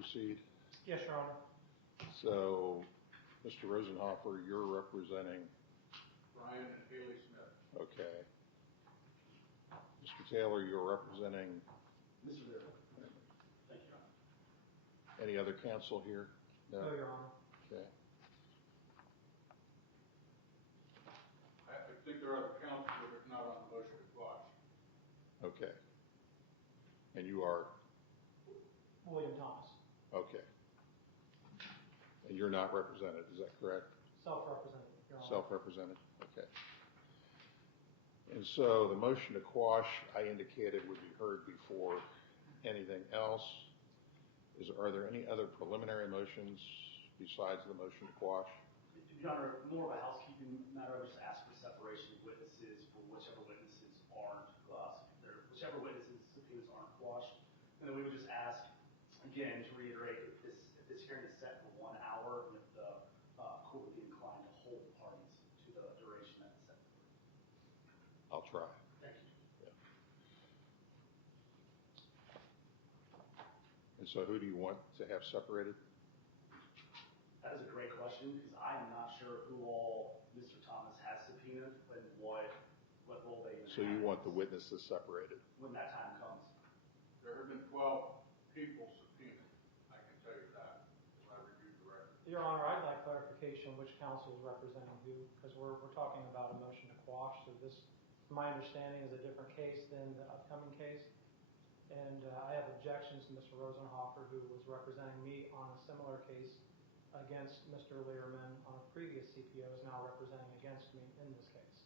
proceed? Yes, Your Honor. So, Mr. Rosenhofer, you're representing Brian and Haley Smith. Okay. Mr. Taylor, you're representing Mr. Lear. Thank you, Your Honor. any other counsel here? No, Your Honor. Okay. I think there are other counsel, but it's not on the motion to quash. Okay. And you are? William Thomas. Okay. And you're not represented, is that correct? Self-represented, Your Honor. Self-represented, okay. And so the motion to quash, I indicated, would be heard before anything else. Are there any other preliminary motions besides the motion to quash? Your Honor, more of a housekeeping matter. I would just ask for separation of witnesses for whichever witnesses aren't, whichever witnesses' subpoenas aren't quashed. And then we would just ask, again, to reiterate, if this hearing is set for 1 hour, and if the court would be inclined to hold the parties to the duration that's set for. I'll try. Thank you. Yeah. And so who do you want to have separated? That is a great question, because I am not sure who all Mr. Thomas has subpoenaed and what role they So you want the witnesses separated? When that time comes. There have been 12 people subpoenaed. I can tell you that, as I reviewed the record. Your Honor, I'd like clarification which counsel is representing who, because we're talking about a motion to quash. So this, my understanding, is a different case than the upcoming case. And I have objections to Mr. Rosenhofer, who was representing me on a similar case against Mr. Learman on a previous CPO, is now representing against me in this case.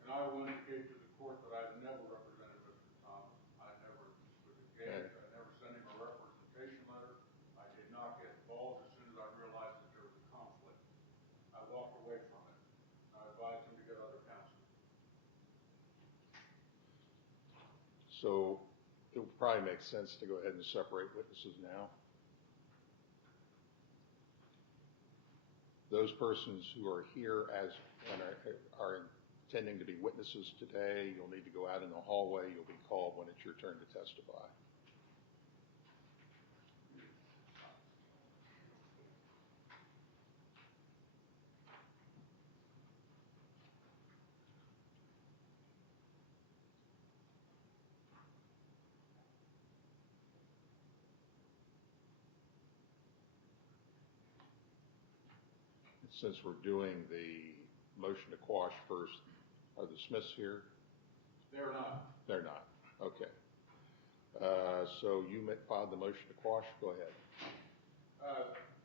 And I will indicate to the court that I've never represented Mr. Thomas. I never was engaged. I never sent him a representation letter. I did not get involved as soon as I realized that there was a conflict. I walked away from it. I advised him to get other counsel. So it would probably make sense to go ahead and separate witnesses now. Those persons who are here and are intending to be witnesses today, you'll need to go out in the hallway. You'll be called when it's your turn to testify. Since we're doing the motion to quash first, are the Smiths here? They're not. They're not. Okay. So you filed the motion to quash. Go ahead.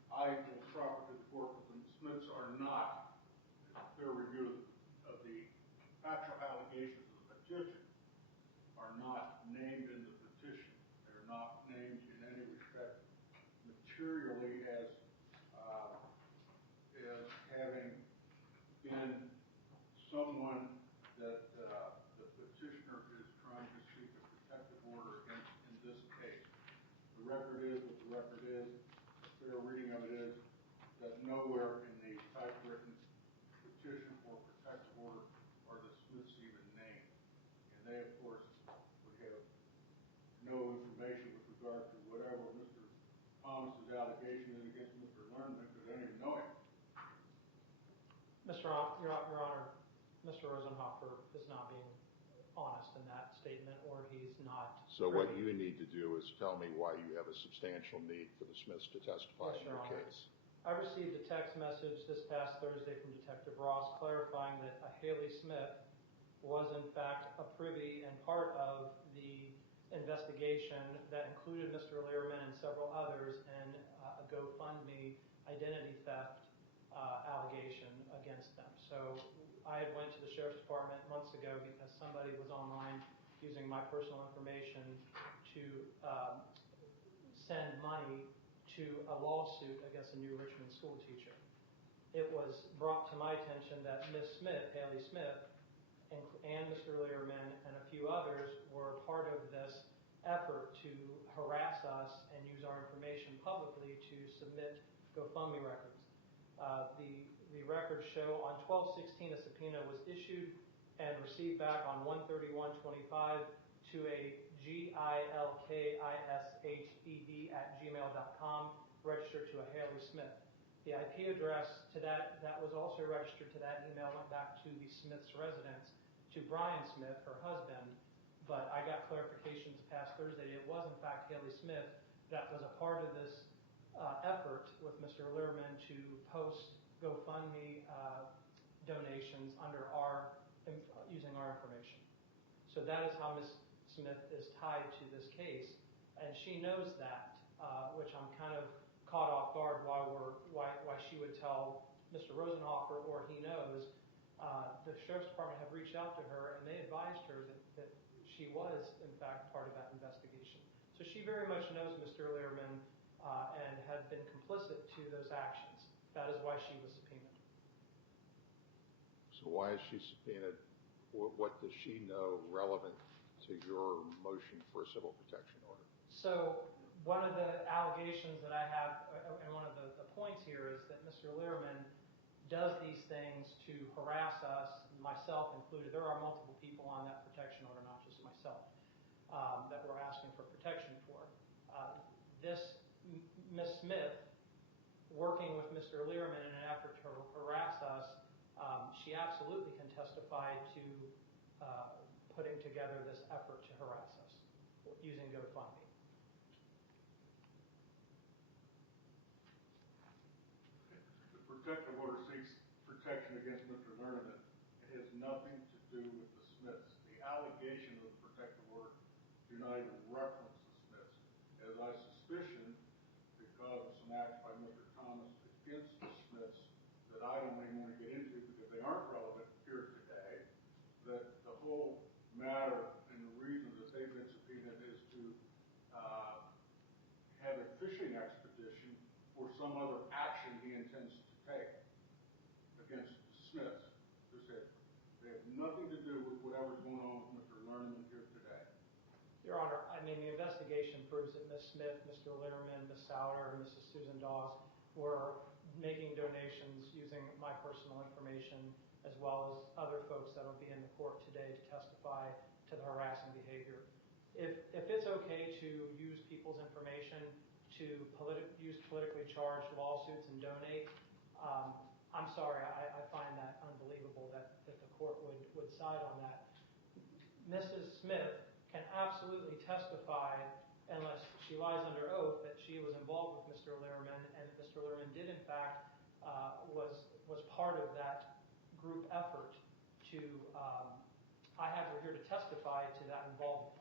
I will proffer to the court that the Smiths are not, in a fair review of the factual allegations of the petition, are not named in the petition. They're not named in any respect materially as having been someone that the petitioner is trying to seek a protective order against in this case. The record is what the record is. A fair reading of it is that nowhere in the typewritten petition for protective order are the Smiths even named. And they, of course, would have no information with regard to whatever Mr. Thomas's allegation is against Mr. Learman, because they don't even know him. Your Honor, Mr. Rosenhofer is not being honest in that statement, or he's not. So what you need to do is tell me why you have a substantial need for the Smiths to testify in your case. I received a text message this past Thursday from Detective Ross clarifying that Haley Smith was in fact a privy and part of the investigation that included Mr. Learman and several others and a GoFundMe identity theft allegation against them. So I had went to the Sheriff's Department months ago because somebody was online using my personal information to send money to a lawsuit against a New Richmond school teacher. It was brought to my attention that Ms. Smith, Haley Smith, and Mr. Learman and a few others were part of this effort to harass us and use our information publicly to submit GoFundMe records. The records show on 12/16 a subpoena was issued and received back on 1/31/25 to a gilkished@gmail.com, registered to a Haley Smith. The IP address to that was also registered to that email went back to the Smith's residence, to Brian Smith, her husband, but I got clarification this past Thursday. It was, in fact, Haley Smith that was a part of this effort with Mr. Learman to post GoFundMe donations under using our information. So that is how Ms. Smith is tied to this case, and she knows that, which I'm kind of caught off guard why she would tell Mr. Rosenhofer, or he knows. The Sheriff's Department have reached out to her, and they advised her that she was, in fact, part of that investigation. So she very much knows Mr. Learman and had been complicit to those actions. That is why she was subpoenaed. So why is she subpoenaed? What does she know relevant to your motion for a civil protection order? So one of the allegations that I have, and one of the points here, is that Mr. Learman does these things to harass us, myself included. There are multiple people on that protection order, not just myself, that we're asking for protection for. This Ms. Smith, working with Mr. Learman in an effort to harass us, she absolutely can testify to putting together this effort to harass us using GoFundMe. The protective order seeks protection against Mr. Learman. It has nothing to do with the Smiths. The allegations of the protective order do not even reference the Smiths. As I suspicion, because of some acts by Mr. Thomas against the Smiths that I don't even want to get into because they aren't relevant here today, that the whole matter and the reason that they've been subpoenaed is to have a fishing expedition or some other action he intends to take against the Smiths. They have nothing to do with whatever's going on with Mr. Learman here today. Your Honor, I mean, the investigation proves that Ms. Smith, Mr. Learman, Ms. Sauer, and Mrs. Susan Dawes were making donations using my personal information, as well as other folks that will be in the court today to testify to the harassing behavior. If it's okay to use people's information to use politically charged lawsuits and donate, I'm sorry, I find that unbelievable that the court would side on that. Mrs. Smith can absolutely testify, unless she lies under oath, that she was involved with Mr. Learman, and that Mr. Learman did, in fact, was part of that group effort to, I have her here to testify to that involvement.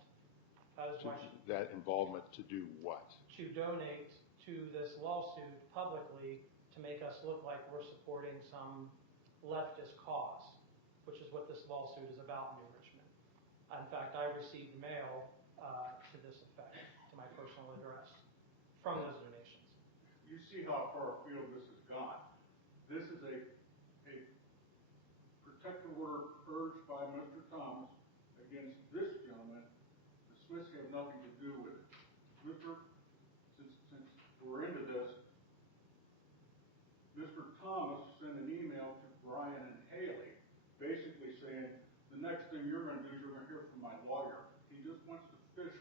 That is why that involvement to do what? To donate to this lawsuit publicly to make us look like we're supporting some leftist cause, which is what this lawsuit is about in New Richmond. In fact, I received mail to this effect, to my personal address, from those donations. You see how far afield this has gone. This is a protective order urged by Mr. Thomas against this gentleman. The Smiths have nothing to do with it. Since we're into this, Mr. Thomas sent an email to Brian and Haley basically saying, the next thing you're going to do is you're going to hear from my lawyer. He just wants to fish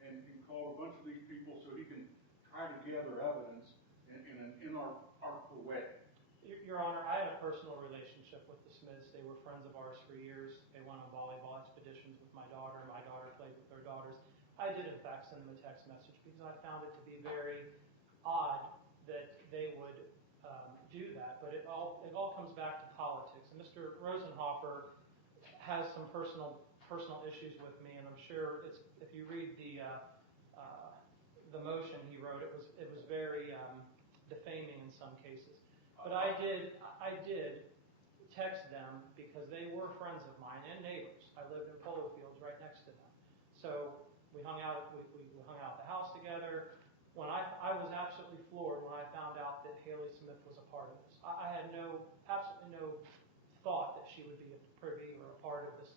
and call a bunch of these people so he can try to gather evidence in an inartful way. Your Honor, I had a personal relationship with the Smiths. They were friends of ours for years. They went on volleyball expeditions with my daughter. My daughter played with their daughters. I did, in fact, send them a text message because I found it to be very odd that they would do that. But it all comes back to politics. And Mr. Rosenhofer has some personal issues with me, and I'm sure if you read the motion he wrote, it was very defaming in some cases. But I did text them because they were friends of mine and neighbors. I lived in polo fields right next to them. So we hung out at the house together. When I was absolutely floored when I found out that Haley Smith was a part of this. I had absolutely no thought that she would be a privy or a part of this,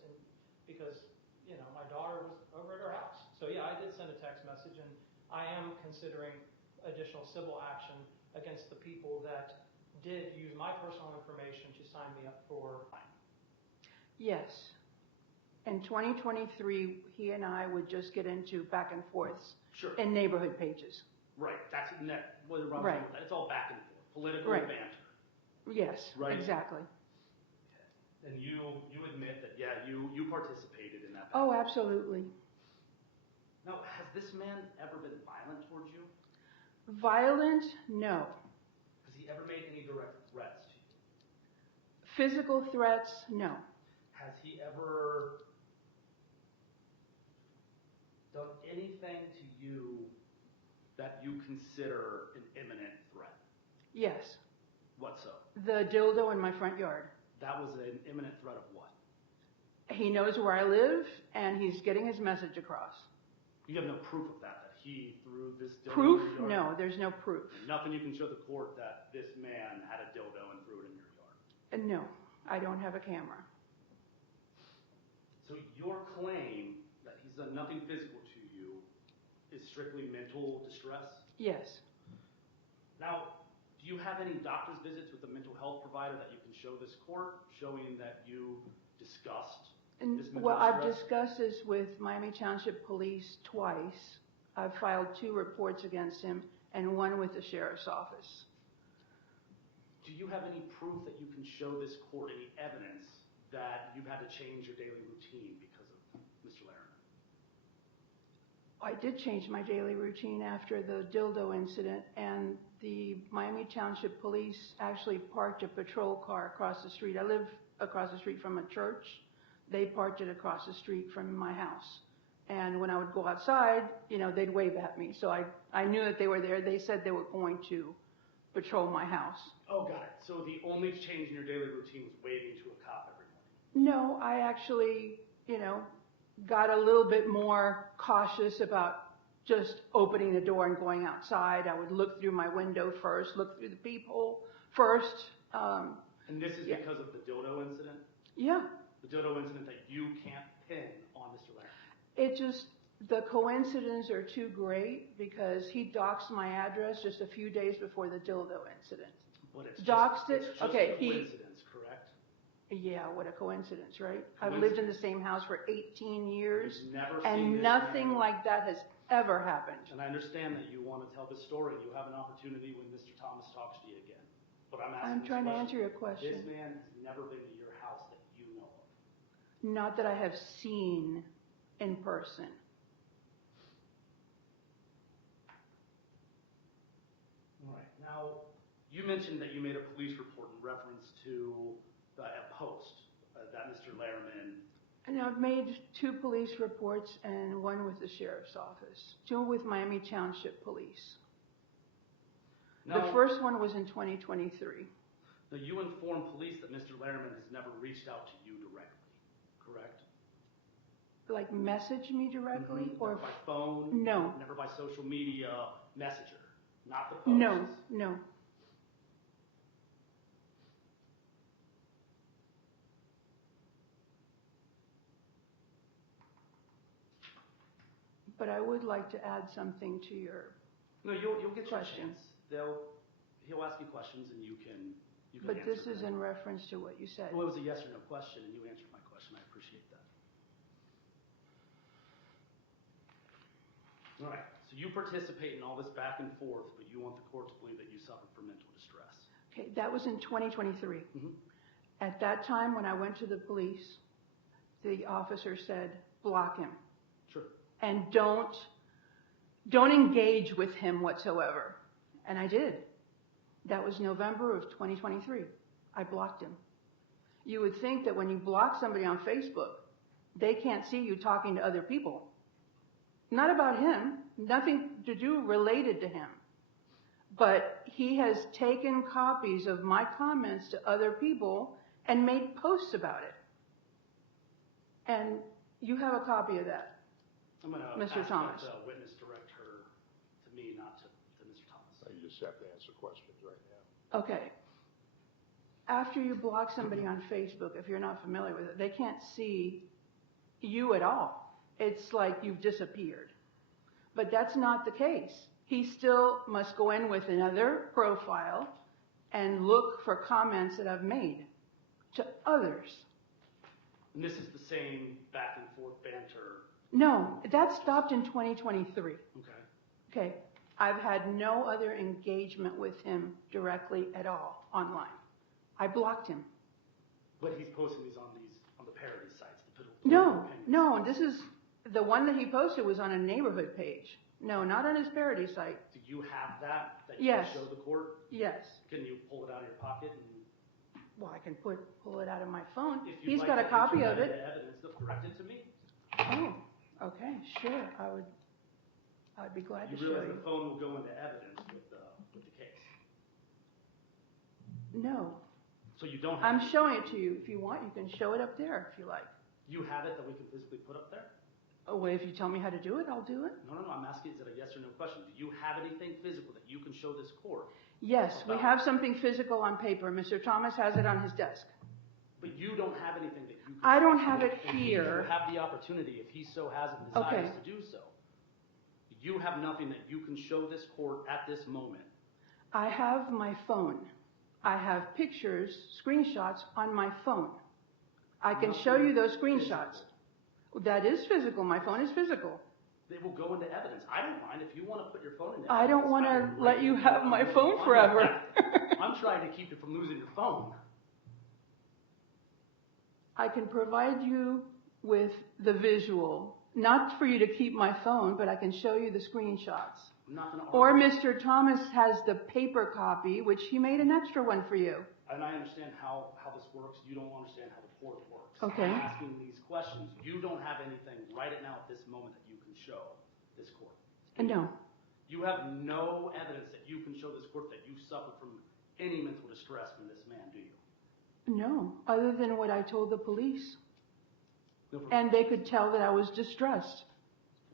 because my daughter was over at her house. So yeah, I did send a text message, and I am considering additional civil action against the people that did use my personal information to sign me up for. Yes. In 2023, he and I would just get into back and forths Sure. in neighborhood pages. Right, that's what Rob's Right. saying, it's all back and forth, political Right. banter. Yes, Right. exactly. And you admit that, yeah, you participated in that. Oh, absolutely. Now, has this man ever been violent towards you? Violent? No. Has he ever made any direct threats to you? Physical threats? No. Has he ever done anything to you that you consider an imminent threat? Yes. What so? The dildo in my front yard. That was an imminent threat of what? He knows where I live, and he's getting his message across. You have no proof of that he threw this dildo Proof? in your yard? No, there's no proof. Nothing you can show the court that this man had a dildo and threw it in your yard? No, I don't have a camera. So your claim that he's done nothing physical to you is strictly mental distress? Yes. Now, do you have any doctor's visits with a mental health provider that you can show this court, showing that you discussed this mental Well, I've distress? discussed this with Miami Township Police twice. I've filed 2 reports against him and 1 with the sheriff's office. Do you have any proof that you can show this court, any evidence that you've had to change your daily routine because of Mr. Laramie? I did change my daily routine after the dildo incident, and the Miami Township Police actually parked a patrol car across the street. I live across the street from a church. They parked it across the street from my house. And when I would go outside, they'd wave at me. So I knew that they were there. They said they were going to patrol my house. Oh, got it. So the only change in your daily routine was waving to a cop every morning? No, I actually, got a little bit more cautious about just opening the door and going outside. I would look through my window first, look through the peephole first. And this is Yeah. because of the dildo incident? Yeah, The dildo incident that you can't pin on Mr. Laramie? the coincidences are too great because he doxed my address just a few days before the dildo incident. But it's Doxed just, it? it's just Okay, a coincidence, correct? Yeah, what a coincidence, right? I've lived in the same house for 18 years, You've never seen and this nothing man. like that has ever happened. And I understand that you want to tell this story. You have an opportunity when Mr. Thomas talks to you again. But I'm asking I'm this trying to question. answer your question. This man has never been to your house that you know of. Not that I have seen in person. All right. Now, you mentioned that you made a police report in reference to a post that Mr. Laramie. And I've made 2 police reports and 1 with the sheriff's office, 2 with Miami Township Police. Now, The first one was in 2023. Now, you informed police that Mr. Laramie has never reached out to you directly, correct? Like message me directly or Never by phone? No. Never by social media messenger? Not the posts? No. But I would like to add something to your No, you'll get your question. chance. He'll ask you questions and you can But answer this is them. in reference to what you said. Well, it was a yes or no question and you answered my question. I appreciate that. All right. So you participate in all this back and forth, but you want the court to believe that you suffered from mental distress. Okay, that was in 2023. Mhm. At that time, when I went to the police, the officer said, block him. Sure. And don't engage with him whatsoever. And I did. That was November of 2023. I blocked him. You would think that when you block somebody on Facebook, they can't see you talking to other people. Not about him, nothing to do related to him. But he has taken copies of my comments to other people and made posts about it. And you have a copy of that. I'm going to Mr. ask Thomas. that witness direct her to me, not to Mr. Thomas. You just have to answer questions right now. Okay. After you block somebody on Facebook, if you're not familiar with it, they can't see you at all. It's like you've disappeared. But that's not the case. He still must go in with another profile and look for comments that I've made to others. And this is the same back and forth banter. No, that stopped in 2023. Okay. Okay, I've had no other engagement with him directly at all online. I blocked him. But he's posting these on the parody sites. The No, opinions. no, this is, the one that he posted was on a neighborhood page. No, not on his parody site. Do you have that you Yes. can show the court? Yes. Can you pull it out of your pocket? And Well, I can pull it out of my phone. if you'd He's like got a to copy enter of that it. into evidence, direct it to me. Oh, okay, sure, I'd be glad to You show realize you. the phone will go into evidence with the case. No, So you don't have I'm it. showing it to you. If you want, you can show it up there if you like. You have it that we can physically put up there? Oh, well, if you tell me how to do it, I'll do it. No, I'm asking, is it a yes or no question? Do you have anything physical that you can show this court? Yes, we have something physical on paper. Mr. Thomas has it on his desk. But you don't have anything that you can. I don't have it And he here. will have the opportunity, if he so has and Okay. desires to do so. You have nothing that you can show this court at this moment. I have my phone. I have pictures, screenshots on my phone. I can show you those screenshots. That is physical. My phone is physical. They will go into evidence. I don't mind if you want to put your phone in I don't want to let you have my phone forever. I'm trying to keep you from losing your phone. I can provide you with the visual, not for you to keep my phone, but I can show you the screenshots. I'm not going to Or Mr. Thomas has the paper copy, which he made an extra one for you. And I understand how this works. You don't understand how the court works. Okay. I'm asking these questions. You don't have anything right now at this moment that you can show this court. No. You have no evidence that you can show this court that you suffered from any mental distress from this man, do you? No, other than what I told the police. No, for And they could tell that I was distressed.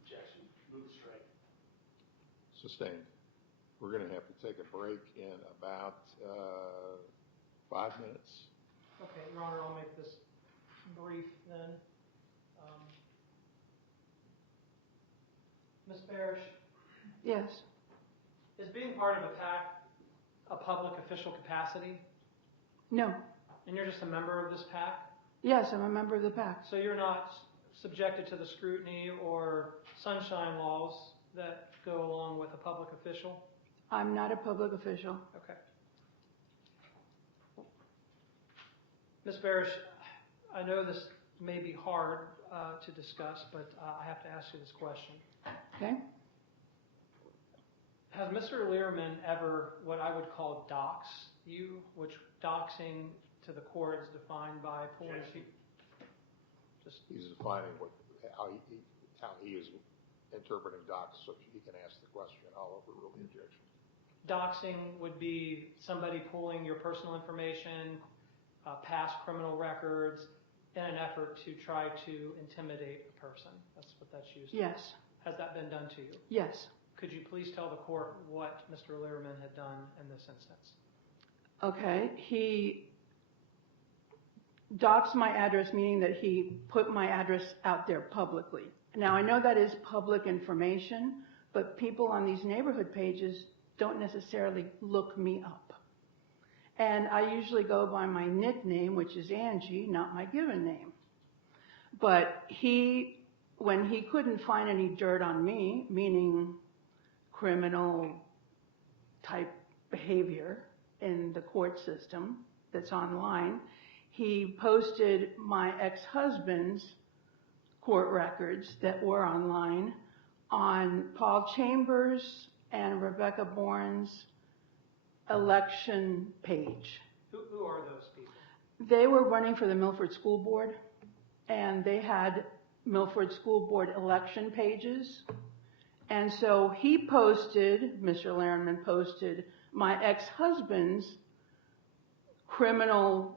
objection. Move the strike. Sustained. We're going to have to take a break in about 5 minutes. Okay, Your Honor, I'll make this brief then. Ms. Parrish, Yes. is being part of a PAC a public official capacity? No. And you're just a member of this PAC? Yes, I'm a member of the PAC. So you're not subjected to the scrutiny or sunshine laws that go along with a public official? I'm not a public official. Okay. Ms. Barish, I know this may be hard to discuss, but I have to ask you this question. Okay? Has Mr. Learman ever, what I would call dox you, which doxing to the court is defined by pulling people? He's defining how he is interpreting docs, so he can ask the question. I'll overrule the objection. Doxing would be somebody pulling your personal information, past criminal records, in an effort to try to intimidate a person. That's what that's used for. Yes. Has that been done to you? Yes. Could you please tell the court what Mr. Learman had done in this instance? Okay. He doxed my address, meaning that he put my address out there publicly. Now, I know that is public information, but people on these neighborhood pages don't necessarily look me up. And I usually go by my nickname, which is Angie, not my given name. But when he couldn't find any dirt on me, meaning criminal type behavior in the court system that's online, he posted my ex-husband's court records that were online on Paul Chambers and Rebecca Bourne's election page. Who are those people? They were running for the Milford School Board, and they had Milford School Board election pages. And so he posted, Mr. Learman posted, my ex-husband's criminal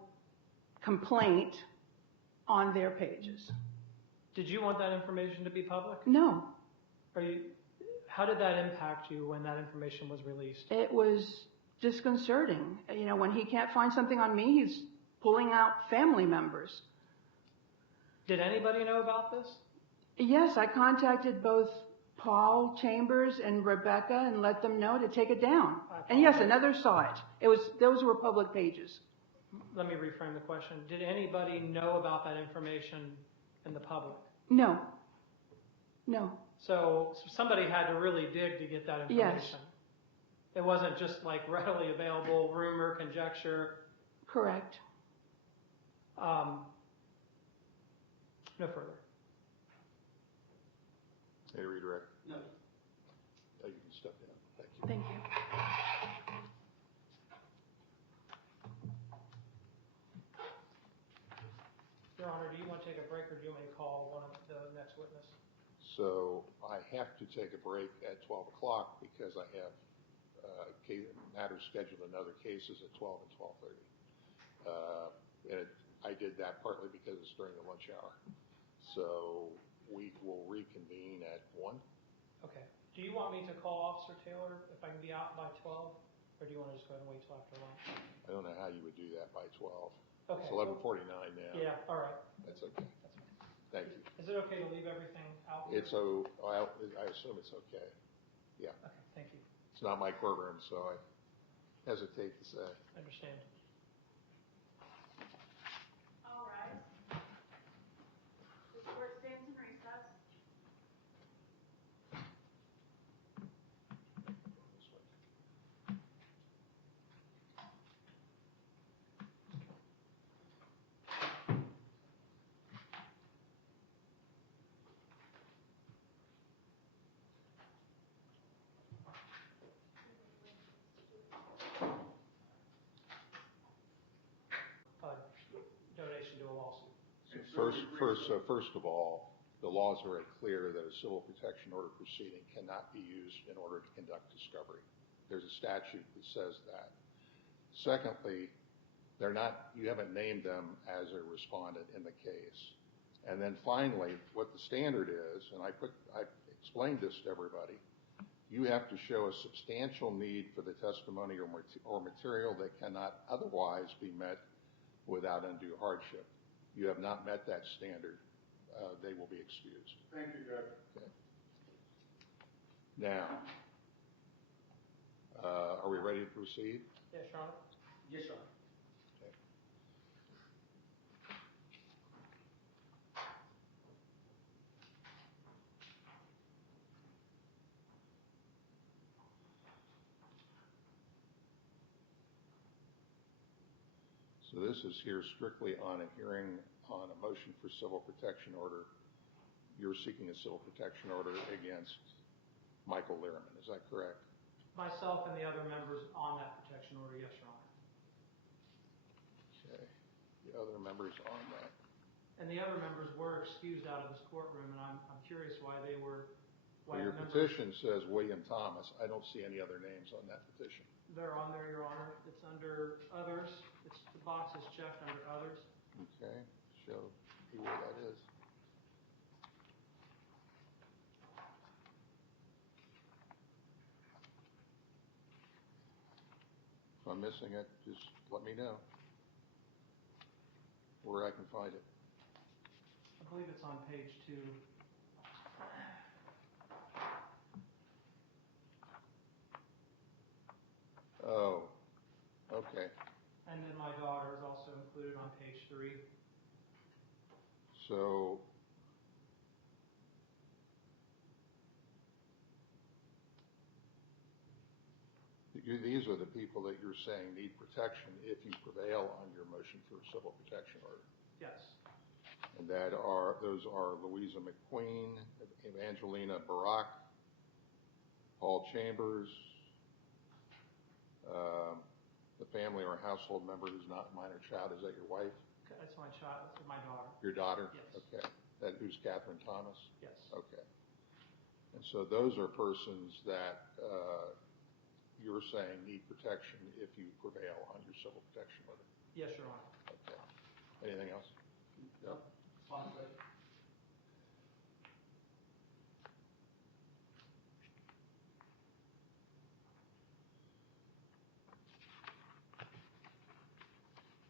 complaint on their pages. Did you want that information to be public? No. How did that impact you when that information was released? It was disconcerting. You know, when he can't find something on me, he's pulling out family members. Did anybody know about this? Yes, I contacted both Paul Chambers and Rebecca and let them know to take it down. And yes, another saw it. Those were public pages. let me reframe the question. Did anybody know about that information in the public? No. No. So somebody had to really dig to get that information. It wasn't just like readily available rumor, conjecture. Correct. No further. Any redirect? No. Oh, you can step down. Thank you. Thank you. Your Honor, do you want to take a break or do you want me to call one of the next witness? So I have to take a break at 12 o'clock because I have matters scheduled in other cases at 12 and 12:30. And I did that partly because it's during the lunch hour. So we will reconvene at 1. Okay. Do you want me to call Officer Taylor if I can be out by 12? Or do you want to just go ahead and wait till after lunch? I don't know how you would do that by 12. Okay. It's 11:49 now. Yeah, all right. That's okay. That's fine. Thank you. Is it okay to leave everything out here? I assume it's okay. Yeah. Okay, thank you. It's not my courtroom, so I hesitate to say. I understand. All right. This court stands in recess. This way. Donation to a lawsuit. First of all, the law is very clear that a civil protection order proceeding cannot be used in order to conduct discovery. There's a statute that says that. Secondly, you haven't named them as a respondent in the case. And then finally, what the standard is, and I explained this to everybody, you have to show a substantial need for the testimony or material that cannot otherwise be met without undue hardship. You have not met that standard. They will be excused. Thank you, Judge. Okay. Now, are we ready to proceed? Yes, Your Honor. Yes, Your Honor. Okay. So this is here strictly on a hearing on a motion for civil protection order. You're seeking a civil protection order against Michael Lehrman, is that correct? Myself and the other members on that protection order, yes, Your Honor. Okay. The other members on that. And the other members were excused out of this courtroom, and I'm curious why they were. Well, your petition says William Thomas. I don't see any other names on that petition. They're on there, Your Honor. It's under others. The box is checked under others. Okay. Show me where that is. If I'm missing it, just let me know where I can find it. I believe it's on page 2. Oh, okay. And then my daughter is also included on page 3. So these are the people that you're saying need protection if you prevail on your motion for a civil protection order. Yes. And those are Louisa McQueen, Evangelina Barak, Paul Chambers, the family or household member who's not a minor child. Is that your wife? That's my child. That's my daughter. Your daughter? Yes. Okay. Who's Catherine Thomas? Yes. Okay. And so those are persons that you're saying need protection if you prevail on your civil protection order. Yes, Your Honor. Okay. Anything else? No. Responsibly.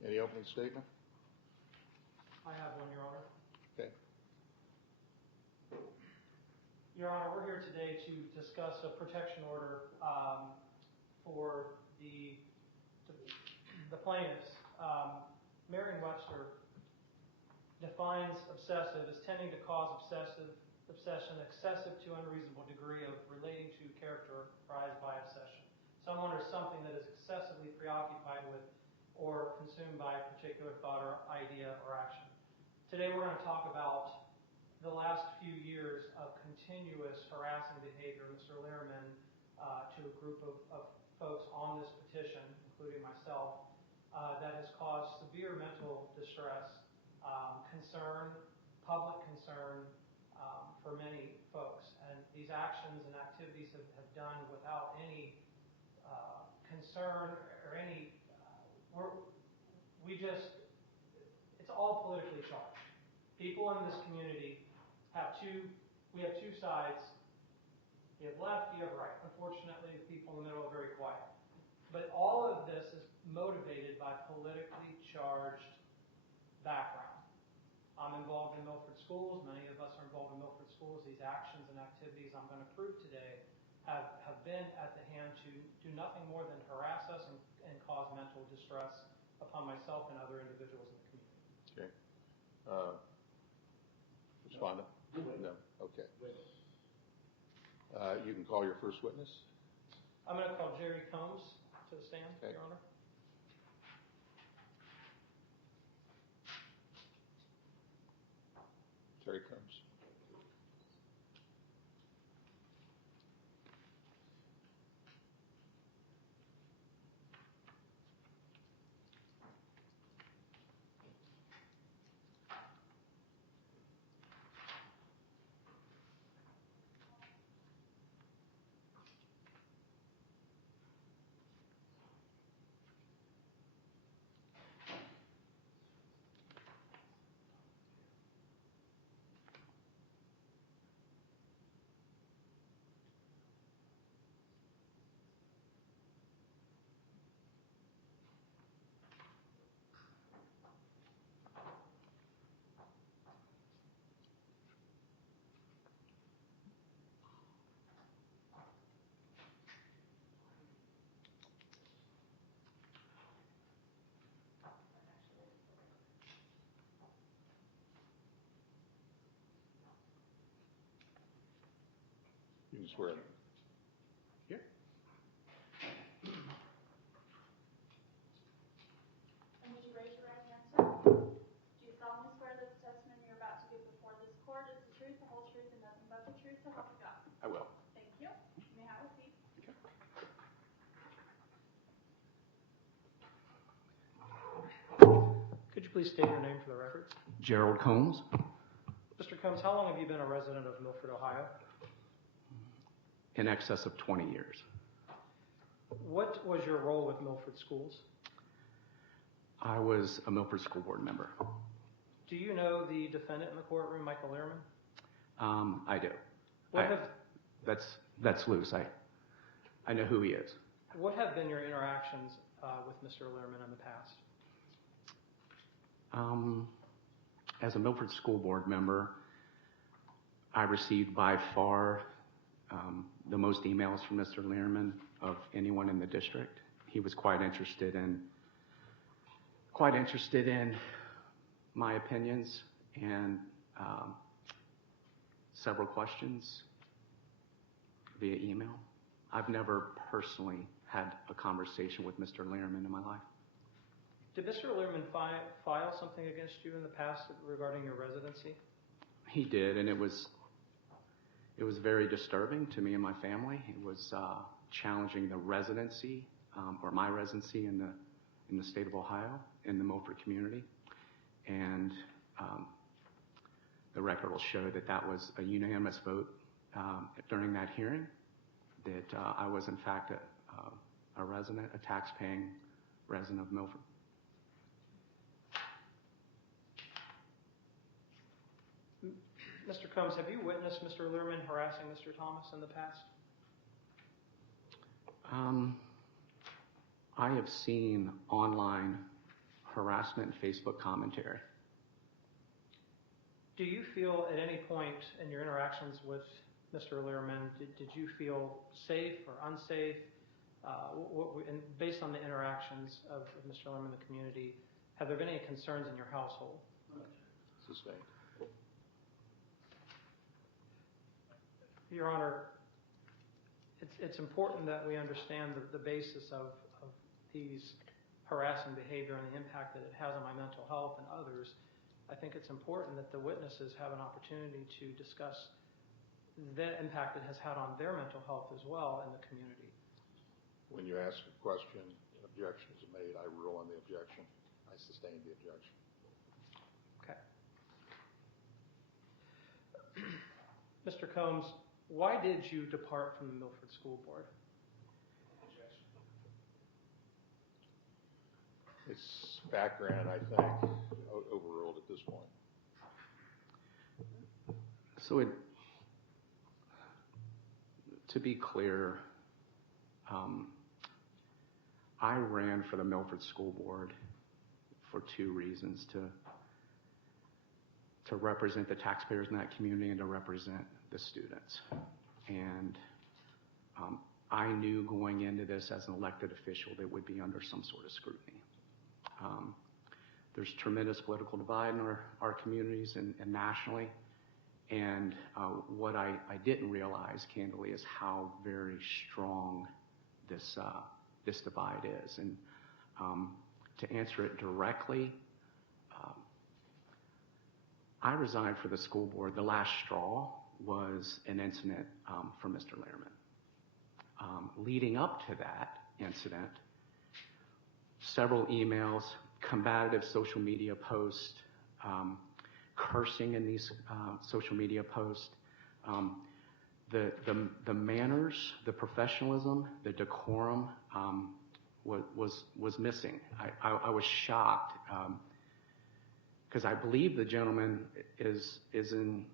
Any opening statement? I have one, Your Honor. Okay. Your Honor, we're here today to discuss a protection order for the plaintiffs Merriam-Webster defines obsessive as tending to cause obsession excessive to unreasonable degree of relating to characterized by obsession. Someone or something that is excessively preoccupied with or consumed by a particular thought or idea or action. Today we're going to talk about the last few years of continuous harassing behavior, Mr. Lehrman, to a group of folks on this petition, including myself, that has caused severe mental distress, concern, public concern for many folks. And these actions and activities have done without any concern or any, it's all politically charged. People in this community we have two sides. You have left, you have right. Unfortunately, the people in the middle are very quiet. But all of this is motivated by politically charged background. I'm involved in Milford schools. Many of us are involved in Milford schools. These actions and activities I'm going to prove today have been at the hand to do nothing more than harass us and cause mental distress upon myself and other individuals in the community. Okay. Respondent? No. Okay. You can call your first witness. I'm going to call Jerry Combs to the stand, Okay. Your Honor. Jerry Combs. You can swear. Here. And would you raise your right hand, sir? Do you solemnly swear that the testimony you're about to give before this court is the truth, the whole truth, and nothing but the truth, so help you God? I will. Thank you. You may have a seat. Could you please state your name for the record? Gerald Combs, Mr. Combs, how long have you been a resident of Milford, Ohio? in excess of 20 years. What was your role with Milford Schools? I was a Milford School Board member. Do you know the defendant in the courtroom, Michael Lehrman? I do. What have That's loose. I know who he is. What have been your interactions with Mr. Lehrman in the past? As a Milford School Board member, I received by far the most emails from Mr. Lehrman of anyone in the district. He was quite interested in my opinions and several questions via email. I've never personally had a conversation with Mr. Lehrman in my life. Did Mr. Lehrman file something against you in the past regarding your residency? He did, and it was very disturbing to me and my family. It was challenging the residency, or my residency in the state of Ohio, in the Milford community. And the record will show that was a unanimous vote during that hearing, that I was in fact a resident, a tax-paying resident of Milford. Mr. Combs, have you witnessed Mr. Lehrman harassing Mr. Thomas in the past? I have seen online harassment and Facebook commentary. Do you feel at any point in your interactions with Mr. Lehrman, did you feel safe or unsafe And based on the interactions of Mr. Lim in the community, have there been any concerns in your household? Sustained. Your Honor, it's important that we understand the basis of these harassing behavior and the impact that it has on my mental health and others. I think it's important that the witnesses have an opportunity to discuss the impact it has had on their mental health as well in the community. When you ask a question, an objection is made, I rule on the objection. I sustain the objection. Okay. Mr. Combs, why did you depart from the Milford School Board? It's background, I think, overruled at this point. So to be clear, I ran for the Milford School Board for two reasons: to represent the taxpayers in that community and to represent the students. And I knew going into this as an elected official that would be under some sort of scrutiny. There's tremendous political divide in our communities and nationally. And what I didn't realize, candidly, is how very strong this divide is. And to answer it directly, I resigned for the school board. The last straw was an incident from Mr. Lehrman. Leading up to that incident, several emails, combative social media posts, cursing in these social media posts, the manners, the professionalism, the decorum was missing. I was shocked because I believe the gentleman is in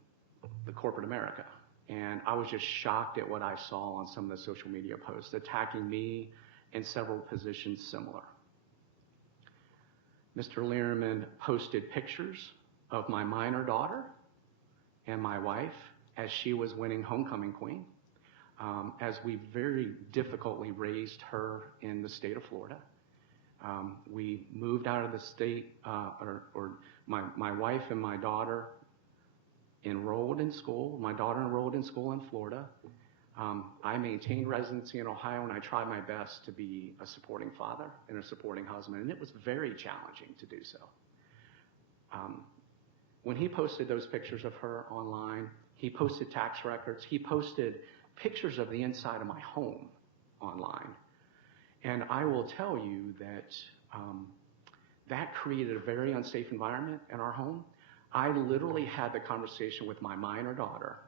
the corporate America, and I was just shocked at what I saw on some of the social media posts attacking me in several positions similar. Mr. Lehrman posted pictures of my minor daughter and my wife as she was winning homecoming queen, as we very difficultly raised her in the state of Florida. We moved out of the state, or my wife and my daughter enrolled in school. My daughter enrolled in school in Florida. I maintained residency in Ohio, and I tried my best to be a supporting father and a supporting husband, and it was very challenging to do so. When he posted those pictures of her online, he posted tax records, he posted pictures of the inside of my home online. And I will tell you that that created a very unsafe environment in our home. I literally had the conversation with my minor daughter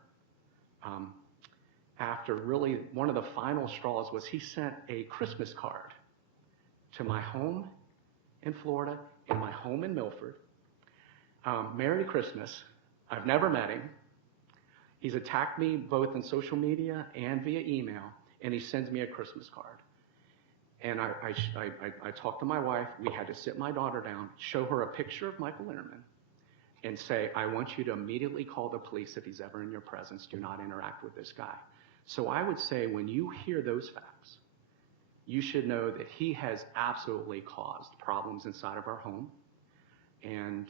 after really one of the final straws was he sent a Christmas card to my home in Florida and my home in Milford. Merry Christmas. I've never met him. He's attacked me both in social media and via email, and he sends me a Christmas card. And I talked to my wife. We had to sit my daughter down, show her a picture of Michael Lehrman, and say, I want you to immediately call the police if he's ever in your presence. Do not interact with this guy. So I would say when you hear those facts, you should know that he has absolutely caused problems inside of our home. And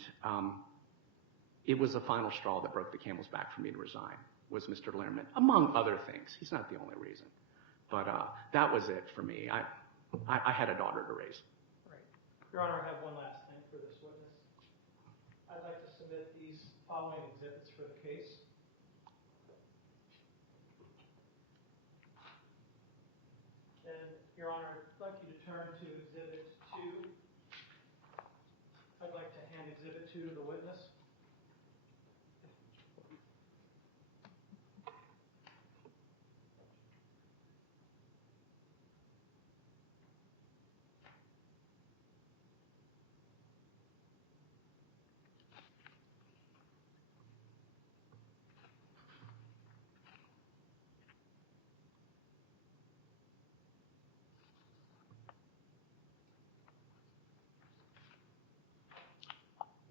it was the final straw that broke the camel's back for me to resign, was Mr. Lehrman, among other things. He's not the only reason. But that was it for me. I had a daughter to raise. Right. Your Honor, I have one last thing for this witness. I'd like to submit these following exhibits for the case. And, Your Honor, I'd like you to turn to Exhibit 2. I'd like to hand Exhibit 2 to the witness.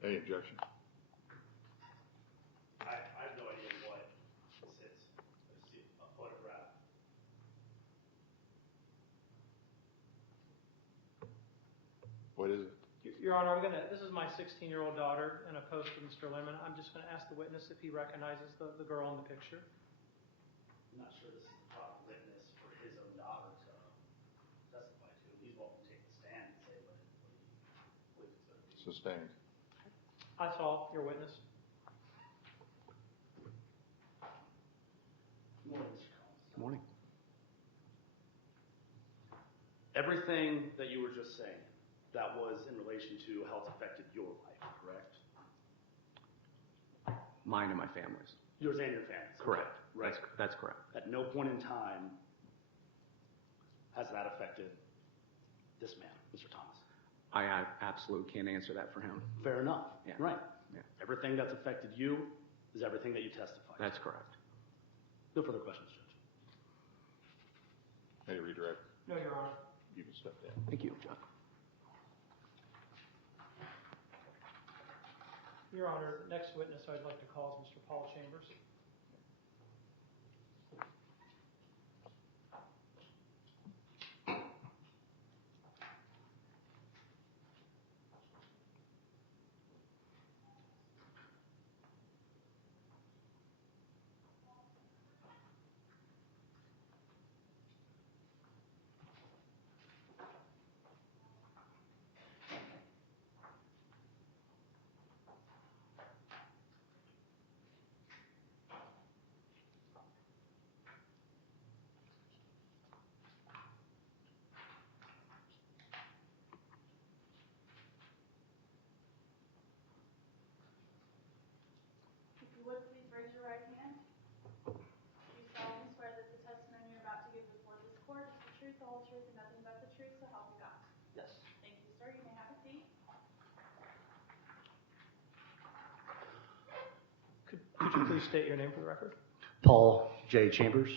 Any objection? I have no idea what this is. I see a photograph. What is it? Your Honor, this is my 16-year-old daughter in a post with Mr. Lemon. I'm just going to ask the witness if he recognizes the girl in the picture. I'm not sure this is the proper witness for his own daughter to testify to. He's welcome to take the stand and say what he believes it's going to be. Sustained. I saw your witness. Good morning, Mr. Collins. Good morning. Everything that you were just saying, that was in relation to how it's affected your life, correct? Mine and my family's. Yours and your family's. Correct. Right. That's correct. At no point in time has that affected this man, Mr. Thomas. I absolutely can't answer that for him. Fair enough. Yeah. Right. Yeah. Everything that's affected you is everything that you testified. That's correct. No further questions, Judge. May I redirect? No, Your Honor. You can step down. Thank you. Your Honor, the next witness I'd like to call is Mr. Paul Chambers. If you would, please raise your right hand. Do you solemnly swear that the testimony you're about to give before this court is the truth, the whole truth, and nothing but the truth, so help you God? Yes. Thank you, sir. You may have a seat. Could you please state your name for the record? Paul J. Chambers.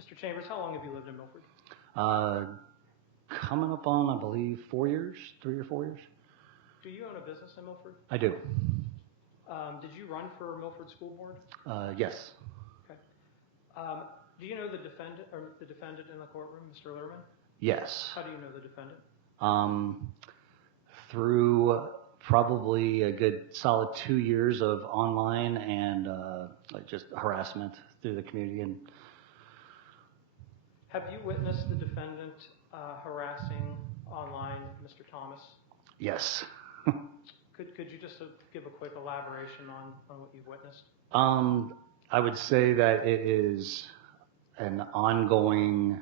Mr. Chambers, how long have you lived in Milford? Coming up on, I believe, 4 years, 3 or 4 years. Do you own a business in Milford? I do. Did you run for Milford School Board? Yes. Okay. Do you know the defendant in the courtroom, Mr. Lerman? Yes. How do you know the defendant? Through probably a good solid 2 years of online and just harassment through the community. And Have you witnessed the defendant harassing online Mr. Thomas? yes. Could you just give a quick elaboration on what you've witnessed? I would say that it is an ongoing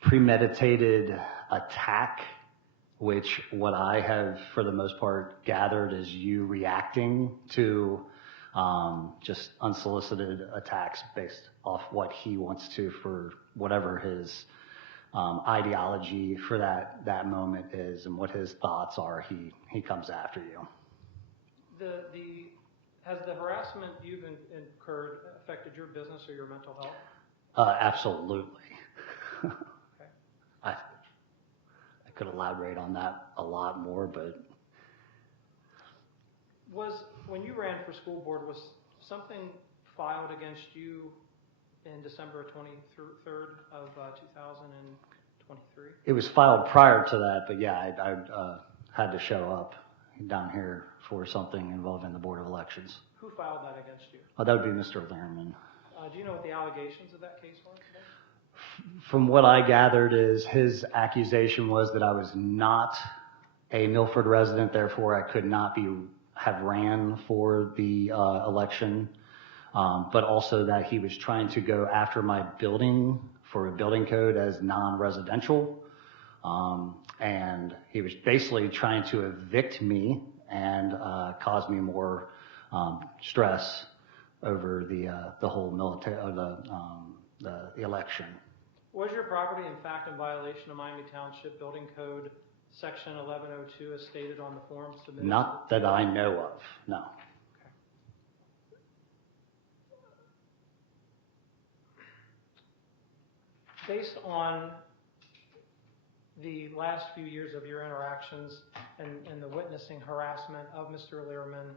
premeditated attack, which what I have for the most part gathered is you reacting to just unsolicited attacks based off what he wants to for whatever his ideology for that moment is and what his thoughts are. He comes after you. Has the harassment you've incurred affected your business or your mental health? Absolutely. Okay. I could elaborate on that a lot more, but When you ran for school board, was something filed against you in December 23rd of 2023? it was filed prior to that. But yeah, I had to show up down here for something involving the Board of Elections. Who filed that against you? That would be Mr. Lehrman. Do you know what the allegations of that case were today? From what I gathered is his accusation was that I was not a Milford resident, therefore I could not have ran for the election, but also that he was trying to go after my building for a building code as non-residential, and he was basically trying to evict me and cause me more stress over the whole military, the election. Was your property in fact in violation of Miami Township Building Code Section 1102 as stated on the form submitted? Not that I know of, no. Based on the last few years of your interactions and the witnessing harassment of Mr. Lehrman,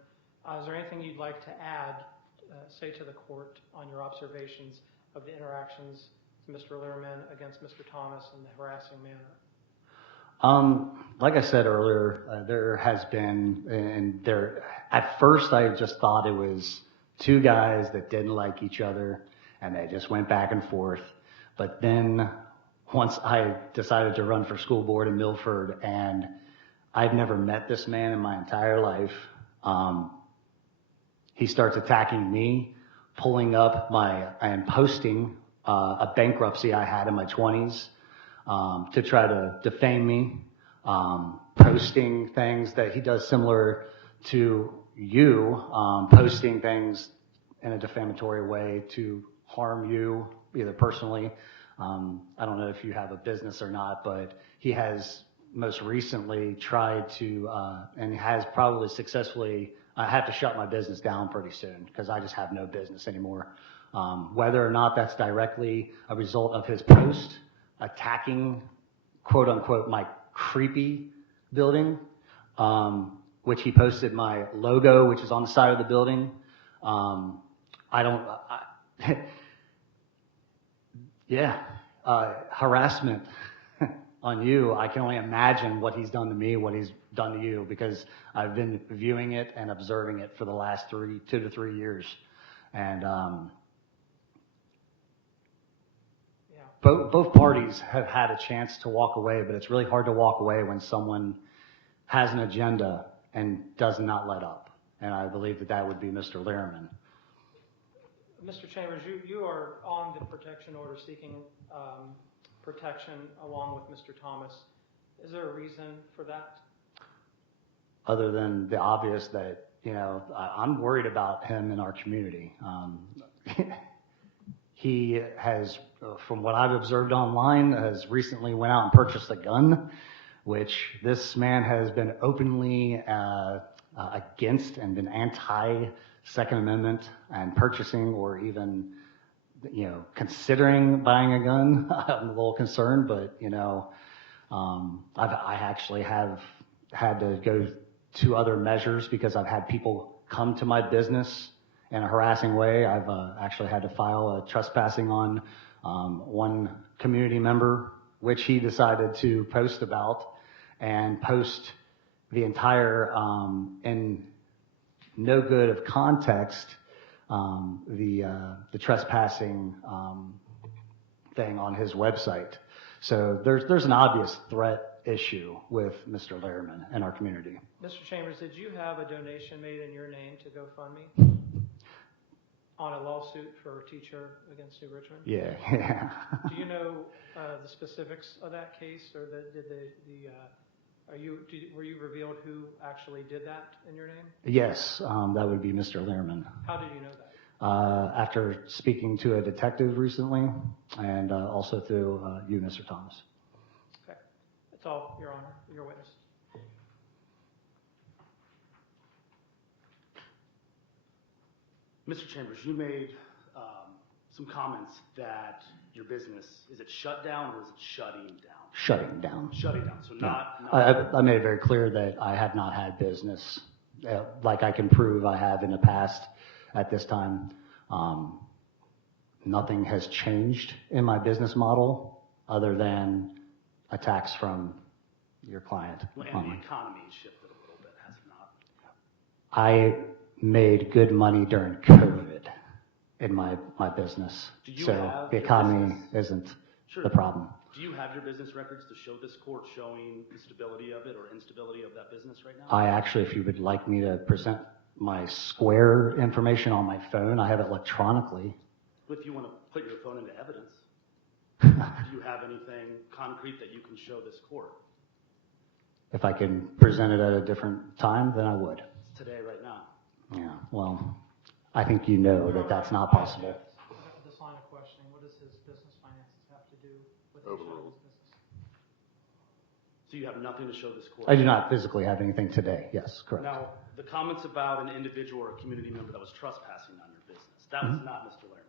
is there anything you'd like to add, say to the court on your observations of the interactions to Mr. Lehrman against Mr. Thomas in the harassing manner? Like I said earlier, there has been, and there, at first I just thought it was two guys that didn't like each other and they just went back and forth. But then once I decided to run for school board in Milford, and I've never met this man in my entire life, he starts attacking me, pulling up and posting a bankruptcy I had in my 20s to try to defame me, posting things that he does similar to you, posting things in a defamatory way to harm you, either personally. I don't know if you have a business or not, but he has most recently tried to, and has probably successfully, I have to shut my business down pretty soon because I just have no business anymore. Whether or not that's directly a result of his post attacking, quote unquote, my creepy building, which he posted my logo, which is on the side of the building. Harassment on you. I can only imagine what he's done to me, what he's done to you, because I've been viewing it and observing it for the last 2 to 3 years. And both parties have had a chance to walk away, but it's really hard to walk away when someone has an agenda and does not let up. And I believe that would be Mr. Lehrman. Mr. Chambers, you are on the protection order seeking protection along with Mr. Thomas. Is there a reason for that? Other than the obvious that, I'm worried about him in our community. He has, from what I've observed online, has recently went out and purchased a gun, which this man has been openly against and been anti-Second Amendment and purchasing or even, considering buying a gun. I'm a little concerned, but, I actually have had to go to other measures because I've had people come to my business in a harassing way. I've actually had to file a trespassing on one community member, which he decided to post about and post the entire, in no good of context, the trespassing thing on his website. So there's an obvious threat issue with Mr. Lehrman in our community. Mr. Chambers, did you have a donation made in your name to GoFundMe on a lawsuit for a teacher against New Richmond? Yeah. Do you know the specifics of that case, or were you revealed who actually did that in your name? Yes, that would be Mr. Lehrman. How did you know that? After speaking to a detective recently, and also through you, Mr. Thomas. Okay. That's all, Your Honor. Your witness. Mr. Chambers, you made some comments that your business, is it shut down or is it shutting down? Shutting down. Shutting down. So not. I made it very clear that I have not had business, like I can prove I have in the past. At this time, nothing has changed in my business model other than attacks from your client. Well, and the economy shifted a little bit, has it not? I made good money during COVID in my business. So the economy isn't the problem. Do you have your business records to show this court showing the stability of it or instability of that business right now? I actually, if you would like me to present my Square information on my phone, I have it electronically. If you want to put your phone into evidence, do you have anything concrete that you can show this court? If I can present it at a different time, then I would. It's today, right now. Yeah, well, I think you know that that's not possible. This line of questioning, what does his business finances have to do with his Overruled. business? So you have nothing to show this court? I do not physically have anything today. Yes, correct. Now, the comments about an individual or a community member that was trespassing on your business, that was not Mr. Lehrman,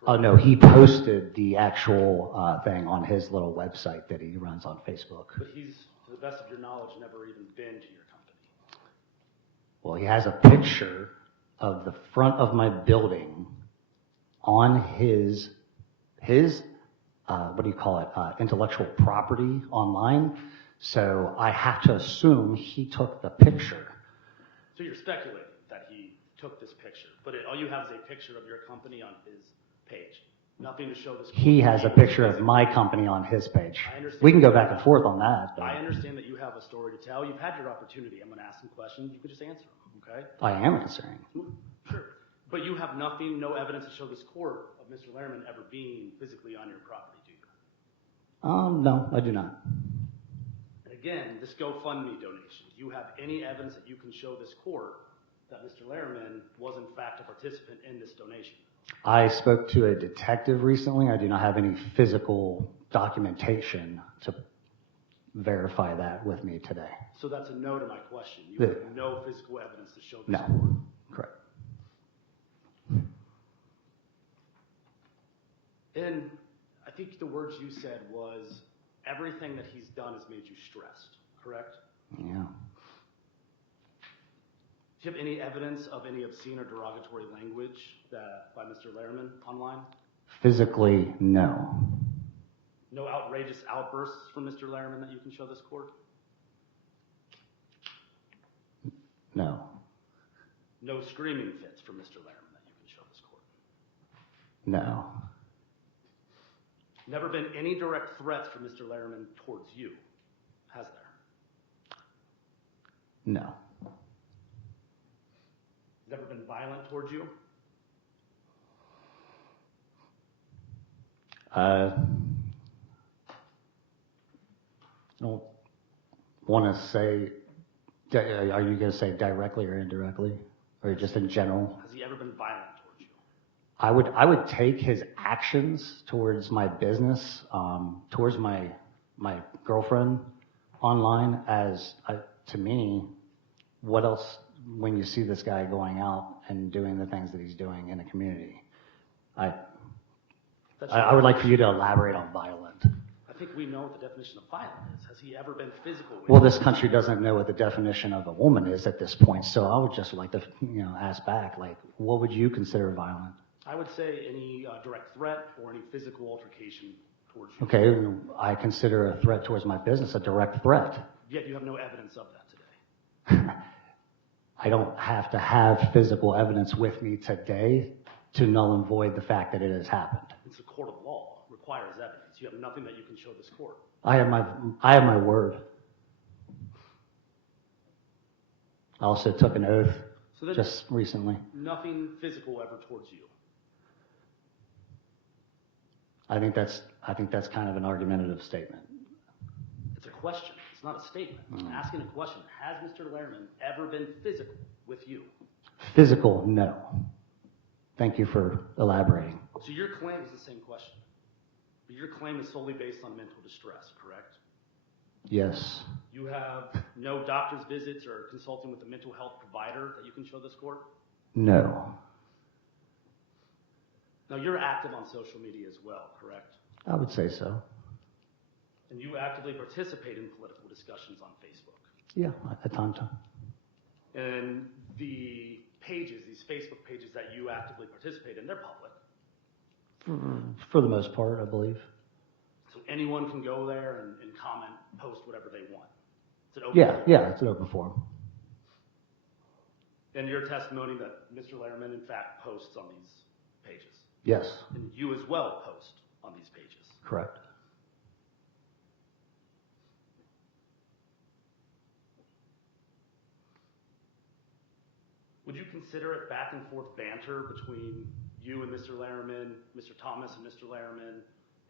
correct? Oh, no, he posted the actual thing on his little website that he runs on Facebook. But he's, to the best of your knowledge, never even been to your company. Well, he has a picture of the front of my building on his what do you call it, intellectual property online. So I have to assume he took the picture. So you're speculating that he took this picture, but all you have is a picture of your company on his page. Nothing to show this. He has a picture of my company on his page. I understand. We can go back and forth on that. But I understand that you have a story to tell. You've had your opportunity. I'm going to ask some questions. You can just answer them, okay? I am answering. Sure. But you have nothing, no evidence to show this court of Mr. Lehrman ever being physically on your property, do you? No, I do not. And again, this GoFundMe donation, do you have any evidence that you can show this court that Mr. Lehrman was in fact a participant in this donation? I spoke to a detective recently. I do not have any physical documentation to verify that with me today. So that's a no to my question. You have no physical evidence to show this No, court. correct. And I think the words you said was, everything that he's done has made you stressed, correct? Yeah. Do you have any evidence of any obscene or derogatory language by Mr. Lehrman online? Physically, no. No outrageous outbursts from Mr. Lehrman that you can show this court? No. No screaming fits from Mr. Lehrman that you can show this court? No. Never been any direct threats from Mr. Lehrman towards you, has there? No. Never been violent towards you? I don't want to say, are you going to say directly or indirectly? Or just in general? Has he ever been violent towards you? I would take his actions towards my business, towards my girlfriend online as, to me, what else, when you see this guy going out and doing the things that he's doing in the community, I would like for you to elaborate on violent. I think we know what the definition of violent is. Has he ever been physical with Well, you? this country doesn't know what the definition of a woman is at this point, so I would just like to, ask back, like, what would you consider violent? I would say any direct threat or any physical altercation towards you. Okay, I consider a threat towards my business a direct threat. Yet you have no evidence of that today. I don't have to have physical evidence with me today to null and void the fact that it has happened. It's a court of law. It requires evidence. You have nothing that you can show this court. I have my word. I also took an oath just recently. Nothing physical ever towards you. I think that's kind of an argumentative statement. It's a question. It's not a statement. I'm asking a question. Has Mr. Lehrman ever been physical with you? Physical, no. Thank you for elaborating. So your claim is the same question. But your claim is solely based on mental distress, correct? Yes. You have no doctor's visits or consulting with a mental health provider that you can show this court? No. Now, you're active on social media as well, correct? I would say so. And you actively participate in political discussions on Facebook. Yeah, at time. And the pages, these Facebook pages that you actively participate in, they're public. For the most part, I believe. So anyone can go there and comment, post whatever they want. It's an open forum. Yeah, it's an open forum. And your testimony that Mr. Lehrman, in fact, posts on these pages. Yes, And you as well post on these pages. correct. Would you consider it back and forth banter between you and Mr. Lehrman, Mr. Thomas and Mr. Lehrman,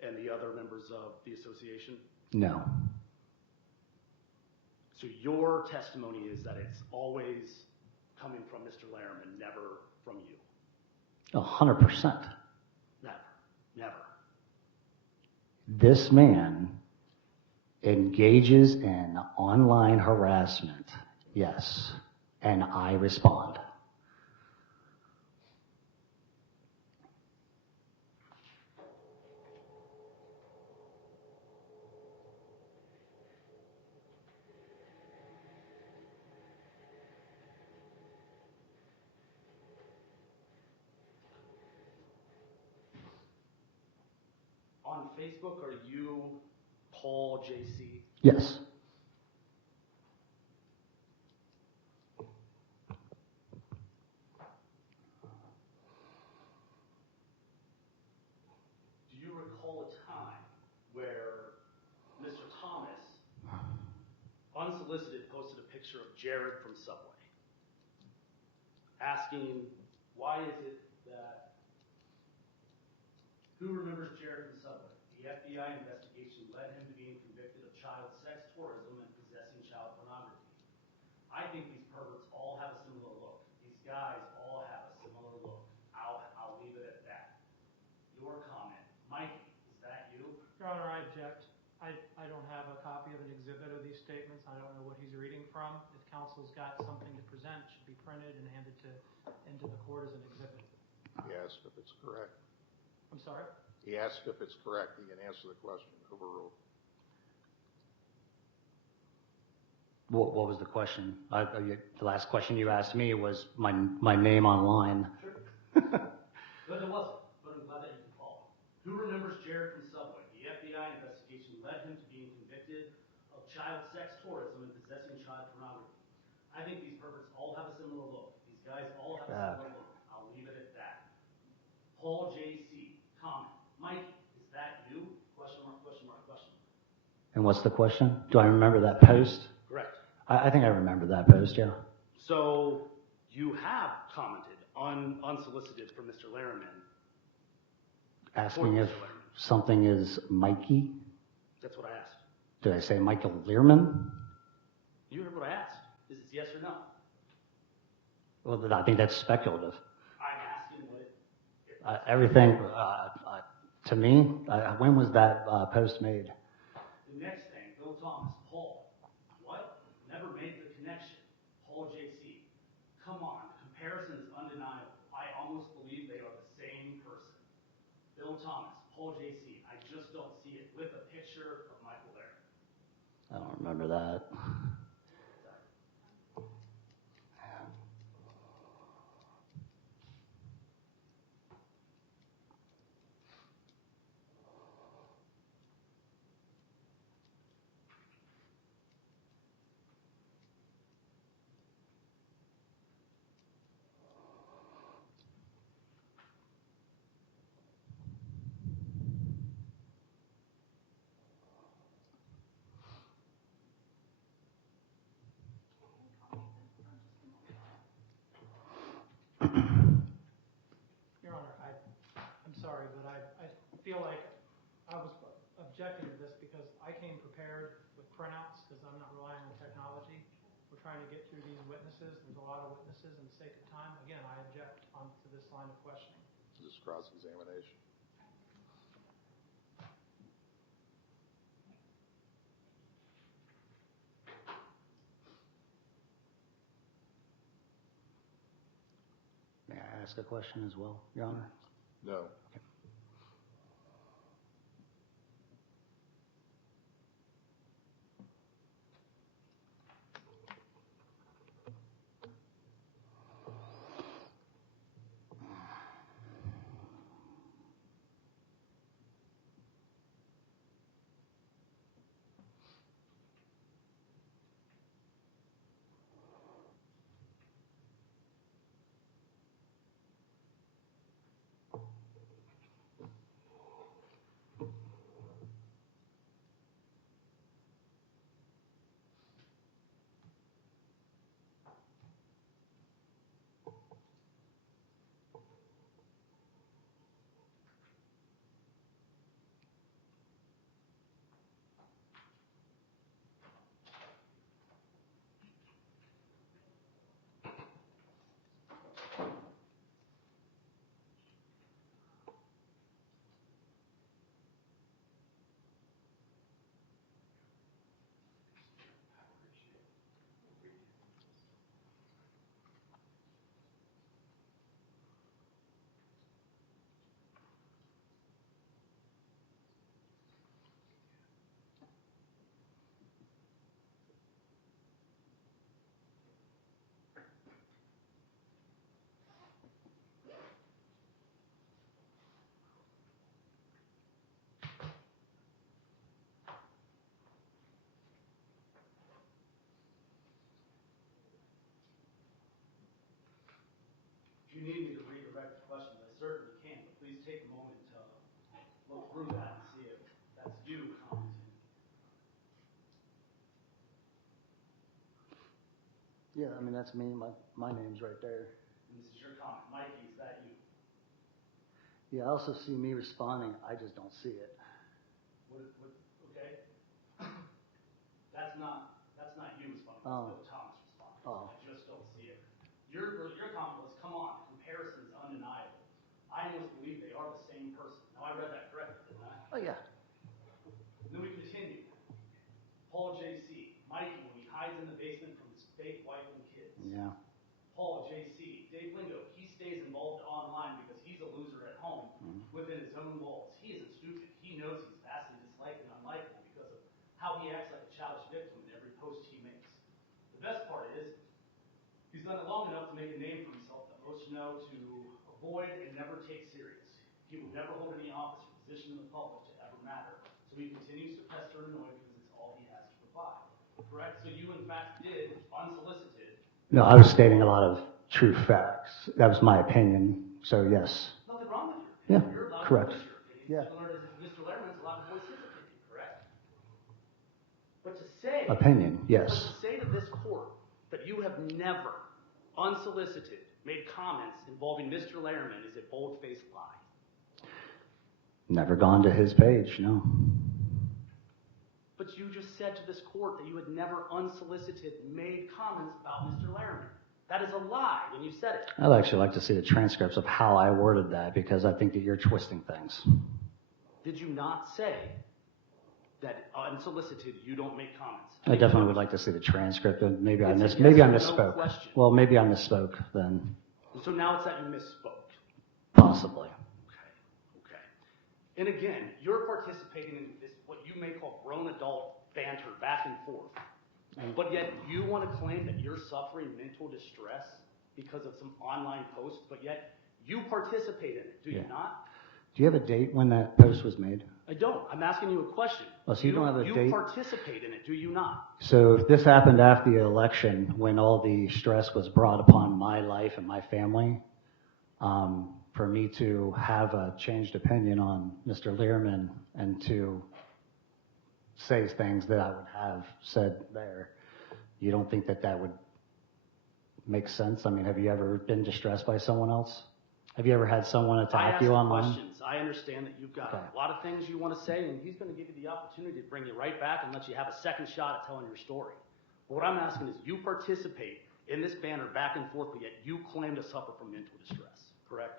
and the other members of the association? No. So your testimony is that it's always coming from Mr. Lehrman, never from you? 100%. Never. This man engages in online harassment, yes, and I respond. On Facebook, are you Paul JC? Yes. picture of Jared from Subway, asking, why is it that, who remembers Jared from Subway? The FBI investigation led him to being convicted of child sex tourism and possessing child pornography. I think these perverts all have a similar look. These guys all have a similar look. I'll leave it at that. Your comment. Mikey, is that you? Your Honor, I object. I don't have a copy of an exhibit of these statements. I don't know what he's reading from. If counsel's got something to present, it should be printed and handed into the court as an exhibit. He asked if it's correct. I'm sorry? He asked if it's correct. He can answer the question. Overruled. What was the question? The last question you asked me was my name online. Sure. But it wasn't. But I'm glad that you can follow. Who remembers Jared from Subway? The FBI investigation led him to being convicted of child sex tourism and possessing child pornography. I think these perverts all have a similar look. These guys all have a similar look. I'll leave it at that. Paul J.C. Comment. Mikey, is that you? Question mark, question mark, question mark. And what's the question? Do I remember that post? Correct. I think I remember that post, yeah. So you have commented unsolicited from Mr. Larriman. Asking if something is Mikey? That's what I asked. Did I say Michael Learman? You heard what I asked. Is it yes or no? Well, I think that's speculative. I'm asking what it Everything, to me, when was that post made? The next thing, Bill Thomas, Paul. What? Never made the connection. Paul J.C. Come on, the comparison is undeniable. I almost believe they are the same person. Bill Thomas, Paul J.C. I just don't see it with a picture of Michael Larry. I don't remember that. Your Honor, I'm sorry, but I feel like I was objecting to this because I came prepared with printouts because I'm not relying on technology. We're trying to get through these witnesses. There's a lot of witnesses in the sake of time. Again, I object to this line of questioning. This is cross-examination. May I ask a question as well, Your Honor? No. If you need me to redirect the questions, I certainly can, but please take a moment to look through that and see if that's you commenting. Yeah, I mean, that's me. My name's right there. And this is your comment. Mikey, is that you? Yeah, I also see me responding. I just don't see it. Okay. That's not you responding. Oh. That's Bill Thomas responding. Oh. I just don't see it. Your comment was, come on, comparison is undeniable. I almost believe they are the same person. Now, I read that correctly, didn't I? Oh, yeah. Then we continue. Paul J.C. Mikey, when he hides in the basement from his fake wife and kids. Yeah. Paul J.C. Dave Lingo, he stays involved online because he's a loser at home within his own walls. He isn't stupid. He knows he's vastly disliked and unlikable because of how he acts like a childish victim in every post he makes. The best part is, he's done it long enough to make a name for himself that most know to avoid and never take serious. He will never hold any office or position in the public to ever matter. So he continues to pester and annoy because it's all he has to provide. Correct? So you, in fact, did, unsolicited. No, I was stating a lot of true facts. That was my opinion. So, yes. Nothing wrong with Yeah, your opinion. You're allowed correct. to voice your opinion. Yeah. Similar to Mr. Letterman's allowed to voice his opinion, correct? But to say. Opinion, yes. But to say to this court that you have never, unsolicited, made comments involving Mr. Letterman is a bold-faced lie. Never gone to his page, no. But you just said to this court that you had never unsolicited made comments about Mr. Letterman. That is a lie when you said it. I'd actually like to see the transcripts of how I worded that because I think that you're twisting things. Did you not say that unsolicited you don't make comments? I definitely would like to see the transcript. And maybe I It's a maybe I yes or no misspoke. question. Well, maybe I misspoke then. So now it's that you misspoke. Possibly. Okay. And again, you're participating in this, what you may call grown adult banter back and forth. But yet you want to claim that you're suffering mental distress because of some online posts, but yet you participate in it, do you not? Do you have a date when that post was made? I don't. I'm asking you a question. Oh, so you don't have a date? You participate in it, do you not? So if this happened after the election, when all the stress was brought upon my life and my family, for me to have a changed opinion on Mr. Learman and to say things that I would have said there, you don't think that that would make sense? I mean, have you ever been distressed by someone else? Have you ever had someone attack you online? Questions. I understand that you've got a lot of things you want to say, and he's going to give you the opportunity to bring you right back and let you have a second shot at telling your story. But what I'm asking is, you participate in this banner back and forth, but yet you claim to suffer from mental distress, correct?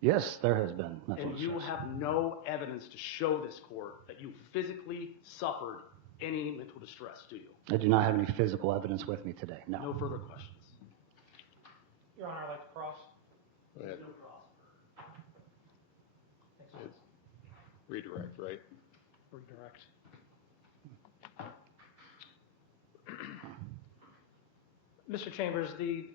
Yes, there has been mental And you distress. have no evidence to show this court that you physically suffered any mental distress, do you? I do not have any physical evidence with me today, no. No further questions. Your Honor, I'd like to cross. Go ahead. No cross. Thanks. Redirect, right? Redirect. Mr. Chambers, the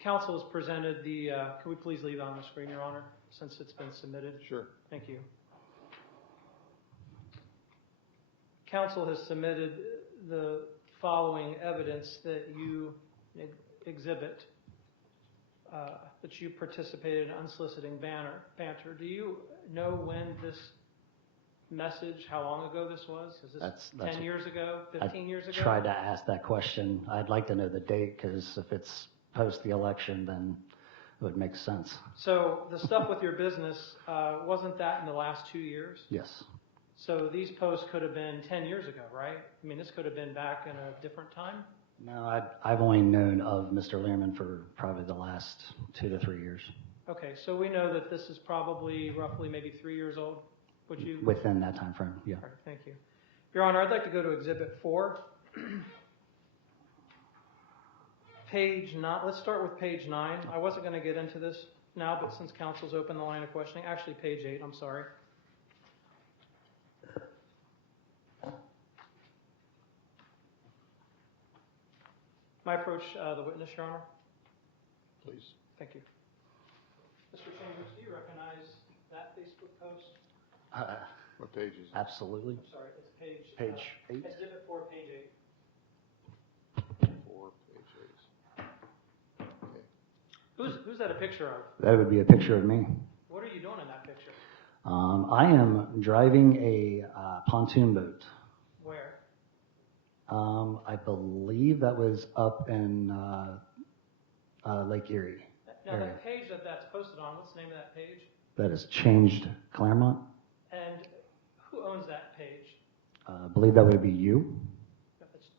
council has presented the, can we please leave it on the screen, Your Honor, since it's been submitted? Sure. Thank you. Council has submitted the following evidence that you exhibit, that you participated in unsoliciting banter. Do you know when this message, how long ago this was? Is this 10 years ago, 15 years ago? I tried to ask that question. I'd like to know the date, because if it's post the election, then it would make sense. So the stuff with your business, wasn't that in the last 2 years? Yes. So these posts could have been 10 years ago, right? I mean, this could have been back in a different time? No, I've only known of Mr. Learman for probably the last 2 to 3 years. Okay, so we know that this is probably roughly maybe 3 years old? Would you? Within that time frame, yeah. All right, thank you. Your Honor, I'd like to go to Exhibit 4. Page 9, let's start with page 9. I wasn't going to get into this now, but since council's opened the line of questioning, actually page 8, I'm sorry. May I approach the witness, Your Honor? Please. Thank you. Mr. Chambers, do you recognize that Facebook post? What page is it? Absolutely. I'm sorry, it's page... Page 8? Exhibit 4, page 4, page 8. Okay.8. Who's that a picture of? That would be a picture of me. What are you doing in that picture? I am driving a pontoon boat. Where? I believe that was up in Lake Erie Now, area. that page that's posted on, what's the name of that page? That has changed Claremont. And who owns that page? I believe that would be you. If it's-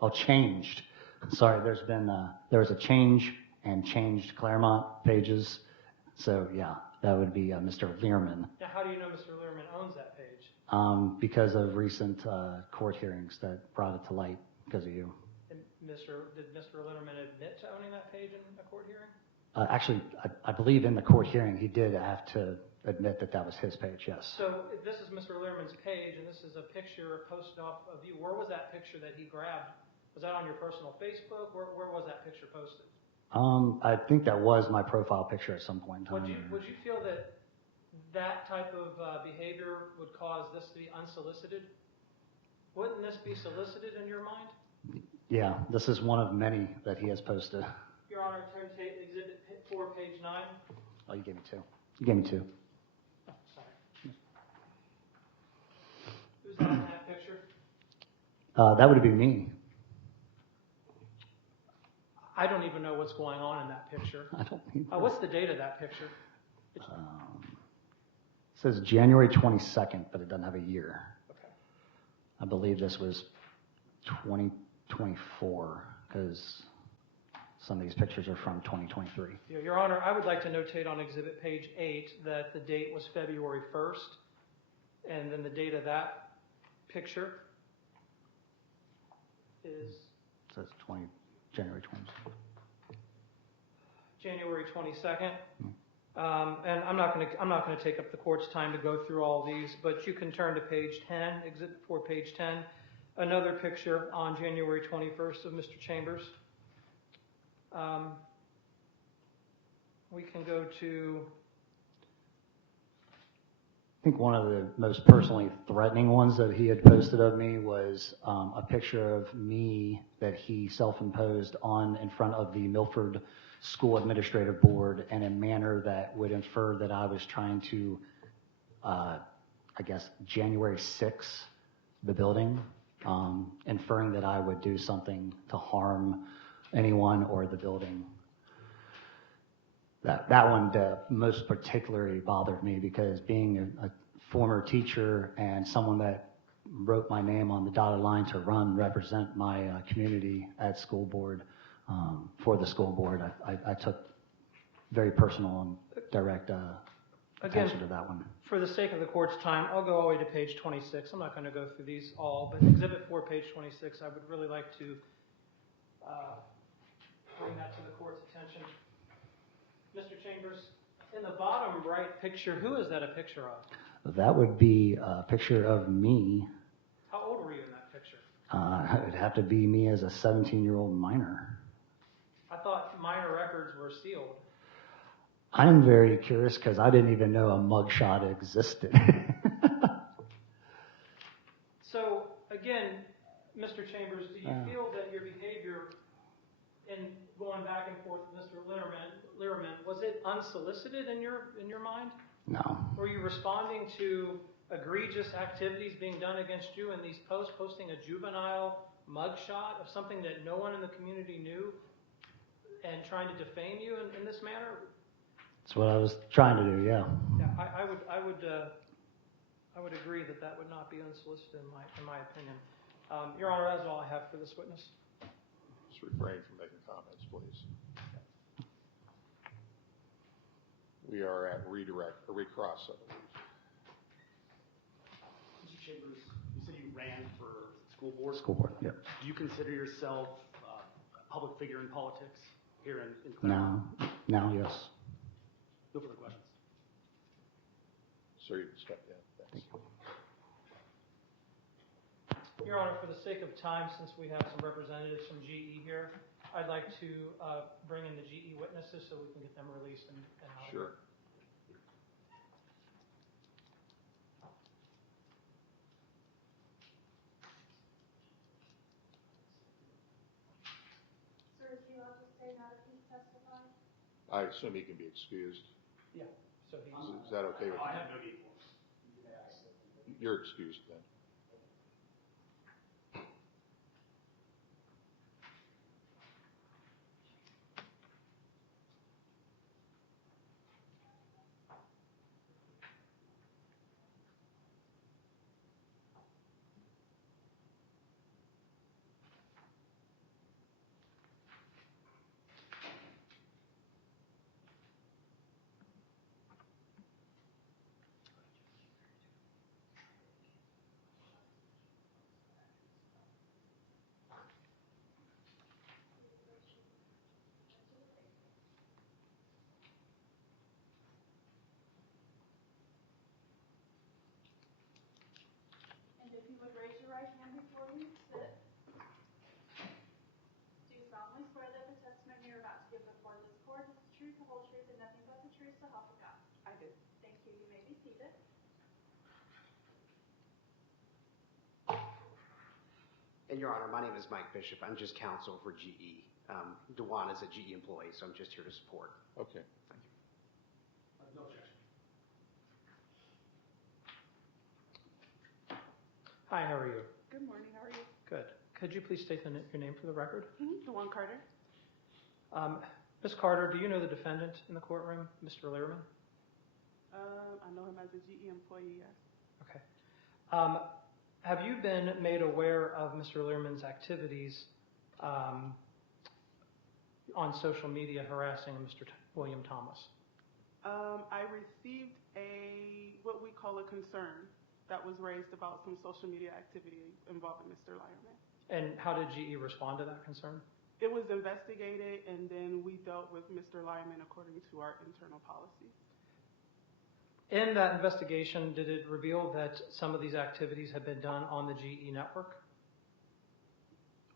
Oh, changed. Sorry, there was a change and changed Claremont pages. So yeah, that would be Mr. Learman. Now, how do you know Mr. Learman owns that page? Because of recent court hearings that brought it to light because of you. And did Mr. Learman admit to owning that page in a court hearing? Actually, I believe in the court hearing he did have to admit that that was his page, yes. So if this is Mr. Learman's page, and this is a picture posted off of you. Where was that picture that he grabbed? Was that on your personal Facebook? Where was that picture posted? I think that was my profile picture at some point in time. Would you feel that that type of behavior would cause this to be unsolicited? Wouldn't this be solicited in your mind? Yeah, this is one of many that he has posted. Your Honor, turn to Exhibit 4, page 9. Oh, you gave me two. You gave me two. Oh, sorry. Who's that in that picture? That would be me. I don't even know what's going on in that picture. I don't need What's the date of that picture? It says January 22nd, but it doesn't have a year. Okay. I believe this was 2024 because some of these pictures are from 2023. Your Honor, I would like to notate on Exhibit page 8 that the date was February 1st, and then the date of that picture is It says January 20th. January 22nd. And I'm not going to take up the court's time to go through all these, but you can turn to page 10, Exhibit 4, page 10. Another picture on January 21st of Mr. Chambers. We can go to... I think one of the most personally threatening ones that he had posted of me was a picture of me that he self-imposed on in front of the Milford School Administrative Board in a manner that would infer that I was trying to, I guess, January 6th, the building, inferring that I would do something to harm anyone or the building. That one most particularly bothered me because being a former teacher and someone that wrote my name on the dotted line to represent my community at school board, for the school board, I took very personal and direct attention to that one. For the sake of the court's time, I'll go all the way to page 26. I'm not going to go through these all, but Exhibit 4, page 26, I would really like to bring that to the court's attention. Mr. Chambers, in the bottom right picture, who is that a picture of? That would be a picture of me. How old were you in that picture? It would have to be me as a 17-year-old minor. I thought minor records were sealed. I'm very curious because I didn't even know a mugshot existed. So, again, Mr. Chambers, do you feel that your behavior in going back and forth with Mr. Learman, was it unsolicited in your mind? No. Were you responding to egregious activities being done against you in these posts, posting a juvenile mugshot of something that no one in the community knew and trying to defame you in this manner? That's what I was trying to do, yeah. Yeah, I would agree that that would not be unsolicited in my opinion. Your Honor, that's all I have for this witness. Just refrain from making comments, please. We are at recross, I believe. Mr. Chambers, you said you ran for school board. School board, yep. Do you consider yourself a public figure in politics here in Claremont? Now, yes. No further questions. Sir, you can step down. Thanks. Your Honor, for the sake of time, since we have some representatives from GE here, I'd like to bring in the GE witnesses so we can get them released and out. Sure. Sir, is he allowed to stay now that he's testified? I assume he can be excused. Yeah, so he's... Is that okay with I you? have no need for it. You're excused then. Hoffagot? I did. Thank you. You may be seated. And Your Honor, my name is Mike Bishop. I'm just counsel for GE. Dewan is a GE employee, so I'm just here to support. Okay. Thank you. No objection. Hi, how are you? Good morning, how are you? Good. Could you please state your name for the record? Dewan Carter. Ms. Carter, do you know the defendant in the courtroom, Mr. Learman? I know him as a GE employee, yes. Okay. Have you been made aware of Mr. Learman's activities on social media harassing Mr. William Thomas? I received what we call a concern that was raised about some social media activity involving Mr. Lyerman. And how did GE respond to that concern? It was investigated, and then we dealt with Mr. Lyerman according to our internal policies. In that investigation, did it reveal that some of these activities had been done on the GE network?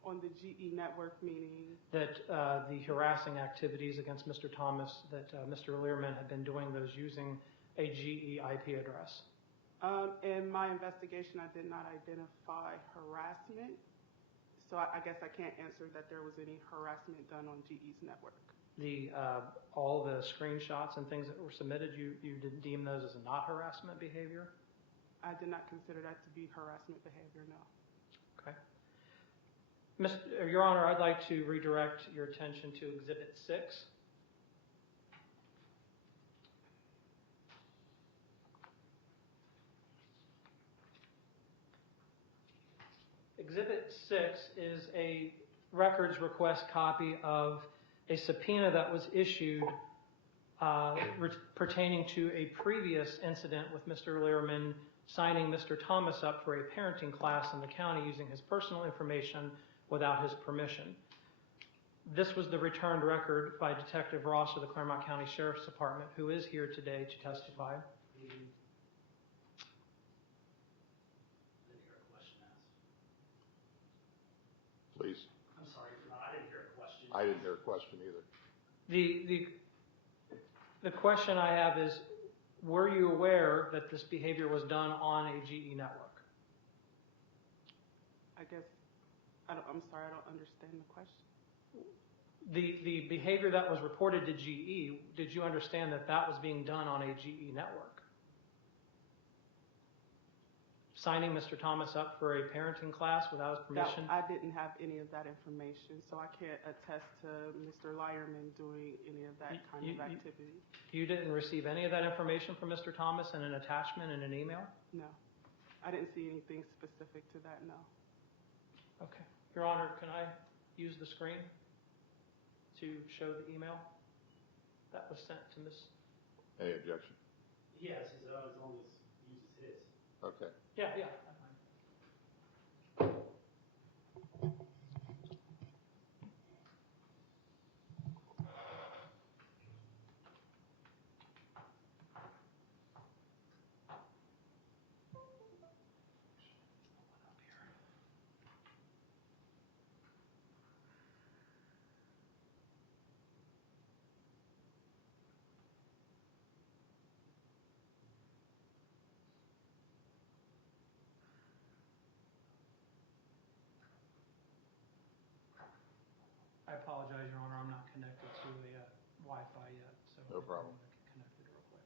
On the GE network, meaning? That the harassing activities against Mr. Thomas, that Mr. Learman had been doing those using a GE IP address? In my investigation, I did not identify harassment, so I guess I can't answer that there was any harassment done on GE's network. All the screenshots and things that were submitted, you didn't deem those as not harassment behavior? I did not consider that to be harassment behavior, no. Okay. Your Honor, I'd like to redirect your attention to Exhibit 6. Exhibit 6 is a records request copy of a subpoena that was issued pertaining to a previous incident with Mr. Learman signing Mr. Thomas up for a parenting class in the county using his personal information without his permission. This was the returned record by Detective Ross of the Claremont County Sheriff's Department, who is here today to testify. I didn't hear a question asked. Please. I'm sorry for that. I didn't hear a question. I didn't hear a question either. The question I have is, were you aware that this behavior was done on a GE network? I guess, I'm sorry, I don't understand the question. The behavior that was reported to GE, did you understand that that was being done on a GE network? Signing Mr. Thomas up for a parenting class without his permission? I didn't have any of that information, so I can't attest to Mr. Lyerman doing any of that kind of activity. You didn't receive any of that information from Mr. Thomas in an attachment in an email? No. I didn't see anything specific to that, no. Okay. Your Honor, can I use the screen to show the email that was sent to Ms. Any objection? He has his own as long as he uses his. Okay. Yeah. I apologize, Your Honor, I'm not connected to a Wi-Fi yet, so No problem. I'm going to get connected real quick.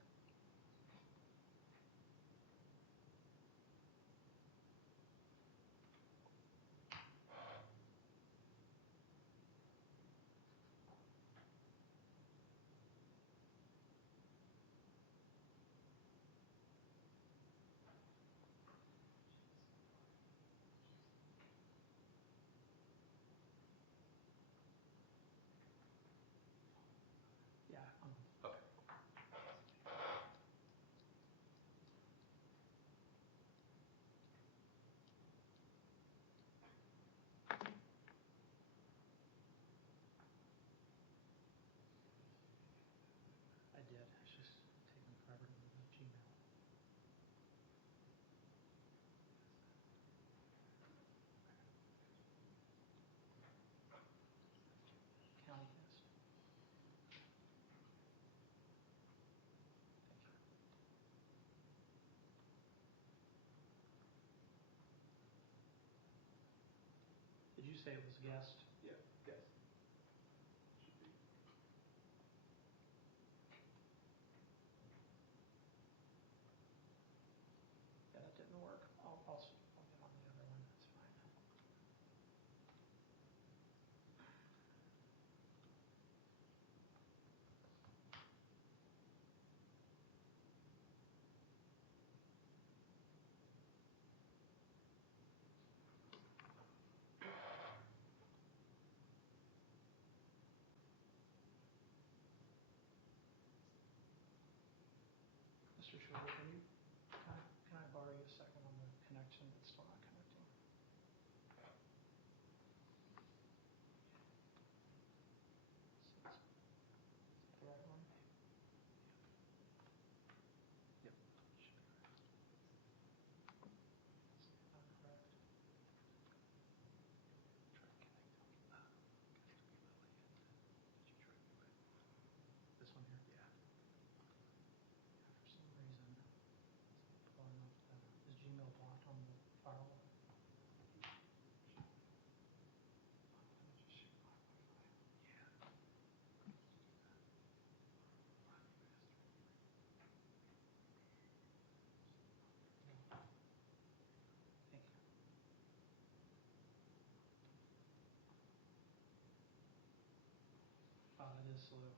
Yeah. Okay. you say it was guest? Yeah, yes. Should be. Yeah, that didn't work. I'll get on the other one, that's fine. Mr. Schroeder, can I borrow you a second on the connection? It's still not connecting. Is the right one? Yep. Not correct. This one here? Yeah. Yeah, for some reason, it's pulling up is Gmail blocked on the firewall? Let me just share my Wi-Fi. Thank you. Wow, that is slow.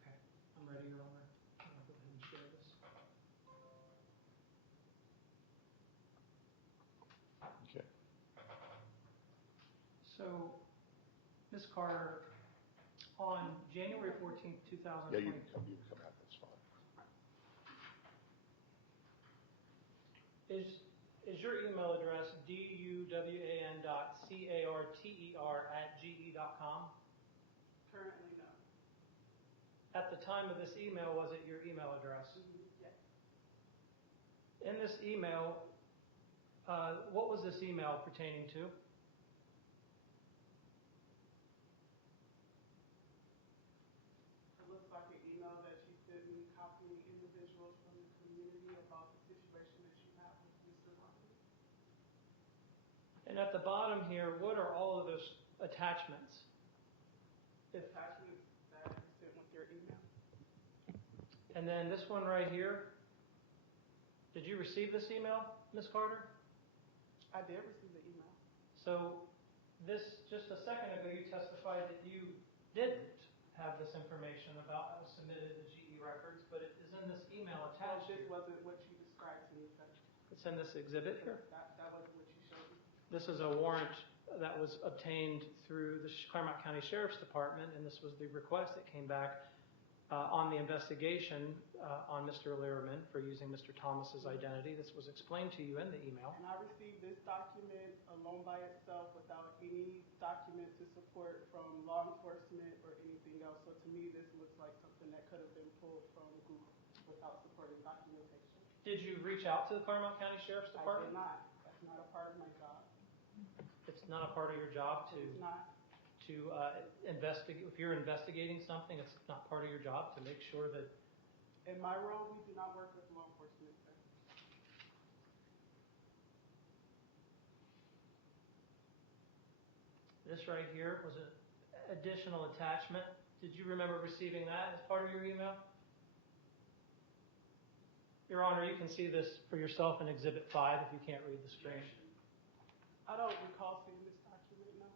Okay, I'm ready, Your Honor. I'm gonna go ahead and share this. Okay. So, Ms. Carter, on January 14th, Yeah, 2020. you can come out, that's fine. Is your email address duwan.carter@ge.com? Currently, no. At the time of this email, was it your email address? Yes. In this email, what was this email pertaining to? It looks like an email that she sent me copying individuals from the community about the situation that you have with Mr. Ronnie. And at the bottom here, what are all of those attachments? Attachments that you sent with your email. And then this one right here, did you receive this email, Ms. Carter? I did receive the email. So this, just a second ago, you testified that you didn't have this information about how submitted the GE records, but it is in this email attached This here. wasn't what you described to me, sir. It's in this exhibit here. That wasn't what you showed me. This is a warrant that was obtained through the Claremont County Sheriff's Department, and this was the request that came back on the investigation on Mr. Lehrman for using Mr. Thomas's identity. This was explained to you in the email. And I received this document alone by itself without any document to support from law enforcement or anything else. So to me, this looks like something that could have been pulled from Google without supporting documentation. Did you reach out to the Claremont County Sheriff's I Department? did not. That's not a part of my job. It's not a part of your job to It's not. investigate. If you're investigating something, it's not part of your job to make sure that. In my role, we do not work with law enforcement. Sir. This right here was an additional attachment. Did you remember receiving that as part of your email? Your Honor, you can see this for yourself in Exhibit 5 if you can't read the screen. I don't recall seeing this document, no.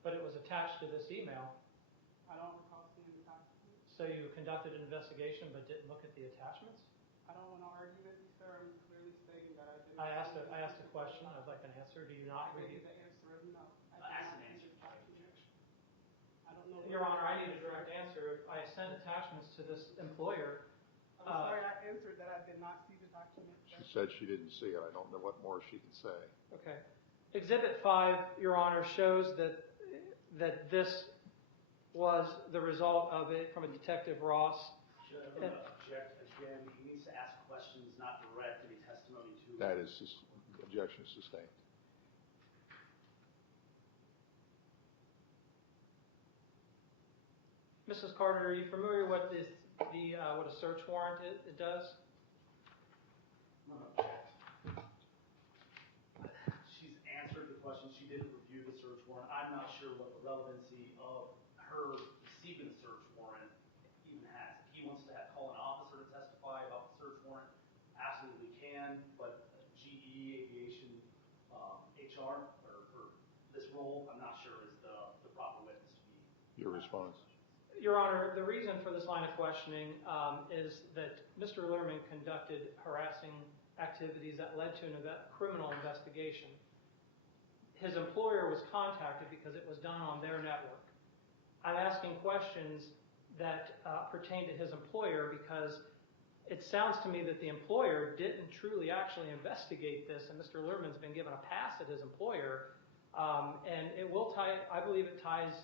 But it was attached to this email. I don't recall seeing the document. So you conducted an investigation but didn't look at the attachments? I don't want to argue with you, sir. I'm clearly stating that I didn't. I asked a question. I'd like an answer. Do you not I read gave you it? the answer of no. Ask an answer. I don't know. Your Honor, I need a direct answer. If I sent attachments to this employer. I'm sorry, I answered that I did not see the document. She said she didn't see it. I don't know what more she can say. Okay. Exhibit 5, Your Honor, shows that this was the result of it from a Detective Ross. Judge, I'm going to object again. He needs to ask questions, not direct any testimony to. That is objection sustained. Mrs. Carter, are you familiar with what a search warrant it does? I'm going to object. She's answered the question. She didn't review the search warrant. I'm not sure what the relevancy of her receiving the search warrant even has. If he wants to call an officer to testify about the search warrant, absolutely can, but GE Aviation HR for this role, I'm not sure is the proper witness to be. Your response? Your Honor, the reason for this line of questioning is that Mr. Lehrman conducted harassing activities that led to a criminal investigation. His employer was contacted because it was done on their network. I'm asking questions that pertain to his employer because it sounds to me that the employer didn't truly actually investigate this, and Mr. Lehrman's been given a pass at his employer, and it will tie. I believe it ties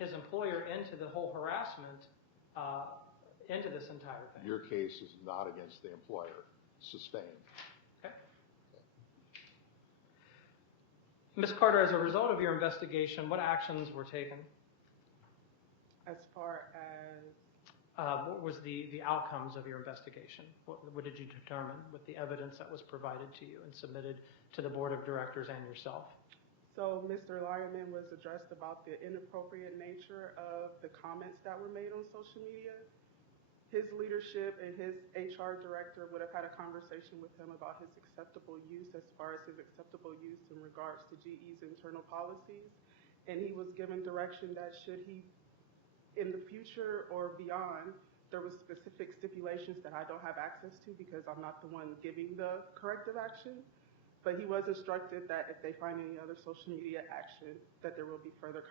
his employer into the whole harassment, into this entire thing. Your case is not against the employer. Sustained. Okay. Ms. Carter, as a result of your investigation, what actions were taken? As far as? What was the outcomes of your investigation? What did you determine with the evidence that was provided to you and submitted to the Board of Directors and yourself? So Mr. Lyman was addressed about the inappropriate nature of the comments that were made on social media. His leadership and his HR director would have had a conversation with him about his acceptable use as far as his acceptable use in regards to GE's internal policies. And he was given direction that should he, in the future or beyond, there was specific stipulations that I don't have access to because I'm not the one giving the corrective action. But he was instructed that if they find any other social media action, that there will be further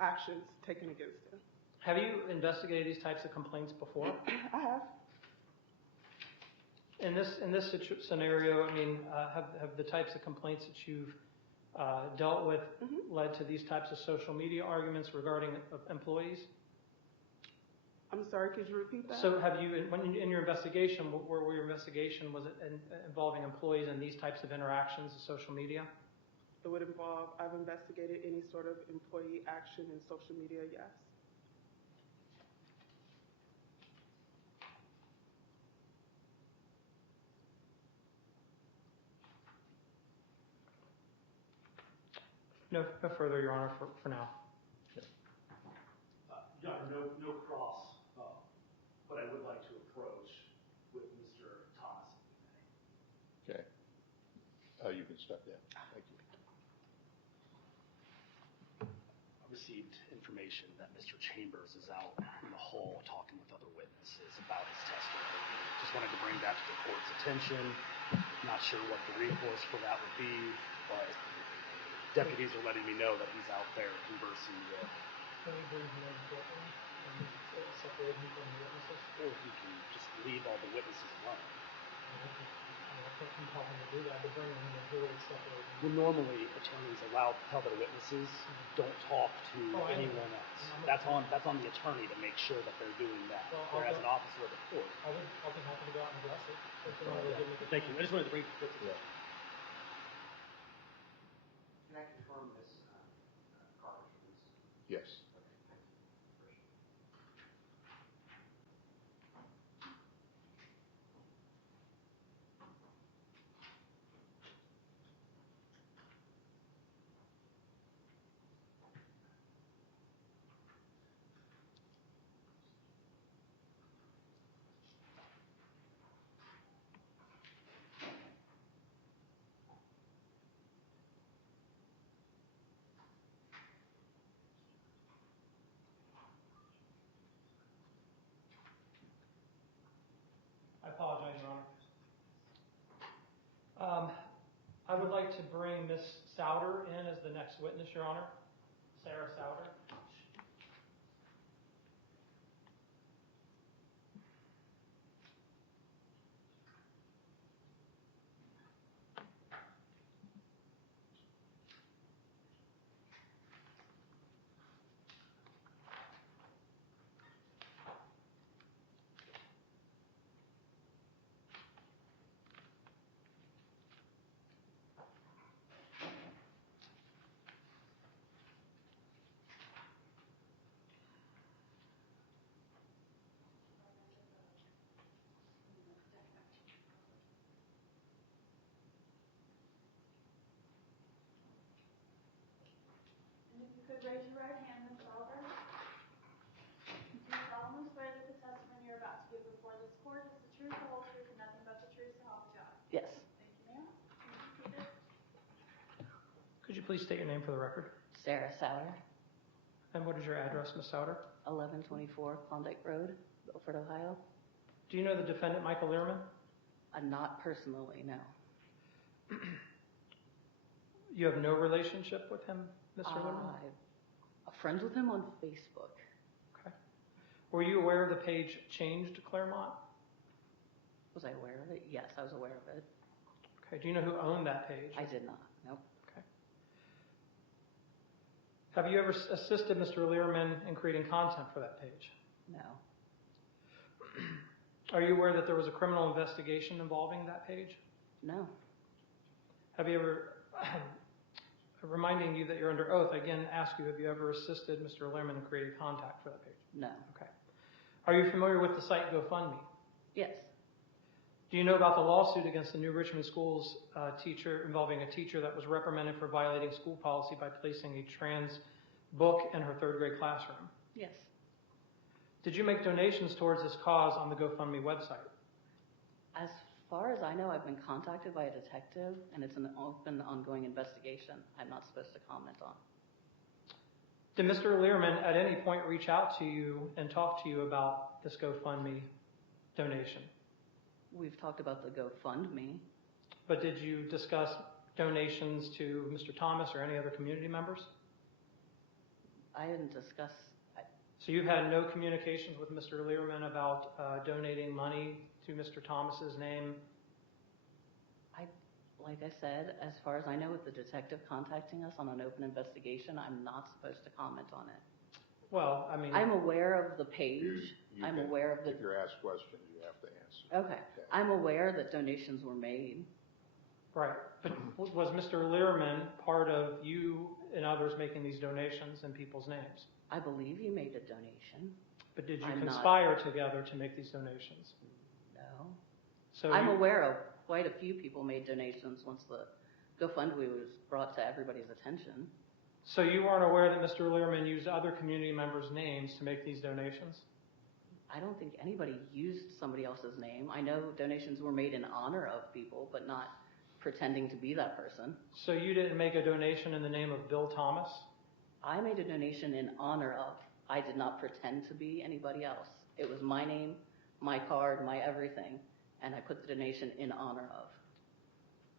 actions taken against him. Have you investigated these types of complaints before? I have. In this scenario, I mean, have the types of complaints that you've dealt with led to these types of social media arguments regarding employees? I'm sorry, could you repeat that? So have you, in your investigation, where your investigation, was it involving employees and these types of interactions with social media? It would involve, I've investigated any sort of employee action in social media, yes. No further, Your Honor, for now. Your Honor, no cross, but I would like to approach with Mr. Thomas. Okay. You can step down. Thank you. I received information that Mr. Chambers is out in the hall talking with other witnesses about his testimony. Just wanted to bring that to the court's attention. Not sure what the recourse for that would be. but deputies are letting me know that he's out there conversing with, Can we bring him in courtroom and separate him from the witnesses? or he can just leave all the witnesses alone. I can't compel him to do that, but bringing him in here would separate him. Well, normally attorneys allow tell their witnesses don't talk to I know. anyone else. That's on the attorney to make sure that they're doing that. Well, Whereas an officer of the court. I'll be happy to go out and address it. If you want to give me the Thank you. time. I just wanted to bring it to your attention. Can I confirm this, Carter, please? Yes. I apologize, Your Honor. I would like to bring Ms. Souter in as the next witness, Your Honor. Sarah Souter. And if you could raise your right hand, Ms. Sauber. Do you solemnly swear that the testimony you're about to give before this court is the truth, the whole truth, and nothing but the truth, so help you God? Yes. Thank you, ma'am. Please be seated. Could you please state your name for the record? Sarah Sauer, And what is your address, Ms. Souter? 1124 Klondike Road, Milford, Ohio. Do you know the defendant, Michael Learman? Not personally, no. You have no relationship with him, Mr. Learman? I'm friends with him on Facebook. Okay. Were you aware the page changed to Claremont? Was I aware of it? Yes, I was aware of it. Okay. Do you know who owned that page? I did not. Nope. Okay. Have you ever assisted Mr. Learman in creating content for that page? No. Are you aware that there was a criminal investigation involving that page? No. Have you ever, reminding you that you're under oath, I again ask you, have you ever assisted Mr. Learman in creating contact for that page? No. Okay. Are you familiar with the site GoFundMe? Yes. Do you know about the lawsuit against the New Richmond Schools teacher involving a teacher that was reprimanded for violating school policy by placing a trans book in her third grade classroom? Yes. Did you make donations towards this cause on the GoFundMe website? As far as I know, I've been contacted by a detective, and it's an open, ongoing investigation I'm not supposed to comment on. Did Mr. Learman at any point reach out to you and talk to you about this GoFundMe donation? We've talked about the GoFundMe. But did you discuss donations to Mr. Thomas or any other community members? I didn't discuss. So you've had no communications with Mr. Learman about donating money to Mr. Thomas's name? Like I said, as far as I know, with the detective contacting us on an open investigation, I'm not supposed to comment on it. Well, I mean... I'm aware of the page. I'm aware of the... If you're asked questions, you have to answer. Okay. I'm aware that donations were made. Right. But was Mr. Learman part of you and others making these donations in people's names? I believe you made a donation. But did you I'm conspire together to make these donations? No. So I'm aware of quite a few people made donations once the GoFundMe was brought to everybody's attention. So you weren't aware that Mr. Learman used other community members' names to make these donations? I don't think anybody used somebody else's name. I know donations were made in honor of people, but not pretending to be that person. So you didn't make a donation in the name of Bill Thomas? I made a donation in honor of. I did not pretend to be anybody else. It was my name, my card, my everything, and I put the donation in honor of.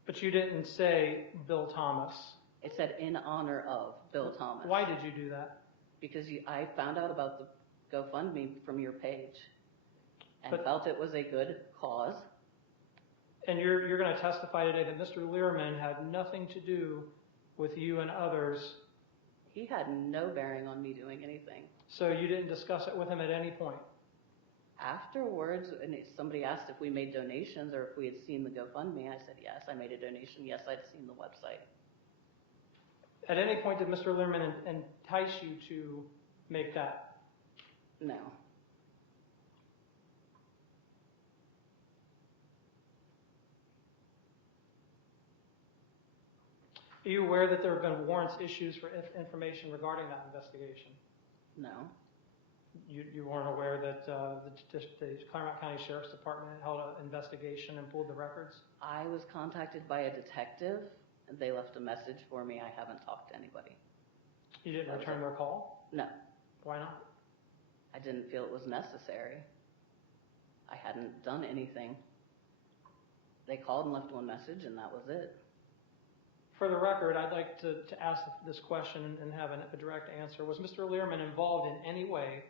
But you didn't say Bill Thomas. It said in honor of Bill Thomas. Why did you do that? Because I found out about the GoFundMe from your page and But- felt it was a good cause. And you're going to testify today that Mr. Learman had nothing to do with you and others, He had no bearing on me doing anything. so you didn't discuss it with him at any point? Afterwards, and if somebody asked if we made donations or if we had seen the GoFundMe, I said, yes, I made a donation. Yes, I'd seen the website. At any point did Mr. Learman entice you to make that? No. Are you aware that there have been warrants issued for information regarding that investigation? No. You weren't aware that the Claremont County Sheriff's Department held an investigation and pulled the records? I was contacted by a detective, and they left a message for me. I haven't talked to anybody. You didn't return their call? No. Why not? I didn't feel it was necessary. I hadn't done anything. They called and left one message, and that was it. For the record, I'd like to ask this question and have a direct answer. Was Mr. Learman involved in any way?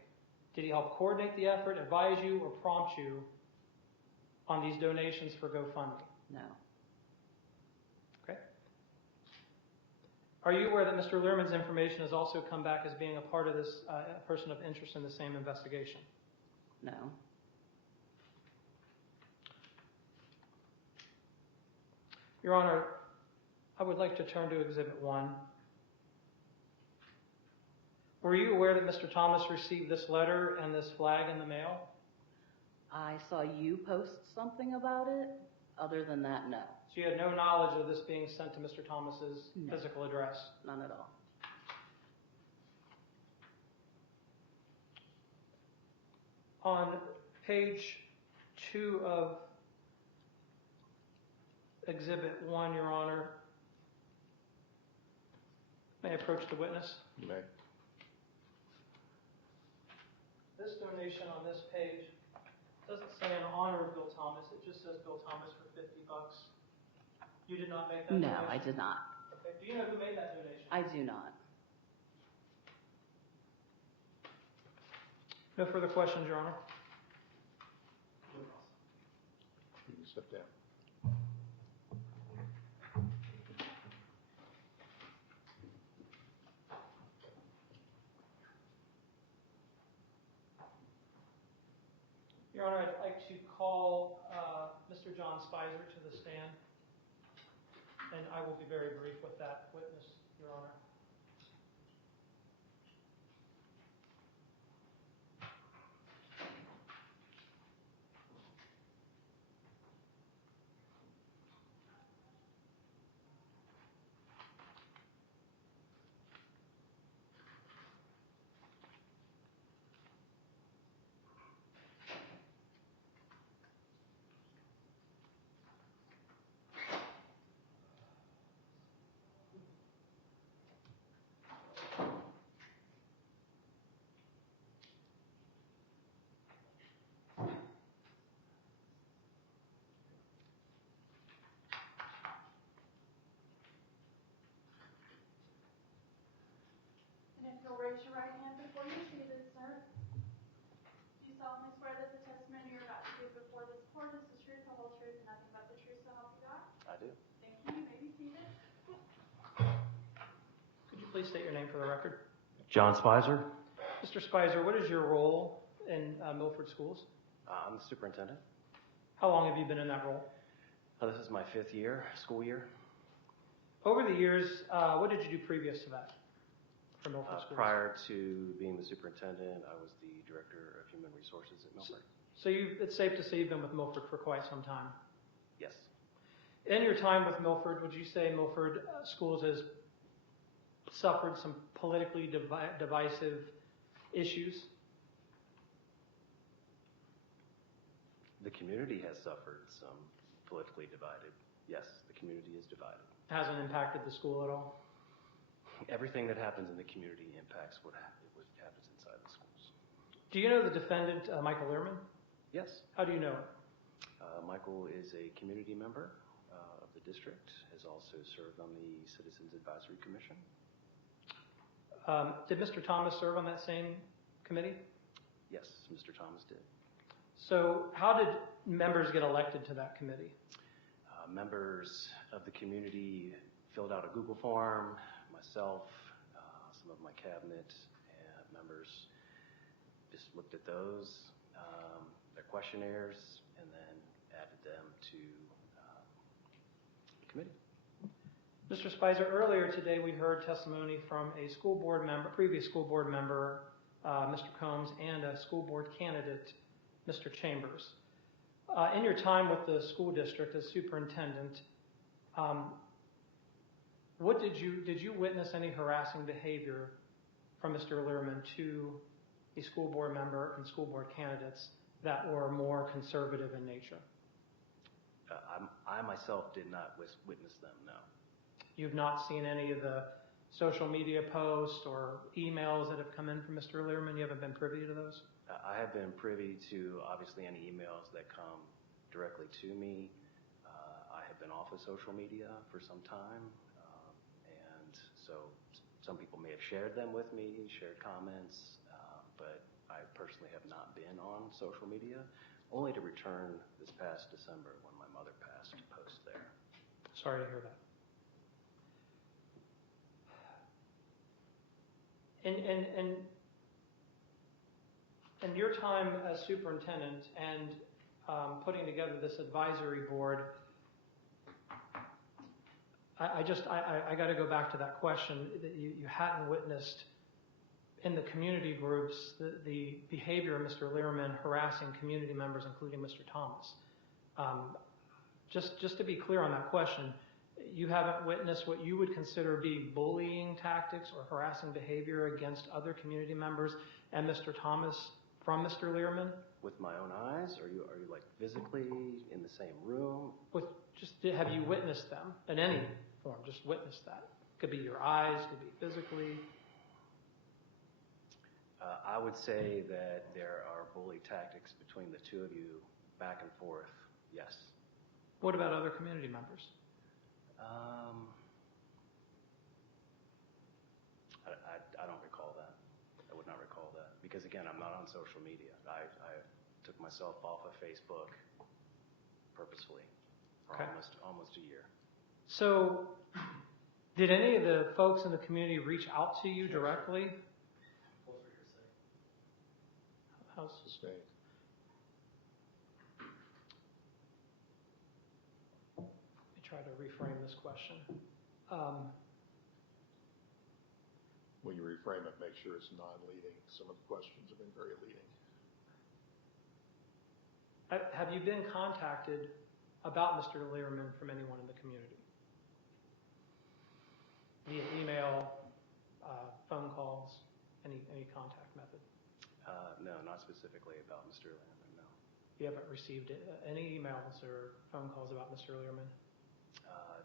Did he help coordinate the effort, advise you, or prompt you on these donations for GoFundMe? No. Okay. Are you aware that Mr. Learman's information has also come back as being a part of this person of interest in the same investigation? No. Your Honor, I would like to turn to Exhibit 1. Were you aware that Mr. Thomas received this letter and this flag in the mail? I saw you post something about it. Other than that, no. So you had no knowledge of this being sent to Mr. Thomas's No. physical address? None at all. On page 2 of Exhibit 1, Your Honor, may I approach the witness? You may. This donation on this page doesn't say in honor of Bill Thomas, it just says Bill Thomas for $50. You did not make that No, donation? I did not. Okay. Do you know who made that donation? I do not. No further questions, Your Honor. You can step down. Your Honor, I'd like to call Mr. John Spicer to the stand, and I will be very brief with that witness, Your Honor. And if you'll raise your right hand before you're seated, sir. Do you solemnly swear that the testimony you're about to give before this court is the truth, the whole truth, and nothing but the truth, so help you God? I do. Thank you. You may be seated. Could you please state your name for the record? John Spicer. Mr. Spicer, what is your role in Milford Schools? I'm the superintendent. How long have you been in that role? This is my 5th year, school year. Over the years, what did you do previous to that for Milford Schools? Prior to being the superintendent, I was the director of human resources at Milford. So it's safe to say you've been with Milford for quite some time. Yes. In your time with Milford, would you say Milford Schools has suffered some politically divisive issues? The community has suffered some politically divided. Yes, the community is divided. Hasn't impacted the school at all? Everything that happens in the community impacts what happens inside the schools. Do you know the defendant, Michael Learman? Yes. How do you know him? Michael is a community member of the district, has also served on the Citizens Advisory Commission. Did Mr. Thomas serve on that same committee? Yes, Mr. Thomas did. So how did members get elected to that committee? Members of the community filled out a Google form, myself, some of my cabinet and members just looked at those, their questionnaires, and then added them to the committee. Mr. Spicer, earlier today we heard testimony from a school board member, previous school board member, Mr. Combs, and a school board candidate, Mr. Chambers. In your time with the school district as superintendent, what did you witness any harassing behavior from Mr. Learman to a school board member and school board candidates that were more conservative in nature? I myself did not witness them, no. You've not seen any of the social media posts or emails that have come in from Mr. Learman? You haven't been privy to those? I have been privy to, obviously, any emails that come directly to me. I have been off of social media for some time, and so some people may have shared them with me, shared comments, but I personally have not been on social media, only to return this past December when my mother passed post there. Sorry to hear that. In your time as superintendent and putting together this advisory board, I got to go back to that question that you hadn't witnessed in the community groups the behavior of Mr. Learman harassing community members, including Mr. Thomas. Just to be clear on that question, you haven't witnessed what you would consider being bullying tactics or harassing behavior against other community members and Mr. Thomas from Mr. Learman? With my own eyes? Are you like physically in the same room? Have you witnessed them in any form? Just witnessed that. Could be your eyes, could be physically. I would say that there are bully tactics between the two of you, back and forth, yes. What about other community members? I don't recall that. I would not recall that. Because again, I'm not on social media. I took myself off of Facebook purposefully for almost a year. So, did any of the folks in the community reach out to you directly? How's sustained? Let me try to reframe this question. When you reframe it, make sure it's non-leading. Some of the questions have been very leading. Have you been contacted about Mr. Learman from anyone in the community? Via email, phone calls, any contact method? No, not specifically about Mr. Learman, no. You haven't received any emails or phone calls about Mr. Learman?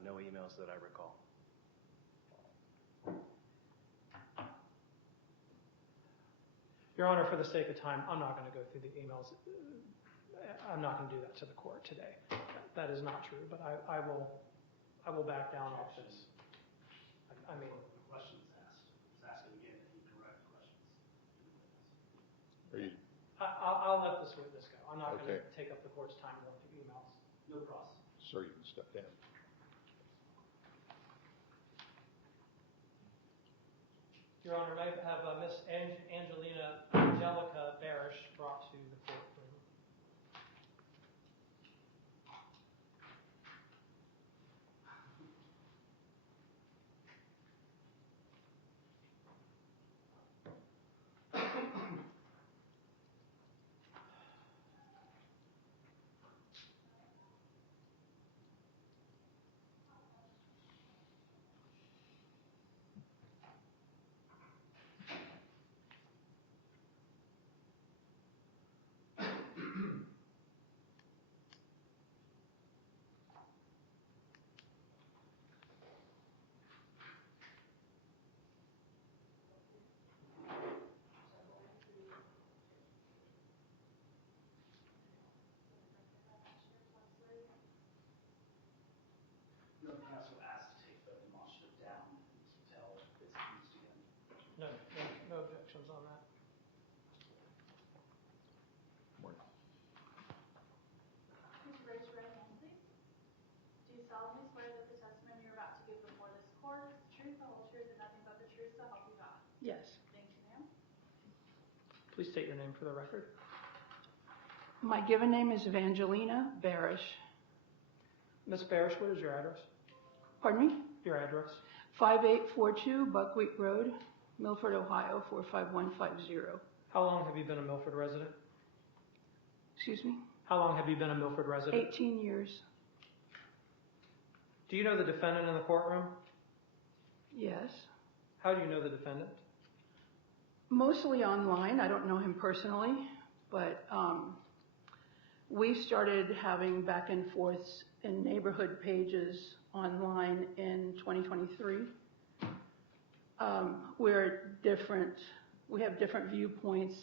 No emails that I recall. Your Honor, for the sake of time, I'm not going to go through the emails. I'm not going to do that to the court today. That is not true, but I will back down off this. I mean, The questions asked. Just asking again that you direct questions to the witness. Are you, I'll let this witness go. I'm not going Okay. to take up the court's time going through emails. No cross. sir, you can step down. Your Honor, may I have Miss Angelica Barish brought to the courtroom. solemnly swear that the testimony you're about to give before this court is the truth, the whole truth, and nothing but the truth, so help you God? Yes. Thank you, ma'am. Please state your name for the record. My given name is Evangelina Barish. Ms. Barish, what is your address? Pardon me? Your address? 5842 Buckwheat Road, Milford, Ohio 45150. How long have you been a Milford resident? Excuse me? How long have you been a Milford resident? 18 years. Do you know the defendant in the courtroom? Yes. How do you know the defendant? Mostly online. I don't know him personally, but we started having back and forths in neighborhood pages online in 2023. We're different. We have different viewpoints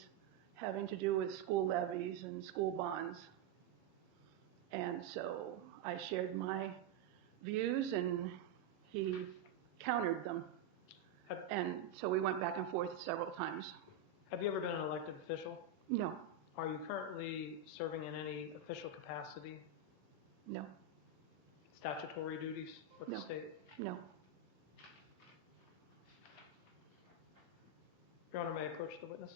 having to do with school levies and school bonds. And so I shared my views and he countered them. And so we went back and forth several times. Have you ever been an elected official? No. Are you currently serving in any official capacity? No. Statutory duties with the No. state? No. Your Honor, may I approach the witness?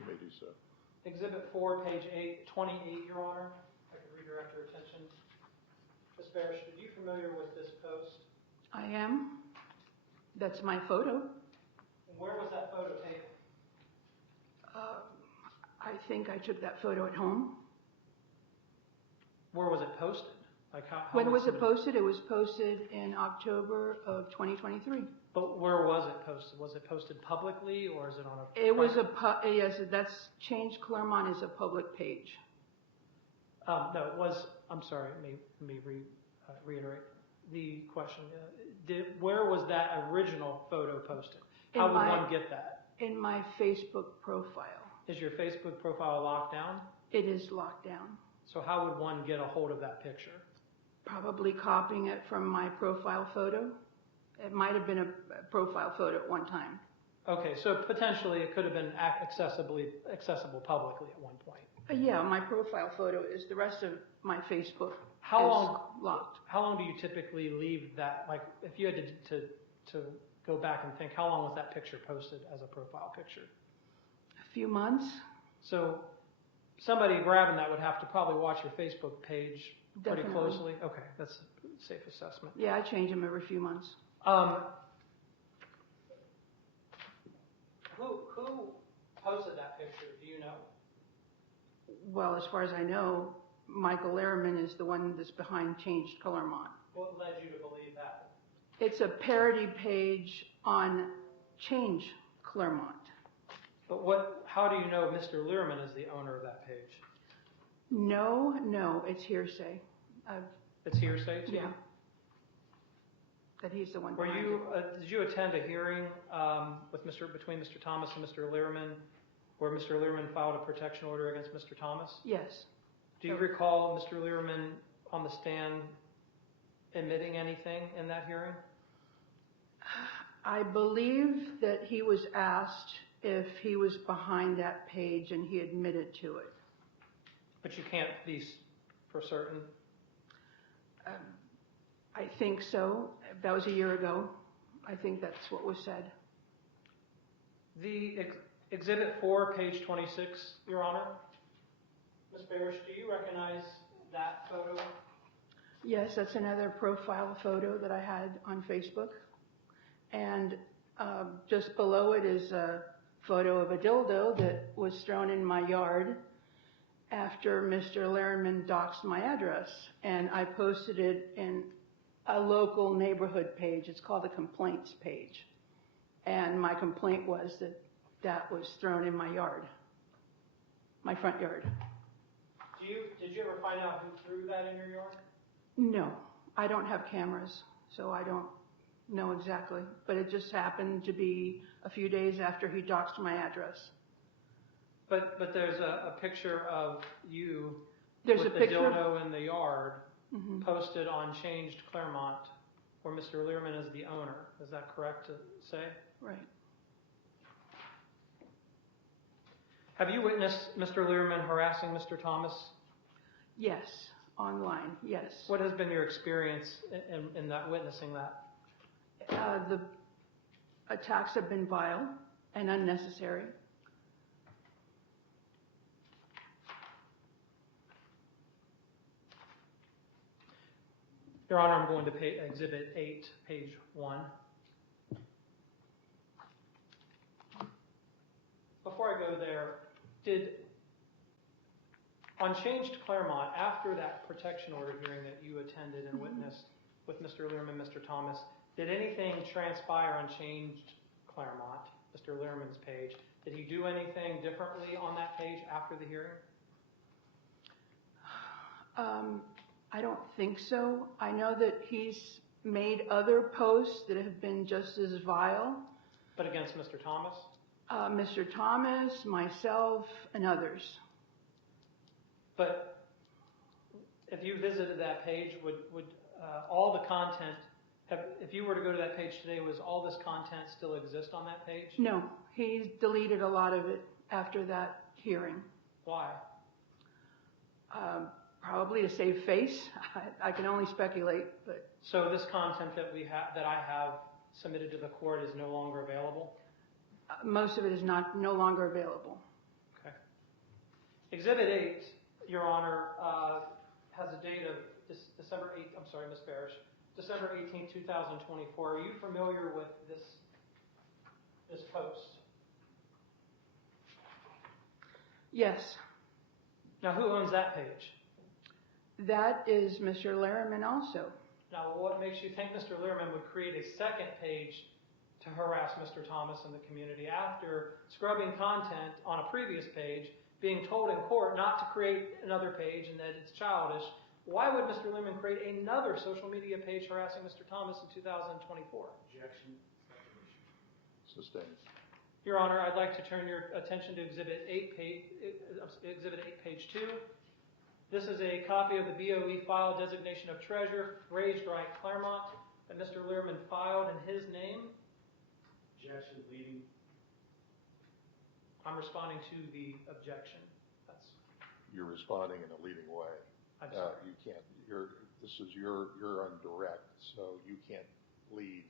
You may do so. Exhibit 4, page 28, Your Honor. I could redirect your attention. Ms. Barish, are you familiar with this post? I am. That's my photo. Where was that photo taken? I think I took that photo at home. Where was it posted? Like how When was it posted? It was posted in October of 2023. But where was it posted? Was it posted publicly or is it on a... It was yes, that's Change Claremont is a public page. No, it was, I'm sorry, let me reiterate the question. Where was that original photo posted? How would one get that? In my Facebook profile. Is your Facebook profile locked down? It is locked down. So how would one get a hold of that picture? Probably copying it from my profile photo. It might have been a profile photo at one time. Okay, so potentially it could have been accessible publicly at one point. Yeah, my profile photo is. The rest of my Facebook locked. How long do you typically leave that? Like, if you had to go back and think, how long was that picture posted as a profile picture? A few months. So somebody grabbing that would have to probably watch your Facebook page pretty Definitely. closely. Okay, that's a safe assessment. Yeah, I change them every few months. Who posted that picture? Do you know? Well, as far as I know, Michael Lehrman is the one that's behind Changed Claremont. What led you to believe that? It's a parody page on Change Claremont. But how do you know Mr. Lehrman is the owner of that page? No, it's hearsay. It's hearsay to you? Yeah. That he's the one. Did you attend a hearing between Mr. Thomas and Mr. Lehrman, where Mr. Lehrman filed a protection order against Mr. Thomas? Yes. Do you recall Mr. Lehrman on the stand admitting anything in that hearing? I believe that he was asked if he was behind that page, and he admitted to it. But you can't be for certain? I think so. That was a year ago. I think that's what was said. The Exhibit 4, page 26, Your Honor. Ms. Barish, do you recognize that photo? Yes, that's another profile photo that I had on Facebook. And just below it is a photo of a dildo that was thrown in my yard after Mr. Lehrman doxed my address. And I posted it in a local neighborhood page. It's called the complaints page. And my complaint was that that was thrown in my yard, my front yard. Did you ever find out who threw that in your yard? No, I don't have cameras, so I don't know exactly. But it just happened to be a few days after he doxed my address. But there's a picture of you There's with a the picture dildo in the yard Mm-hmm. posted on Changed Claremont, where Mr. Lehrman is the owner. Is that correct to say? Right. Have you witnessed Mr. Lehrman harassing Mr. Thomas? Yes, online, yes. What has been your experience in that, witnessing that? The attacks have been vile and unnecessary. Your Honor, I'm going to Exhibit 8, page 1. Before I go there, on Change to Claremont, after that protection order hearing that you attended and witnessed with Mr. Learman, Mr. Thomas, did anything transpire on Changed Claremont, Mr. Learman's page? Did he do anything differently on that page after the hearing? I don't think so. I know that he's made other posts that have been just as vile. But against Mr. Thomas? Mr. Thomas, myself, and others. But if you visited that page, would all the content, if you were to go to that page today, was all this content still exist on that page? No, he deleted a lot of it after that hearing. Why? Probably to save face. I can only speculate, but. So this content that I have submitted to the court is no longer available? Most of it is no longer available. Okay. Exhibit 8, Your Honor, has a date of December 8th, I'm sorry, Ms. Barish, December 18th, 2024. Are you familiar with this post? Yes. Now, who owns that page? That is Mr. Lehrman also. Now, what makes you think Mr. Lehrman would create a second page to harass Mr. Thomas and the community after scrubbing content on a previous page, being told in court not to create another page and that it's childish? Why would Mr. Lehrman create another social media page harassing Mr. Thomas in 2024? Objection. Sustained. Your Honor, I'd like to turn your attention to Exhibit 8, page 2. This is a copy of the BOE file designation of treasure, raised right Claremont, that Mr. Lehrman filed in his name. Objection, leading. I'm responding to the objection. You're responding in a leading way. I'm sorry. You can't. You're on direct, so you can't lead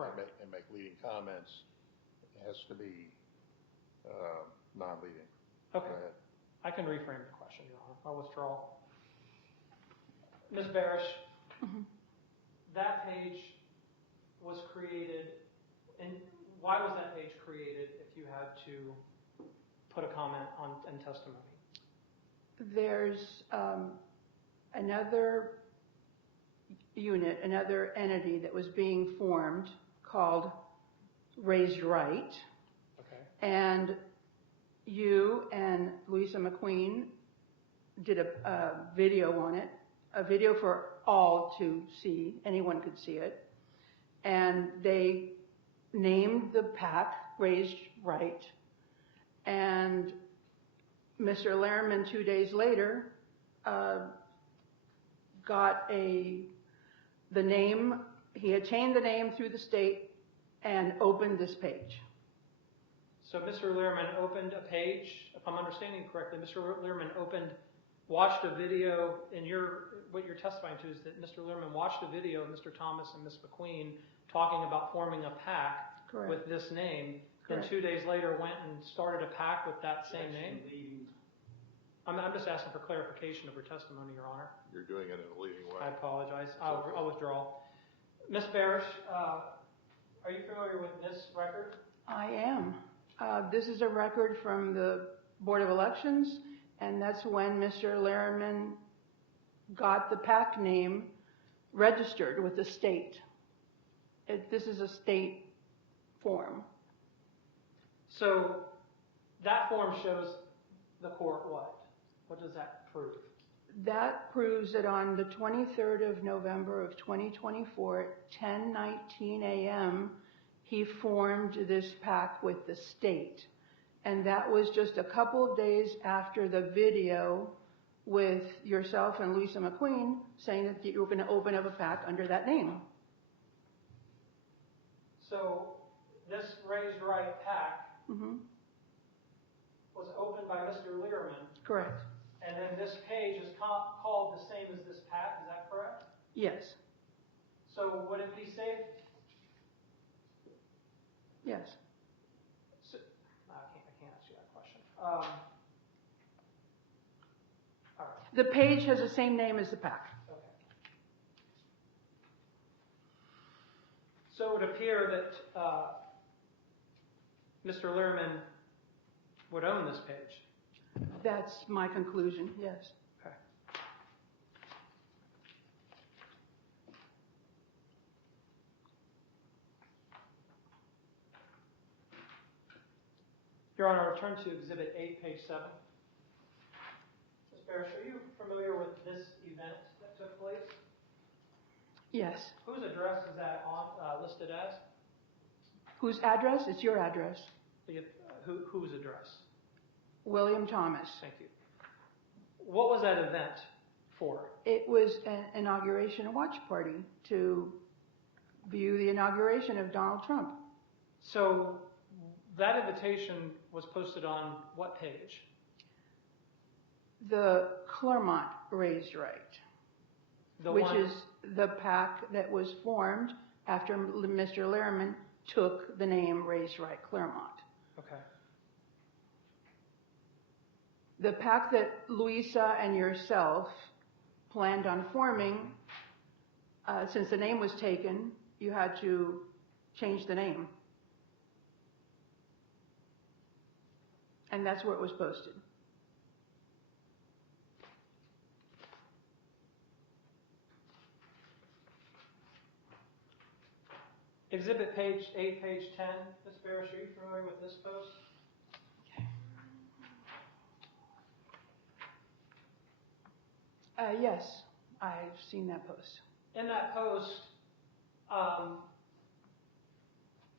and make leading comments. It has to be non-leading. Okay. Go ahead. I can reframe the question, Your Honor. I'll withdraw. Ms. Barish, that page was created, and why was that page created if you had to put a comment on in testimony? There's another unit, another entity that was being formed called Raised Right. Okay. And you and Louisa McQueen did a video on it, a video for all to see. Anyone could see it. And they named the PAC Raised Right. And Mr. Lehrman, 2 days later, got the name, he obtained the name through the state and opened this page. So Mr. Lehrman opened a page, if I'm understanding correctly, Mr. Lehrman watched a video, and what you're testifying to is that Mr. Lehrman watched a video of Mr. Thomas and Ms. McQueen talking about forming a PAC with this name, then 2 days later went and started a PAC with that same name? I'm just asking for clarification of her testimony, Your Honor. You're doing it in a leading way. I apologize. I'll withdraw. Ms. Barish, are you familiar with this record? I am. This is a record from the Board of Elections, and that's when Mr. Lehrman got the PAC name registered with the state. This is a state form. So that form shows the court what? What does that prove? That proves that on the 23rd of November of 2024 at 10:19 a.m., he formed this PAC with the state. And that was just a couple of days after the video with yourself and Louisa McQueen saying that you were going to open up a PAC under that name. So this Raised Right PAC was opened by Mr. Lehrman. Correct. And then this page is called the same as this pack, is that correct? Yes, So would it be safe? yes. So, I can't ask you that question. All right. The page has the same name as the pack. Okay. So it would appear that Mr. Lehrman would own this page. That's my conclusion, yes. Okay. Your Honor, I'll return to Exhibit 8, page 7. Ms. Parrish, are you familiar with this event that took place? Yes. Whose address is that on listed as? Whose address? It's your address. Whose address? William Thomas. Thank you. What was that event for? It was an inauguration watch party to view the inauguration of Donald Trump. So that invitation was posted on what page? The Claremont Raised Right, which is the PAC that was formed after Mr. Lehrman took the name Raised Right Claremont. Okay. The PAC that Louisa and yourself planned on forming, since the name was taken, you had to change the name. And that's where it was posted. Exhibit page 8, page 10. Ms. Parrish, are you familiar with this post? Yes, I've seen that post. In that post,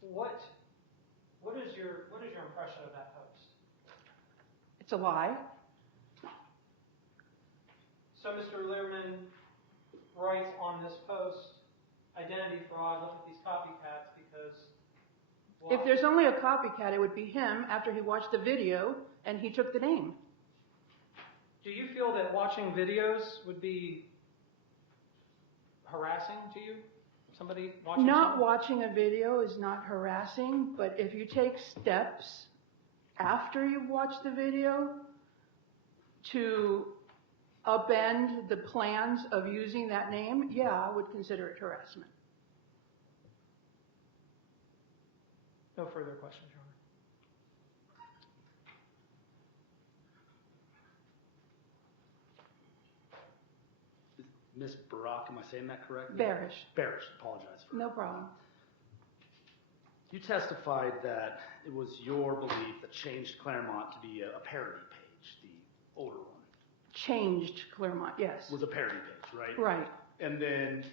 what is your impression of that post? It's a lie. So Mr. Lehrman writes on this post, identity fraud, look at these copycats because why? If there's only a copycat, it would be him after he watched the video and he took the name. Do you feel that watching videos would be harassing to you? Somebody watching Not something? watching a video is not harassing, but if you take steps after you've watched the video to upend the plans of using that name, yeah, I would consider it harassment. No further questions, Your Honor. Ms. Barak, am I saying that correctly? Bearish. Bearish, apologize for No problem. You testified that it was your belief that changed Claremont to be a parody page, the older one. Changed Claremont, yes. Was a parody page, right? Right. And then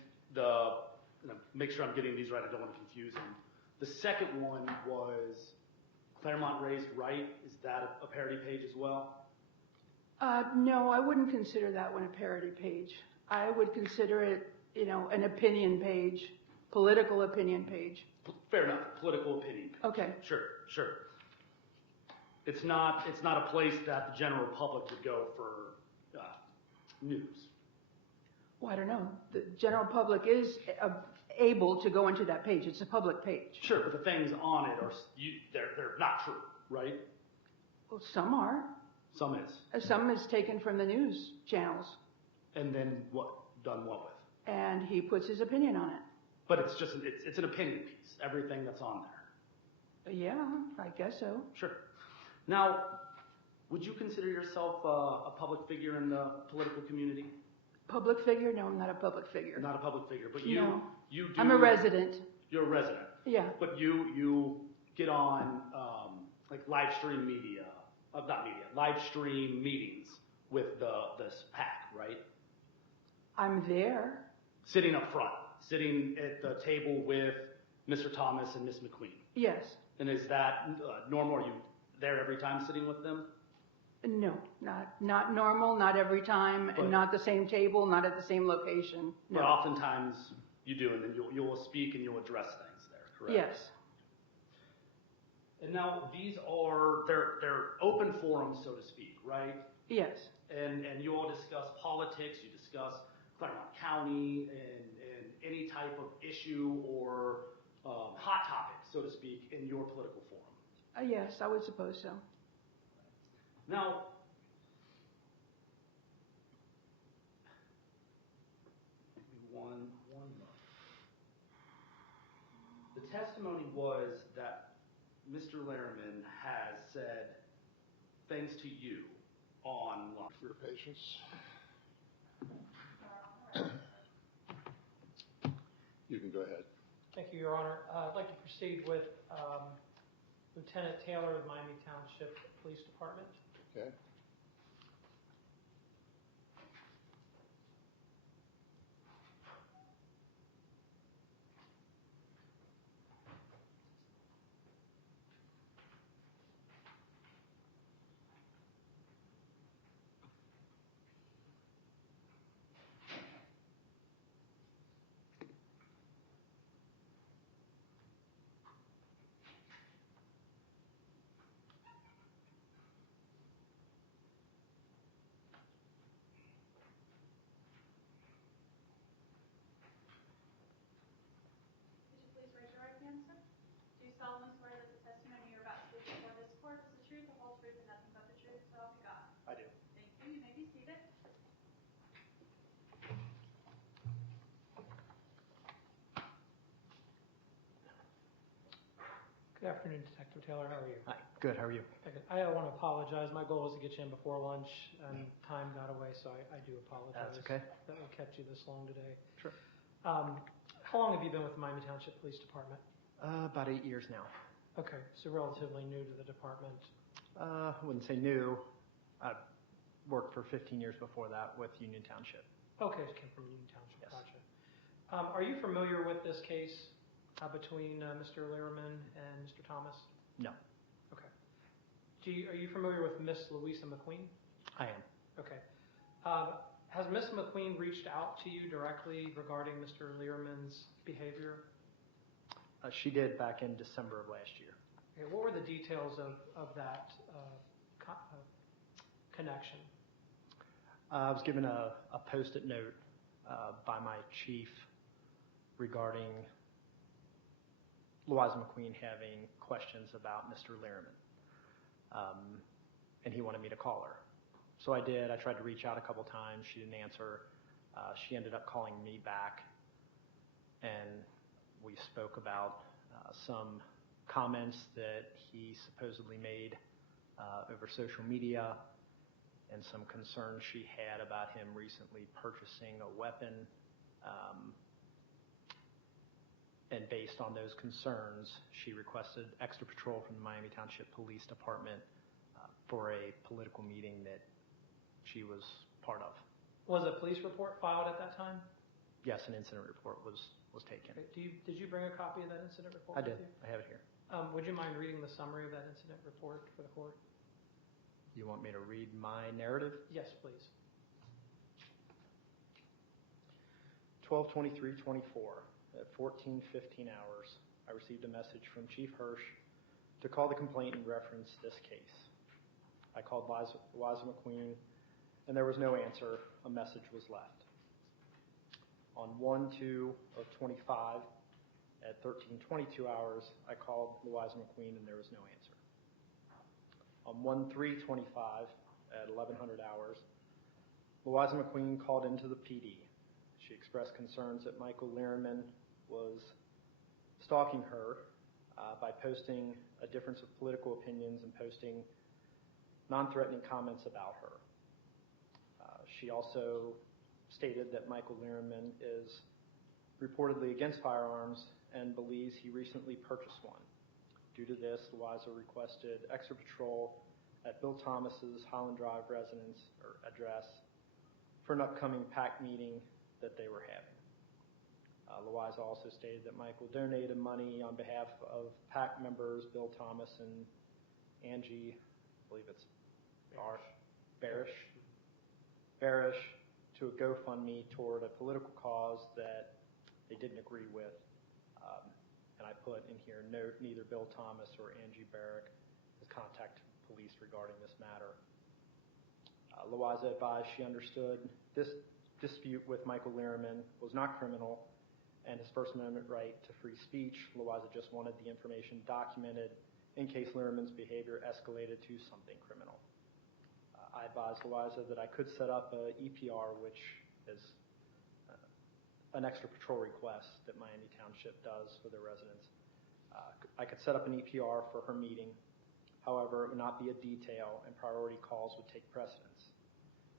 make sure I'm getting these right, I don't want to confuse them. The second one was Claremont Raised Right. Is that a parody page as well? No, I wouldn't consider that one a parody page. I would consider it, an opinion page, political opinion page. Fair enough, political opinion page. Okay. Sure. It's not a place that the general public would go for news. Well, I don't know. The general public is able to go into that page. It's a public page. Sure, but the things on it they're not true, right? Well, some are. Some is. Some is taken from the news channels. And then what? Done what with? And he puts his opinion on it. But it's an opinion piece, everything that's on there. Yeah, I guess so. Sure. Now, would you consider yourself a public figure in the political community? Public figure? No, I'm not a public figure. Not a public figure, but No. you do. I'm a resident. You're a resident. Yeah. But you get on like live stream live stream meetings with this PAC, right? I'm there. Sitting up front, sitting at the table with Mr. Thomas and Ms. McQueen. Yes. And is that normal? Are you there every time sitting with them? No, not normal, not every time, and not the same table, not at the same location. No. But oftentimes you do, and then you'll speak and you'll address things there, correct? Yes. And now they're open forums, so to speak, right? Yes. And you all discuss politics, you discuss Claremont County and any type of issue or hot topic, so to speak, in your political forum. Yes, I would suppose so. Now, one more. The testimony was that Mr. Lehrman has said things to you online. For your patience. You can go ahead. Thank you, Your Honor. I'd like to proceed with Lieutenant Taylor of the Miami Township Police Department. Okay. Could you please raise your right hand, sir? Do you solemnly swear that the testimony you're about to give before this court is the truth, the whole truth, and nothing but the truth, so help you God? I do. Thank you. You may be seated. Good afternoon, Detective Taylor. How are you? Hi, good, how are you? I want to apologize. My goal was to get you in before lunch, and time got away, so I do apologize. That's okay. That we kept you this long today. Sure. How long have you been with the Miami Township Police Department? About 8 years now. Okay, so relatively new to the department. I wouldn't say new. I worked for 15 years before that with Union Township. Okay, you came from Union Township. Yes. Gotcha. Are you familiar with this case between Mr. Lehrman and Mr. Thomas? No, Okay. Are you familiar with Miss Louisa McQueen? I am. Okay. Has Miss McQueen reached out to you directly regarding Mr. Lehrman's behavior? She did back in December of last year. Okay, what were the details of that connection? I was given a post-it note by my chief regarding Louisa McQueen having questions about Mr. Lehrman. And he wanted me to call her. So I did. I tried to reach out a couple times. She didn't answer. She ended up calling me back, and we spoke about some comments that he supposedly made over social media and some concerns she had about him recently purchasing a weapon. And based on those concerns, she requested extra patrol from the Miami Township Police Department for a political meeting that she was part of. Was a police report filed at that time? Yes, an incident report was taken. Okay. Did you bring a copy of that incident report I with did. you? I have it here. Would you mind reading the summary of that incident report for the court? You want me to read my narrative? Yes, please. 12/23/24 at 14:15 hours, I received a message from Chief Hirsch to call the complaint and reference this case. I called Louisa McQueen, and there was no answer. A message was left. On 1/2/25 at 13:22 hours, I called Louisa McQueen, and there was no answer. On 1/3/25 at 1100 hours, Louisa McQueen called into the PD. She expressed concerns that Michael Lehrman was stalking her by posting a difference of political opinions and posting non-threatening comments about her. She also stated that Michael Lehrman is reportedly against firearms and believes he recently purchased one. Due to this, Louisa requested extra patrol at Bill Thomas's Holland Drive residence or address for an upcoming PAC meeting that they were having. Louisa also stated that Michael donated money on behalf of PAC members Bill Thomas and Angie, I believe it's Barish, to a GoFundMe toward a political cause that they didn't agree with. And I put in here, note, neither Bill Thomas or Angie Barrick has contacted police regarding this matter. Loiza advised she understood this dispute with Michael Lehrman was not criminal, and his First Amendment right to free speech. Loiza just wanted the information documented in case Lehrman's behavior escalated to something criminal. I advised Loiza that I could set up a EPR, which is an extra patrol request that Miami Township does for their residents. I could set up an EPR for her meeting. However, it would not be a detail, and priority calls would take precedence.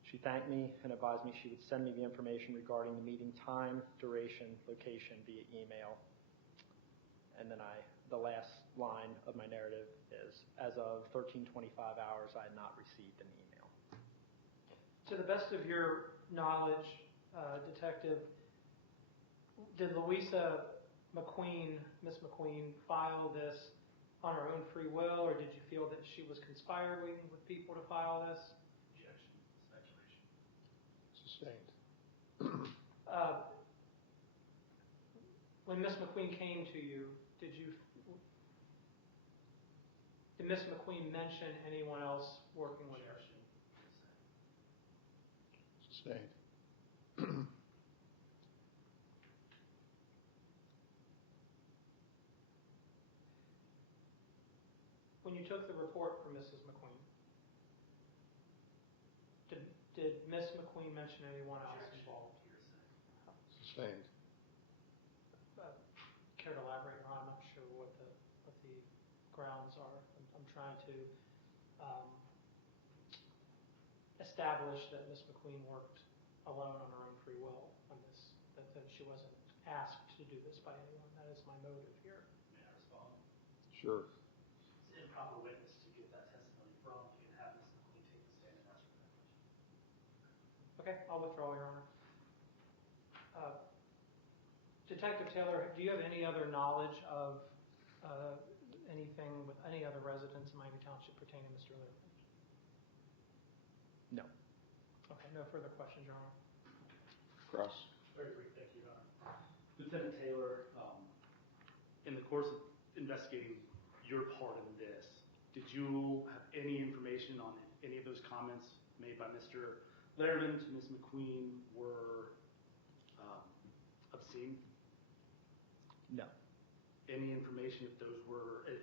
She thanked me and advised me she would send me the information regarding the meeting time, duration, location via email. And then the last line of my narrative is, as of 13:25 hours, I had not received an email. To the best of your knowledge, Detective, did Louisa McQueen, Miss McQueen, file this on her own free will, or did you feel that she was conspiring with people to file this? Objection. Speculation. Sustained. When Miss McQueen came to you, did Miss McQueen mention anyone else working with her? Objection. Sustained. When you took the report from Mrs. McQueen, did Miss McQueen mention anyone else involved? Sustained. Care to elaborate, Ron? I'm not sure what the grounds are. I'm trying to establish that Miss McQueen worked alone on her own free will on this, that she wasn't asked to do this by anyone. That is my motive here. May I respond? Sure. It's an improper witness to get that testimony from. You can have Ms. McQueen take the stand and answer that question. Okay, I'll withdraw, Your Honor. Detective Taylor, do you have any other knowledge of anything with any other residents in Miami Township pertaining to Mr. Lehrman? No. Okay, no further questions, Your Honor. Cross. Very brief, thank you, Your Honor. Lieutenant Taylor, in the course of investigating your part in this, did you have any information on any of those comments made by Mr. Lehrman to Ms. McQueen were obscene? No. Any information if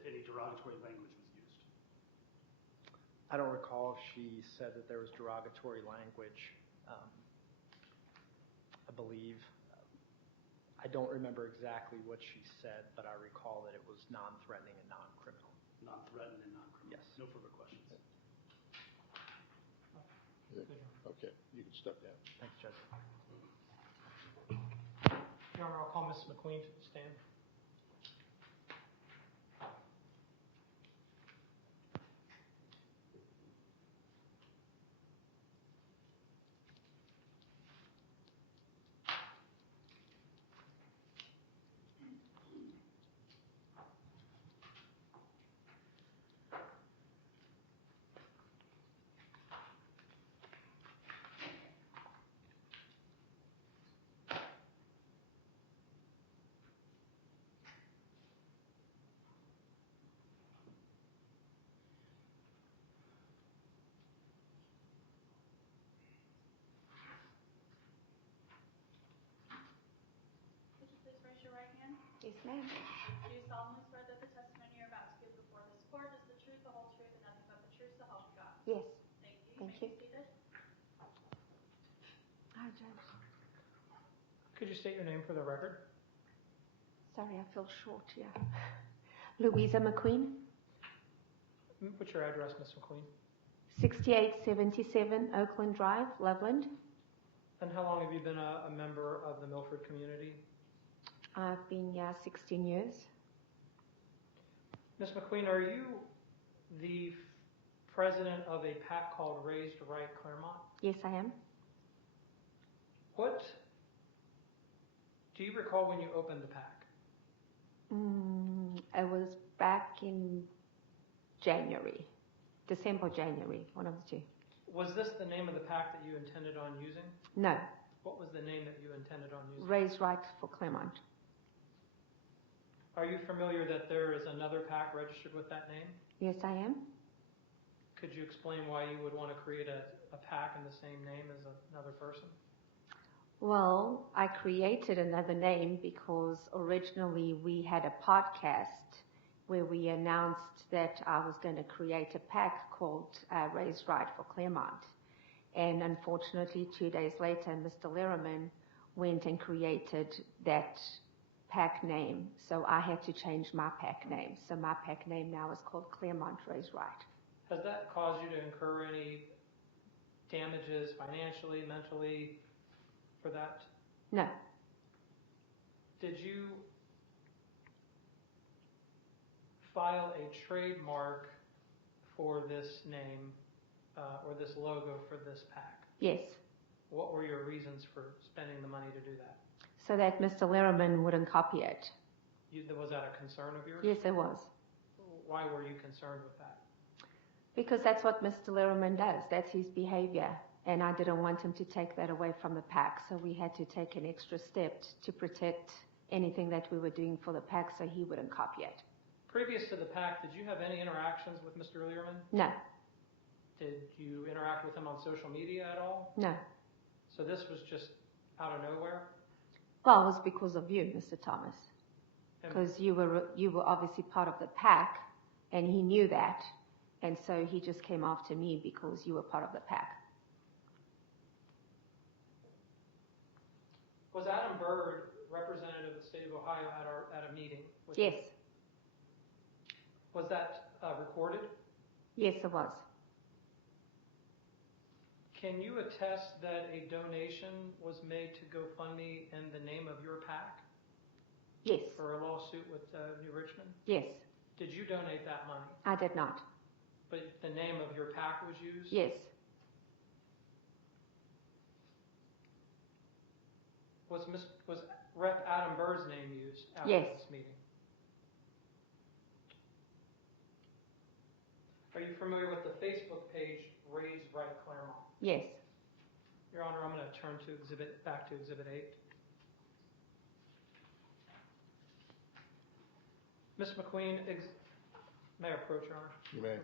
any derogatory language was used? I don't recall if she said that there was derogatory language. I believe. I don't remember exactly what she said, but I recall that it was non-threatening and non-criminal. Non-threatening and non-criminal? Yes. No further questions. Okay, you can step down. Thanks, Judge. Your Honor, I'll call Ms. McQueen to the stand. Could you please raise your right hand? Yes, ma'am. Do you solemnly swear that the testimony you're about to give before this court is the truth, the whole truth, and nothing but the truth, so help you God? Yes. Thank you. Thank You you. may be seated. Hi, Judge. Could you state your name for the record? Sorry, I feel short here. Louisa McQueen, What's your address, Ms. McQueen? 6877 Oakland Drive, Loveland. And how long have you been a member of the Milford community? I've been here 16 years. Ms. McQueen, are you the president of a PAC called Raised Right Claremont? Yes, I am. What do you recall when you opened the PAC? It was back in January, December, January, one of the two. Was this the name of the PAC that you intended on using? No, What was the name that you intended on using? Raise Right for Claremont. Are you familiar that there is another PAC registered with that name? Yes, I am. Could you explain why you would want to create a a PAC in the same name as another person? Well, I created another name because originally we had a podcast where we announced that I was going to create a PAC called Raise Right for Claremont. And unfortunately, 2 days later, Mr. Lehrman went and created that PAC name. So I had to change my PAC name. So my PAC name now is called Claremont Raise Right. Has that caused you to incur any damages financially, mentally, for that? No. Did you file a trademark for this name or this logo for this PAC? Yes. What were your reasons for spending the money to do that? So that Mr. Lehrman wouldn't copy it. Was that a concern of yours? Yes, it was. Why were you concerned with that? Because that's what Mr. Lehrman does. That's his behavior. And I didn't want him to take that away from the PAC. So we had to take an extra step to protect anything that we were doing for the PAC so he wouldn't copy it. Previous to the PAC, did you have any interactions with Mr. Lehrman? No. Did you interact with him on social media at all? No. So this was just out of nowhere? Well, it was because of you, Mr. Thomas. Because you were obviously part of the PAC, and he knew that. And so he just came after me because you were part of the PAC. Was Adam Byrd, representative of the state of Ohio, at a meeting? Yes. Was that recorded? Yes, it was. Can you attest that a donation was made to GoFundMe in the name of your PAC? Yes. For a lawsuit with New Richmond? Yes. Did you donate that money? I did not. But the name of your PAC was used? Yes. Was Rep. Adam Byrd's name used after Yes. this meeting? Are you familiar with the Facebook page, Raise Right Claremont? Yes. Your Honor, I'm going to turn back to Exhibit 8. Ms. McQueen, may I approach, Your Honor? You may.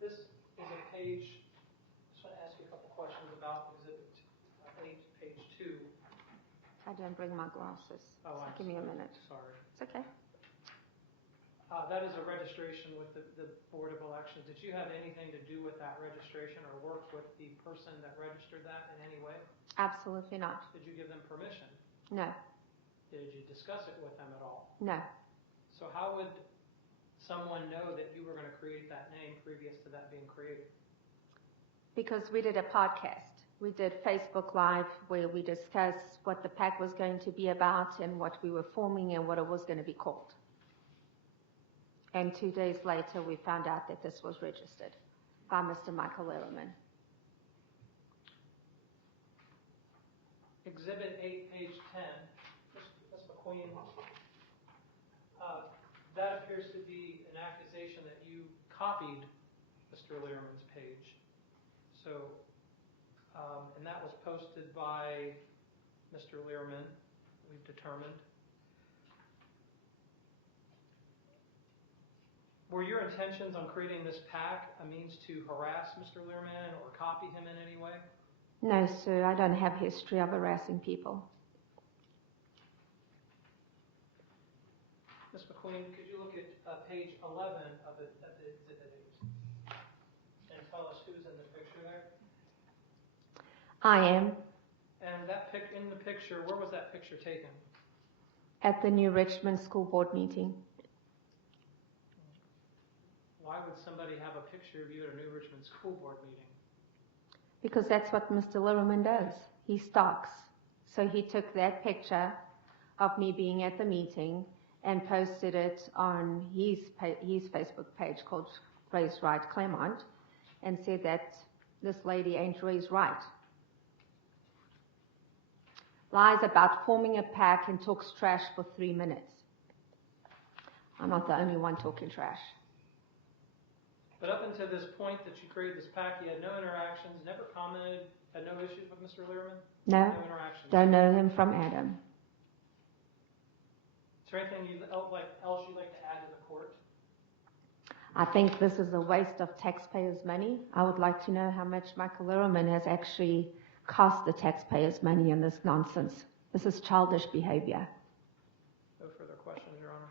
This is a page, I just want to ask you a couple questions about Exhibit 8, page 2. I didn't bring my glasses. Oh, So I'm give me a minute. Sorry. It's okay. That is a registration with the Board of Elections. Did you have anything to do with that registration or work with the person that registered that in any way? Absolutely not. Did you give them permission? No. Did you discuss it with them at all? No. So how would someone know that you were going to create that name previous to that being created? Because we did a podcast. We did Facebook Live where we discussed what the PAC was going to be about and what we were forming and what it was going to be called. And 2 days later, we found out that this was registered by Mr. Michael Lehrman. Exhibit 8, page 10. Ms. McQueen, that appears to be an accusation that you copied Mr. Lehrman's page. So, and that was posted by Mr. Lehrman, we've determined. Were your intentions on creating this PAC a means to harass Mr. Lehrman or copy him in any way? No, sir, I don't have history of harassing people. Ms. McQueen, could you look at page 11 of the Exhibit 8 and tell us who's in the picture there? I am. And that in the picture, where was that picture taken? At the New Richmond School Board meeting. Why would somebody have a picture of you at a New Richmond School Board meeting? Because that's what Mr. Lehrman does. He stalks. So he took that picture of me being at the meeting and posted it on his Facebook page called Raise Right Claremont and said that this lady ain't raised right. Lies about forming a PAC and talks trash for 3 minutes. I'm not the only one talking trash. But up until this point that you created this PAC, you had no interactions, never commented, had no issues with Mr. Lehrman? No. No interactions? Don't know him from Adam. Is there anything else you'd like to add to the court? I think this is a waste of taxpayers' money. I would like to know how much Michael Lerman has actually cost the taxpayers' money in this nonsense. This is childish behavior. No further questions, Your Honor.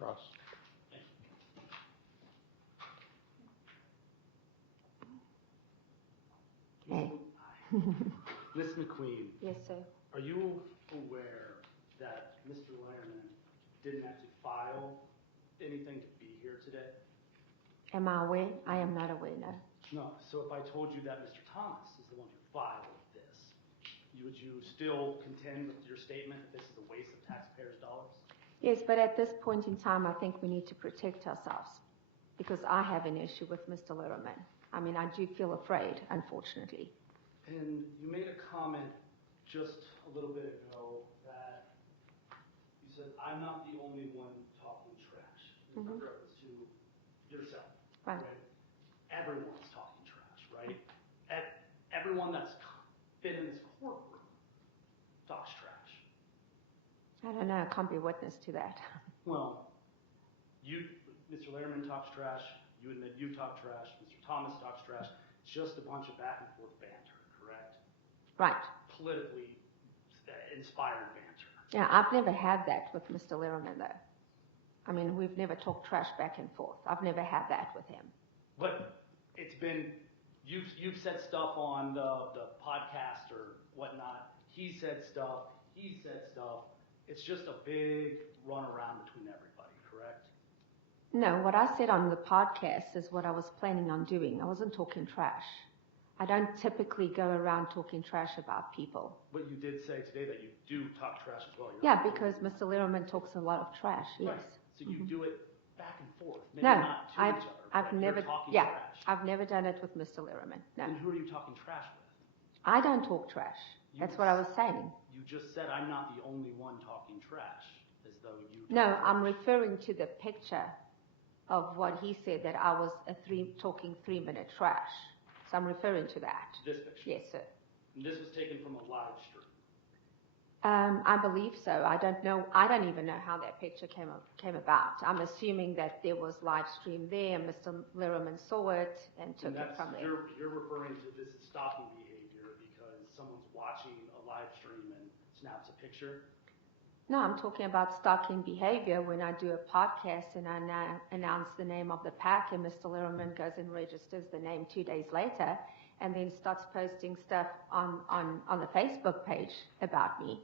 Ross? Hey. Ms. McQueen, Yes, sir. are you aware that Mr. Lerman didn't actually file anything to be here today? Am I aware? I am not aware, no. No. So if I told you that Mr. Thomas is the one who filed this, would you still contend with your statement that this is a waste of taxpayers' dollars? Yes, but at this point in time, I think we need to protect ourselves because I have an issue with Mr. Lerman. I mean, I do feel afraid, unfortunately. And you made a comment just a little bit ago that you said, I'm not the only one talking trash. In reference to yourself. Right. Everyone's talking trash, right? Everyone that's been in this courtroom talks trash. I don't know. I can't be witness to that. Well, Mr. Lerman talks trash. You admit you talk trash. Mr. Thomas talks trash. It's just a bunch of back and forth banter, correct? Right. Politically inspired banter. Yeah, I've never had that with Mr. Lerman, though. I mean, we've never talked trash back and forth. I've never had that with him. But it's been, you've said stuff on the podcast or whatnot. He said stuff. He said stuff. It's just a big runaround between everybody, correct? No, what I said on the podcast is what I was planning on doing. I wasn't talking trash. I don't typically go around talking trash about people. But you did say today that you do talk trash as well. Yeah, because Mr. Lerman talks a lot of trash, yes. Right. So you do it back and forth. Maybe No, not to each other, I've but never, you're talking yeah, trash. I've never done it with Mr. Lerman, no. Then who are you talking trash with? I don't talk trash. That's what I was saying. You just said I'm not the only one talking trash, as though you. No, I'm referring to the picture of what he said, that I was talking 3-minute trash. So I'm referring to that. This picture? Yes, sir. And this was taken from a live stream. I believe so. I don't know. I don't even know how that picture came about. I'm assuming that there was live stream there, and Mr. Lerman saw it and took it from there. You're referring to this as stalking behavior because someone's watching a live stream and snaps a picture? No, I'm talking about stalking behavior when I do a podcast and I now announce the name of the PAC and Mr. Lerman goes and registers the name 2 days later and then starts posting stuff on the Facebook page about me.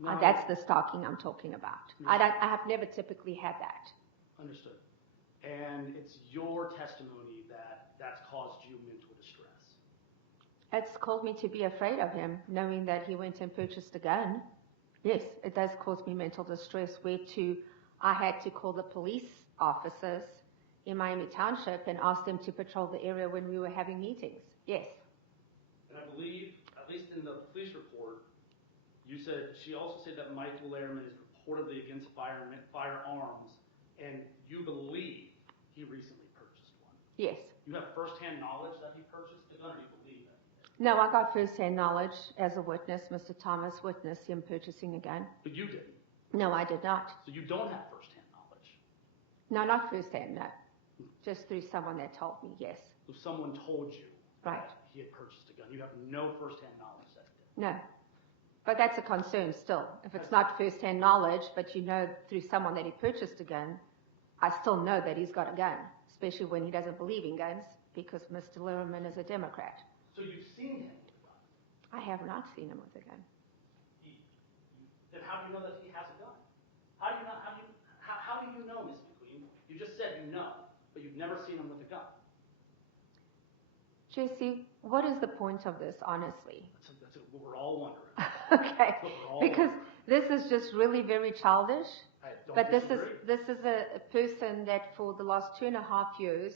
No. That's the stalking I'm talking about. I have never typically had that. Understood. And it's your testimony that that's caused you mental distress. It's caused me to be afraid of him, knowing that he went and purchased a gun. Yes, it does cause me mental distress, I had to call the police officers in Miami Township and ask them to patrol the area when we were having meetings. Yes. And I believe, at least in the police report, she also said that Michael Lerman is reportedly against firearms, and you believe he recently purchased one. Yes. You have firsthand knowledge that he purchased the gun, or you believe that? No, I got first-hand knowledge as a witness. Mr. Thomas witnessed him purchasing a gun. But you didn't. No, I did not. So you don't have firsthand knowledge? No, not firsthand, no. Just through someone that told me, yes. So someone told you right. that he had purchased a gun. You have no firsthand knowledge that he did? No. But that's a concern still. If it's not first-hand knowledge, but you know through someone that he purchased a gun, I still know that he's got a gun, especially when he doesn't believe in guns, because Mr. Lerman is a Democrat. So you've seen him with a gun? I have not seen him with a gun. Then how do you know that he has a gun? How do you know, Ms. McQueen? You just said you know, but you've never seen him with a gun. Jesse, what is the point of this, honestly? That's what we're all wondering. Okay, because this is just really very childish. But this is a person that for the last 2.5 years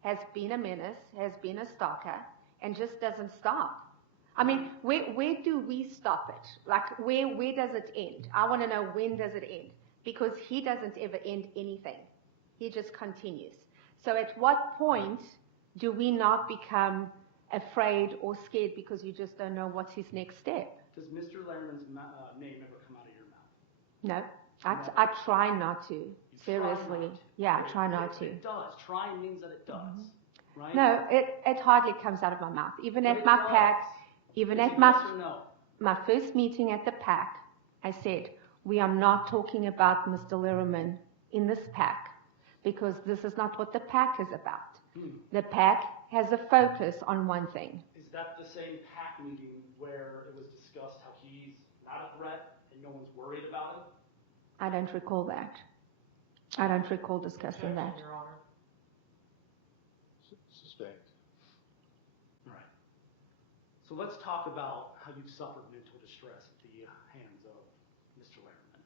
has been a menace, has been a stalker, and just doesn't stop. I mean, where do we stop it? Like, where does it end? I want to know, when does it end? Because he doesn't ever end anything. He just continues. So at what point do we not become afraid or scared because you just don't know what's his next step? Does Mr. Lerman's name ever come out of your mouth? No. I try not to, You seriously. try not to. Yeah, I try not to. It does. Trying means that it does, right? No, it hardly comes out of my mouth. Even But at it my does. PAC, even Is at it my, yes or no? my first meeting at the PAC, I said, we are not talking about Mr. Lehrman in this PAC, because this is not what the PAC is about. The PAC has a focus on one thing. Is that the same PAC meeting where it was discussed how he's not a threat and no one's worried about him? I don't recall that. I don't recall discussing that. Objection, Your Honor. Sustained. Right. So let's talk about how you've suffered mental distress at the hands of Mr. Lehrman.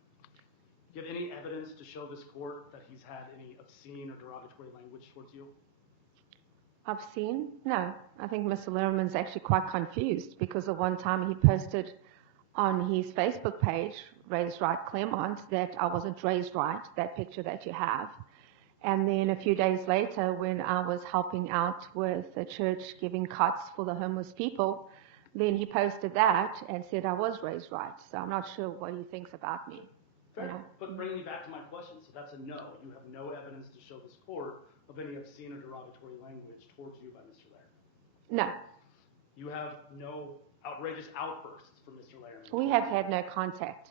Do you have any evidence to show this court that he's had any obscene or derogatory language towards you? Obscene? No. I think Mr. Lehrman's actually quite confused because of one time he posted on his Facebook page, Raised Right Claremont, that I wasn't raised right, that picture that you have. And then a few days later, when I was helping out with a church giving cots for the homeless people, then he posted that and said I was raised right. So I'm not sure what he thinks about me. Fair. You know? But bringing me back to my question, so that's a no. You have no evidence to show this court of any obscene or derogatory language towards you by Mr. Lehrman? No. You have no outrageous outbursts from Mr. Lehrman? We have had no contact.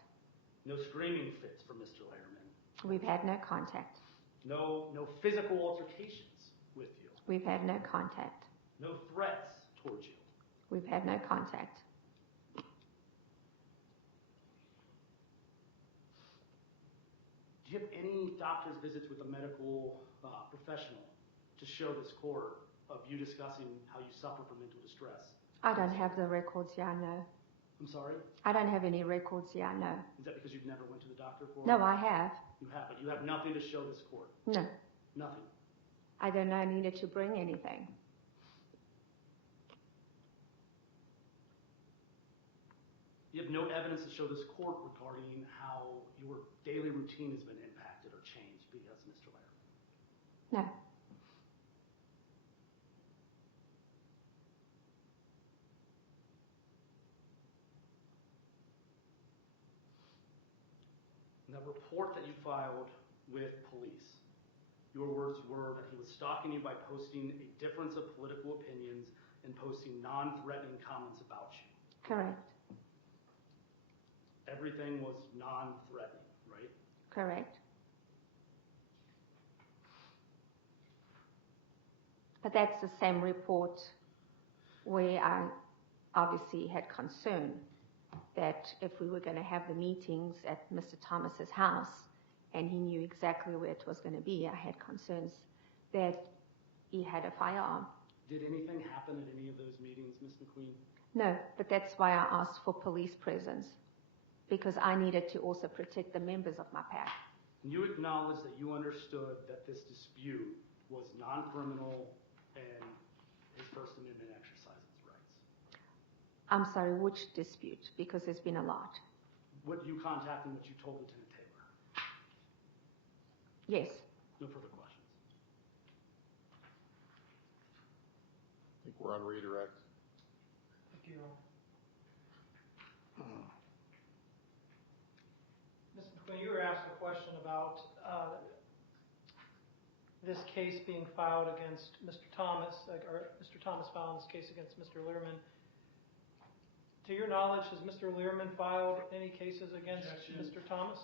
No screaming fits from Mr. Lehrman? We've had no contact. No physical altercations with you? We've had no contact. No threats towards you? We've had no contact. Do you have any doctor's visits with a medical professional to show this court of you discussing how you suffer from mental distress? I don't have the records here, no. I'm sorry? I don't have any records here, no. Is that because you've never went to the doctor for No, it? I have. You have, but you have nothing to show this court? No. Nothing? I don't know I needed to bring anything. You have no evidence to show this court regarding how your daily routine has been impacted or changed because of Mr. Lehrman? No. In the report that you filed with police, your words were that he was stalking you by posting a difference of political opinions and posting non-threatening comments about you. Correct. Everything was non-threatening, right? Correct. But that's the same report where I obviously had concern that if we were going to have the meetings at Mr. Thomas's house and he knew exactly where it was going to be, I had concerns that he had a firearm. Did anything happen at any of those meetings, Ms. McQueen? No, but that's why I asked for police presence, because I needed to also protect the members of my PAC. You acknowledge that you understood that this dispute was non-criminal and his First Amendment exercises rights. I'm sorry, which dispute? Because there's been a lot. What you contacted, what you told Lieutenant Taylor? Yes. No further questions. I think we're on redirect. Thank you. Ms. McQueen, you were asked a question about this case being filed against Mr. Thomas, or Mr. Thomas filed this case against Mr. Lehrman. To your knowledge, has Mr. Lehrman filed any cases against Mr. Thomas?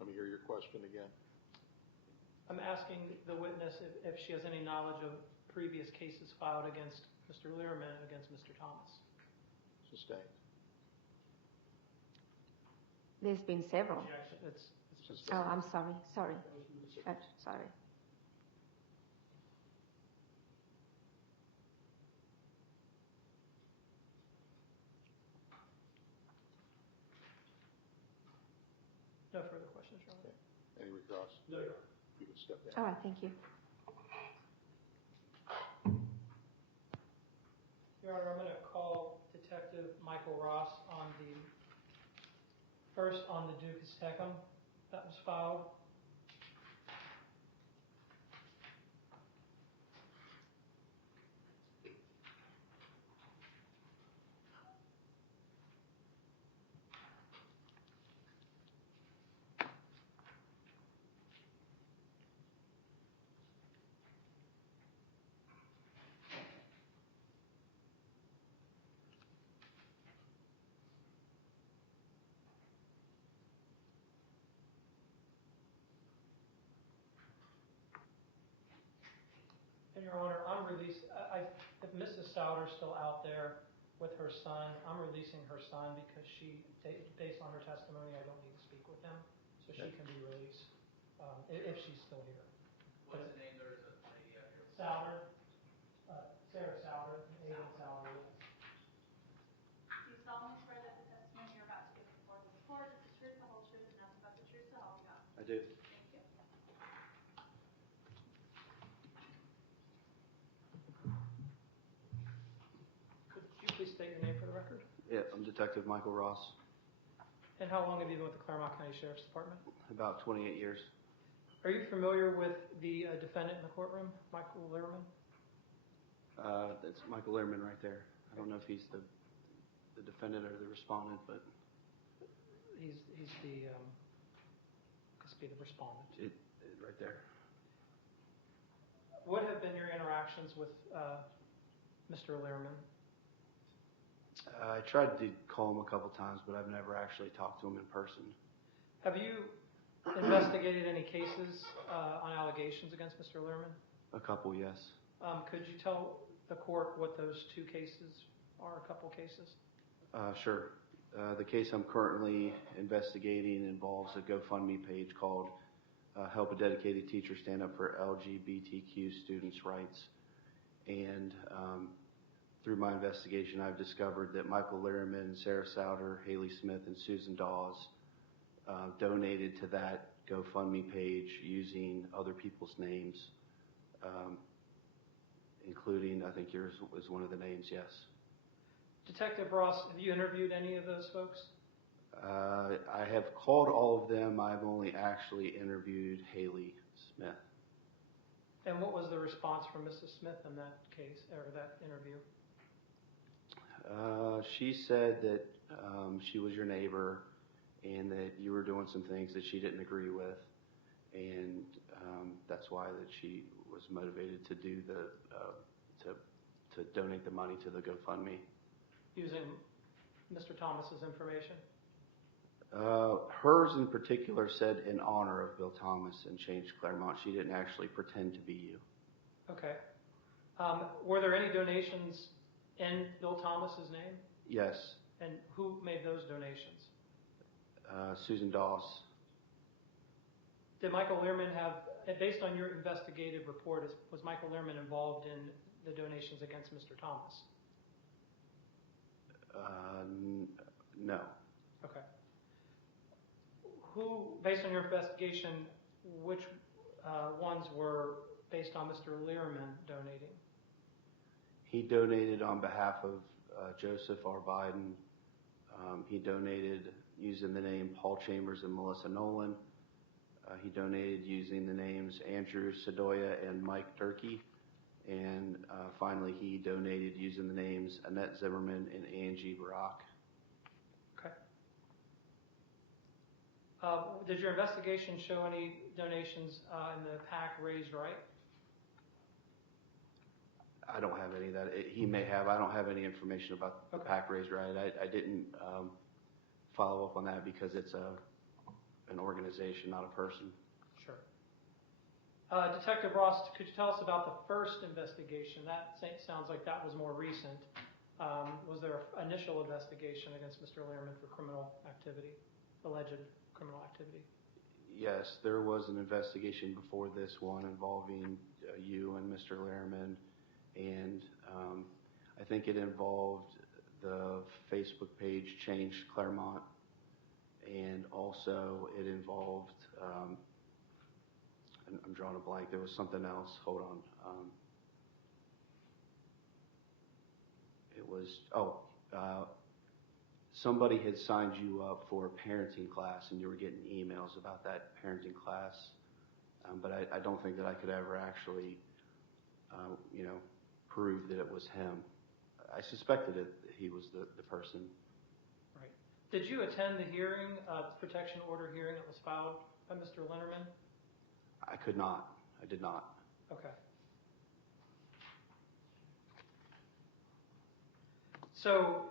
Let me hear your question again. I'm asking the witness if she has any knowledge of previous cases filed against Mr. Lehrman against Mr. Thomas. Sustained. There's been several. It's Oh, I'm sorry. Sorry. Sorry. no further questions, Your Honor. Okay. Any recross? No, Your Honor. You can step down. All right, thank you. Your Honor, I'm going to call Detective Michael Ross on first on the Ducas Tecum that was filed. And Your Honor, I'm if Mrs. Souter's still out there with her son, I'm releasing her son because based on her testimony, I don't need to speak with him, so she can be released, if she's still here. What's the name? There's a lady out here. Souter, Sarah Souter, Aiden Souter, yes. Do you solemnly swear that the testimony you're about to give before this court is the truth, the whole truth, and nothing but the truth, so help you God? I do. Thank you. Could you please state your name for the record? Yeah, I'm Detective Michael Ross. And how long have you been with the Claremont County Sheriff's Department? About 28 years. Are you familiar with the defendant in the courtroom, Michael Lehrman? That's Michael Lehrman right there. I don't know if he's the defendant or the respondent, but He's the must be the respondent. Right there. What have been your interactions with Mr. Lehrman? I tried to call him a couple times, but I've never actually talked to him in person. Have you investigated any cases on allegations against Mr. Lehrman? A couple, yes. Could you tell the court what those two cases are, a couple cases? Sure. The case I'm currently investigating involves a GoFundMe page called Help a Dedicated Teacher Stand Up for LGBTQ Students' Rights. And through my investigation, I've discovered that Michael Lehrman, Sarah Souter, Haley Smith, and Susan Dawes donated to that GoFundMe page using other people's names, including, I think yours was one of the names, yes. Detective Ross, have you interviewed any of those folks? I have called all of them. I've only actually interviewed Haley Smith. And what was the response from Mrs. Smith in that case, or that interview? She said that she was your neighbor and that you were doing some things that she didn't agree with, and that's why that she was motivated to do to donate the money to the GoFundMe. Using Mr. Thomas's information? Hers in particular said in honor of Bill Thomas and changed Claremont. She didn't actually pretend to be you. Okay. Were there any donations in Bill Thomas's name? Yes. And who made those donations? Susan Dawes. Did Michael Lehrman based on your investigative report, was Michael Lehrman involved in the donations against Mr. Thomas? No. Okay. Based on your investigation, which ones were based on Mr. Lehrman donating? He donated on behalf of Joseph R. Biden. He donated using the name Paul Chambers and Melissa Nolan. He donated using the names Andrew Sedoya and Mike Durkee. And finally, he donated using the names Annette Zimmerman and Angie Barak. Okay. Did your investigation show any donations in the PAC Raised Right? I don't have any of that. He may have. I don't have any information about the PAC Raised Right. I didn't follow up on that because it's an organization, not a person. Sure. Detective Ross, could you tell us about the first investigation? That sounds like that was more recent. Was there an initial investigation against Mr. Lehrman for criminal activity, alleged criminal activity? Yes, there was an investigation before this one involving you and Mr. Lehrman, and I think it involved the Facebook page Change Claremont, and also it involved, I'm drawing a blank, there was something else, hold on. It was, somebody had signed you up for a parenting class and you were getting emails about that parenting class, but I don't think that I could ever actually, prove that it was him. I suspected he was the person. Right. Did you attend the hearing, protection order hearing that was filed by Mr. Lehrman? I could not. I did not. Okay. So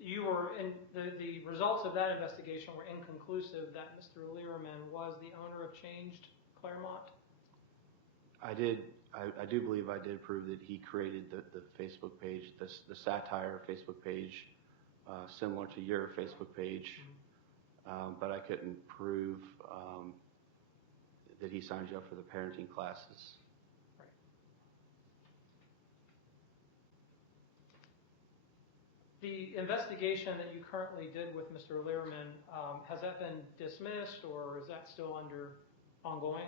you were in the results of that investigation were inconclusive that Mr. Lehrman was the owner of Changed Claremont? I did I do believe I did prove that he created the Facebook page, the satire Facebook page, similar to your Facebook page, but I couldn't prove that he signed you up for the parenting classes. Right. The investigation that you currently did with Mr. Learman, has that been dismissed or is that still ongoing?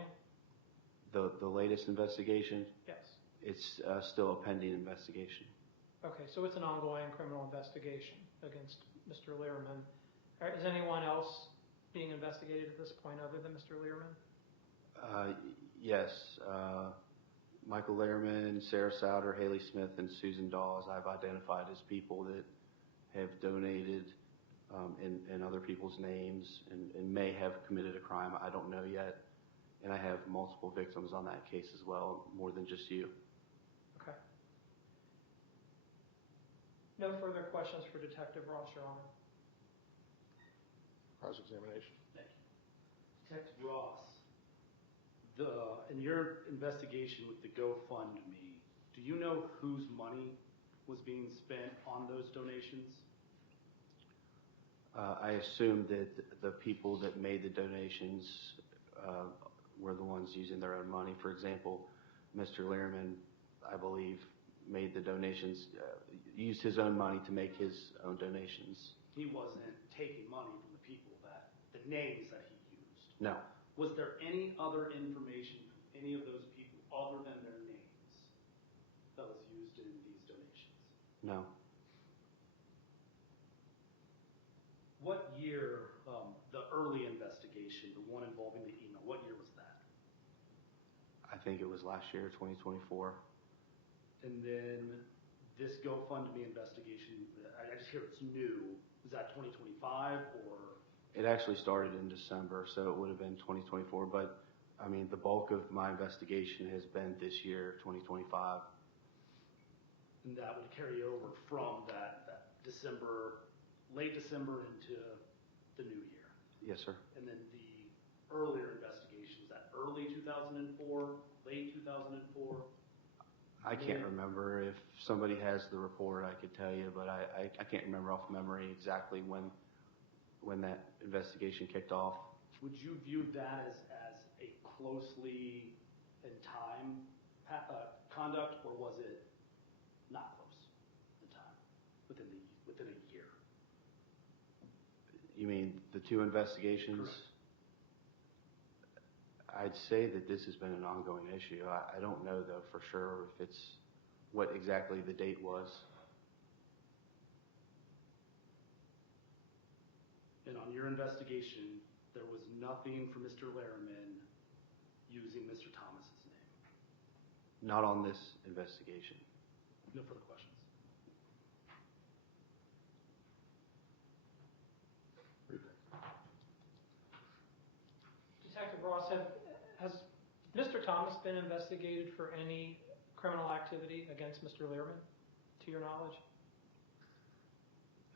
The latest investigation? Yes. It's still a pending investigation. Okay, so it's an ongoing criminal investigation against Mr. Learman. Is anyone else being investigated at this point other than Mr. Learman? Yes. Michael Lehrman, Sarah Souder, Haley Smith, and Susan Dawes I've identified as people that have donated in other people's names and may have committed a crime. I don't know yet. And I have multiple victims on that case as well, more than just you. Okay. No further questions for Detective Ross, Your Honor. Cross-examination. Thank you. Detective Ross, in your investigation with the GoFundMe, do you know whose money was being spent on those donations? I assume that the people that made the donations were the ones using their own money. For example, Mr. Lehrman, I believe, made the donations, used his own money to make his own donations. He wasn't taking money from the people the names that he used. No. Was there any other information from any of those people other than their names that was used in these donations? No. What year, the early investigation, the one involving the email, what year was that? I think it was last year, 2024. And then this GoFundMe investigation, I just hear it's new. Was that 2025 or? It actually started in December, so it would have been 2024. But, I mean, the bulk of my investigation has been this year, 2025. And that would carry over from that December, late December into the new year. Yes, sir. And then the earlier investigations, that early 2004, late 2004? I can't remember. If somebody has the report, I could tell you, but I can't remember off memory exactly when that investigation kicked off. Would you view that as a closely in time conduct, or was it not close in time, within a year? You mean the two investigations? Correct. I'd say that this has been an ongoing issue. I don't know, though, for sure if it's what exactly the date was. And on your investigation, there was nothing for Mr. Lehrman using Mr. Thomas's name? Not on this investigation. No further questions. Detective Ross, has Mr. Thomas been investigated for any criminal activity against Mr. Lehrman, to your knowledge?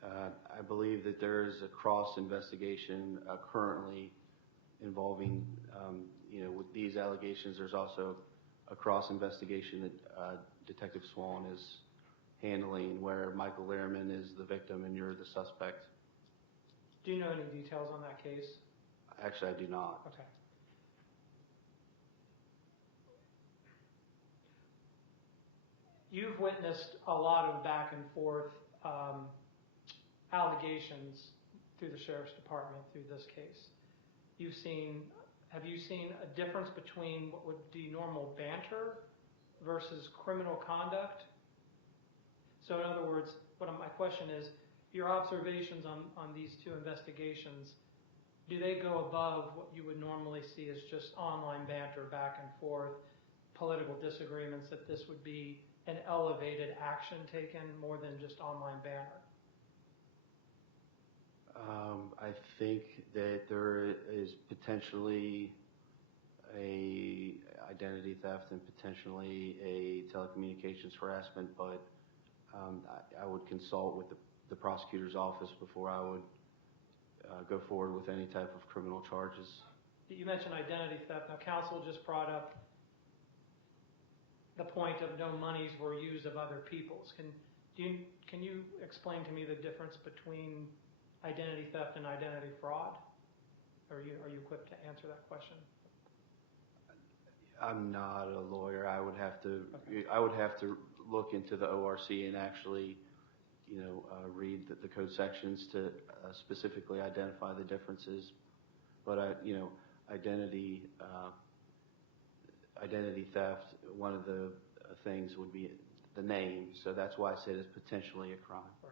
I believe that there is a cross investigation currently involving, with these allegations, there's also a cross investigation that Detective Swan is handling where Michael Lehrman is the victim and you're the suspect. Do you know any details on that case? Actually, I do not. Okay. You've witnessed a lot of back and forth allegations through the Sheriff's Department through this case. Have you seen a difference between what would be normal banter versus criminal conduct? So in other words, my question is, your observations on these two investigations, do they go above what you would normally see as just online banter back and forth, political disagreements, that this would be an elevated action taken more than just online banter? I think that there is potentially a identity theft and potentially a telecommunications harassment, but I would consult with the prosecutor's office before I would go forward with any type of criminal charges. You mentioned identity theft. Now, counsel just brought up the point of no monies were used of other people's. Can you explain to me the difference between identity theft and identity fraud? Are you equipped to answer that question? I'm not a lawyer. I would have to. Okay. I would have to look into the ORC and actually, read the code sections to specifically identify the differences. But identity theft. One of the things would be the name. So that's why I said it's potentially a crime. Right.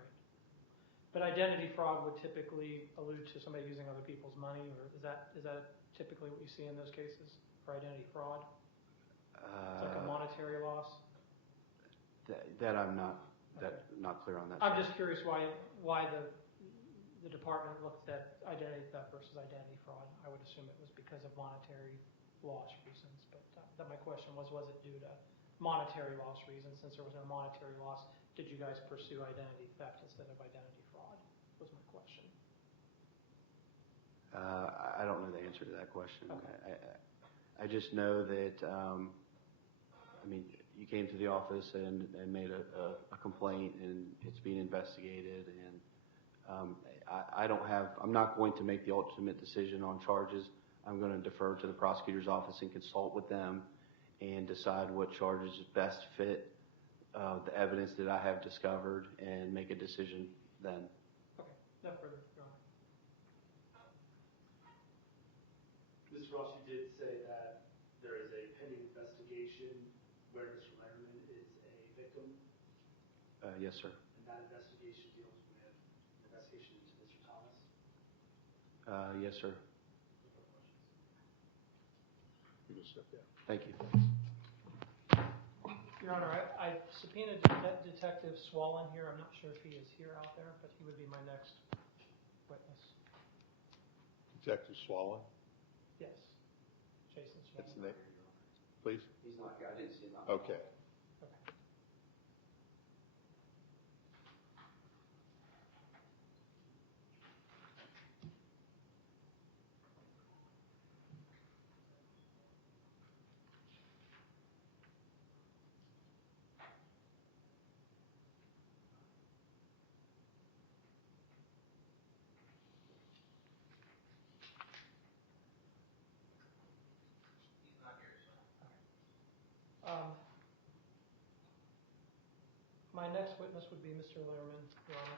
But identity fraud would typically allude to somebody using other people's money, or is that typically what you see in those cases for identity fraud? It's like a monetary loss. That I'm not clear on that. I'm just curious why the department looked at identity theft versus identity fraud. I would assume it was because of monetary loss reasons, but that my question was it due to monetary loss reasons? Since there was no monetary loss, did you guys pursue identity theft instead of identity fraud? Was my question. I don't know the answer to that question. Okay. I just know that, you came to the office and made a complaint, and it's being investigated, and I'm not going to make the ultimate decision on charges. I'm going to defer to the prosecutor's office and consult with them and decide what charges best fit the evidence that I have discovered and make a decision then. Okay. No further. Go on. Mr. Ross, you did say that there is a pending investigation where Mr. Lerman is a victim. Yes, sir. And that investigation deals with an investigation into Mr. Thomas. Yes, sir. You can step down. Thank you. Your Honor, I subpoenaed Detective Swallen here. I'm not sure if he is here out there, but he would be my next witness. Detective Swallen? Yes. Jason Swallen. That's the name. Please? He's not here. I didn't see him. Okay. Okay. He's not here, sir. My next witness would be Mr. Lerman, Your Honor.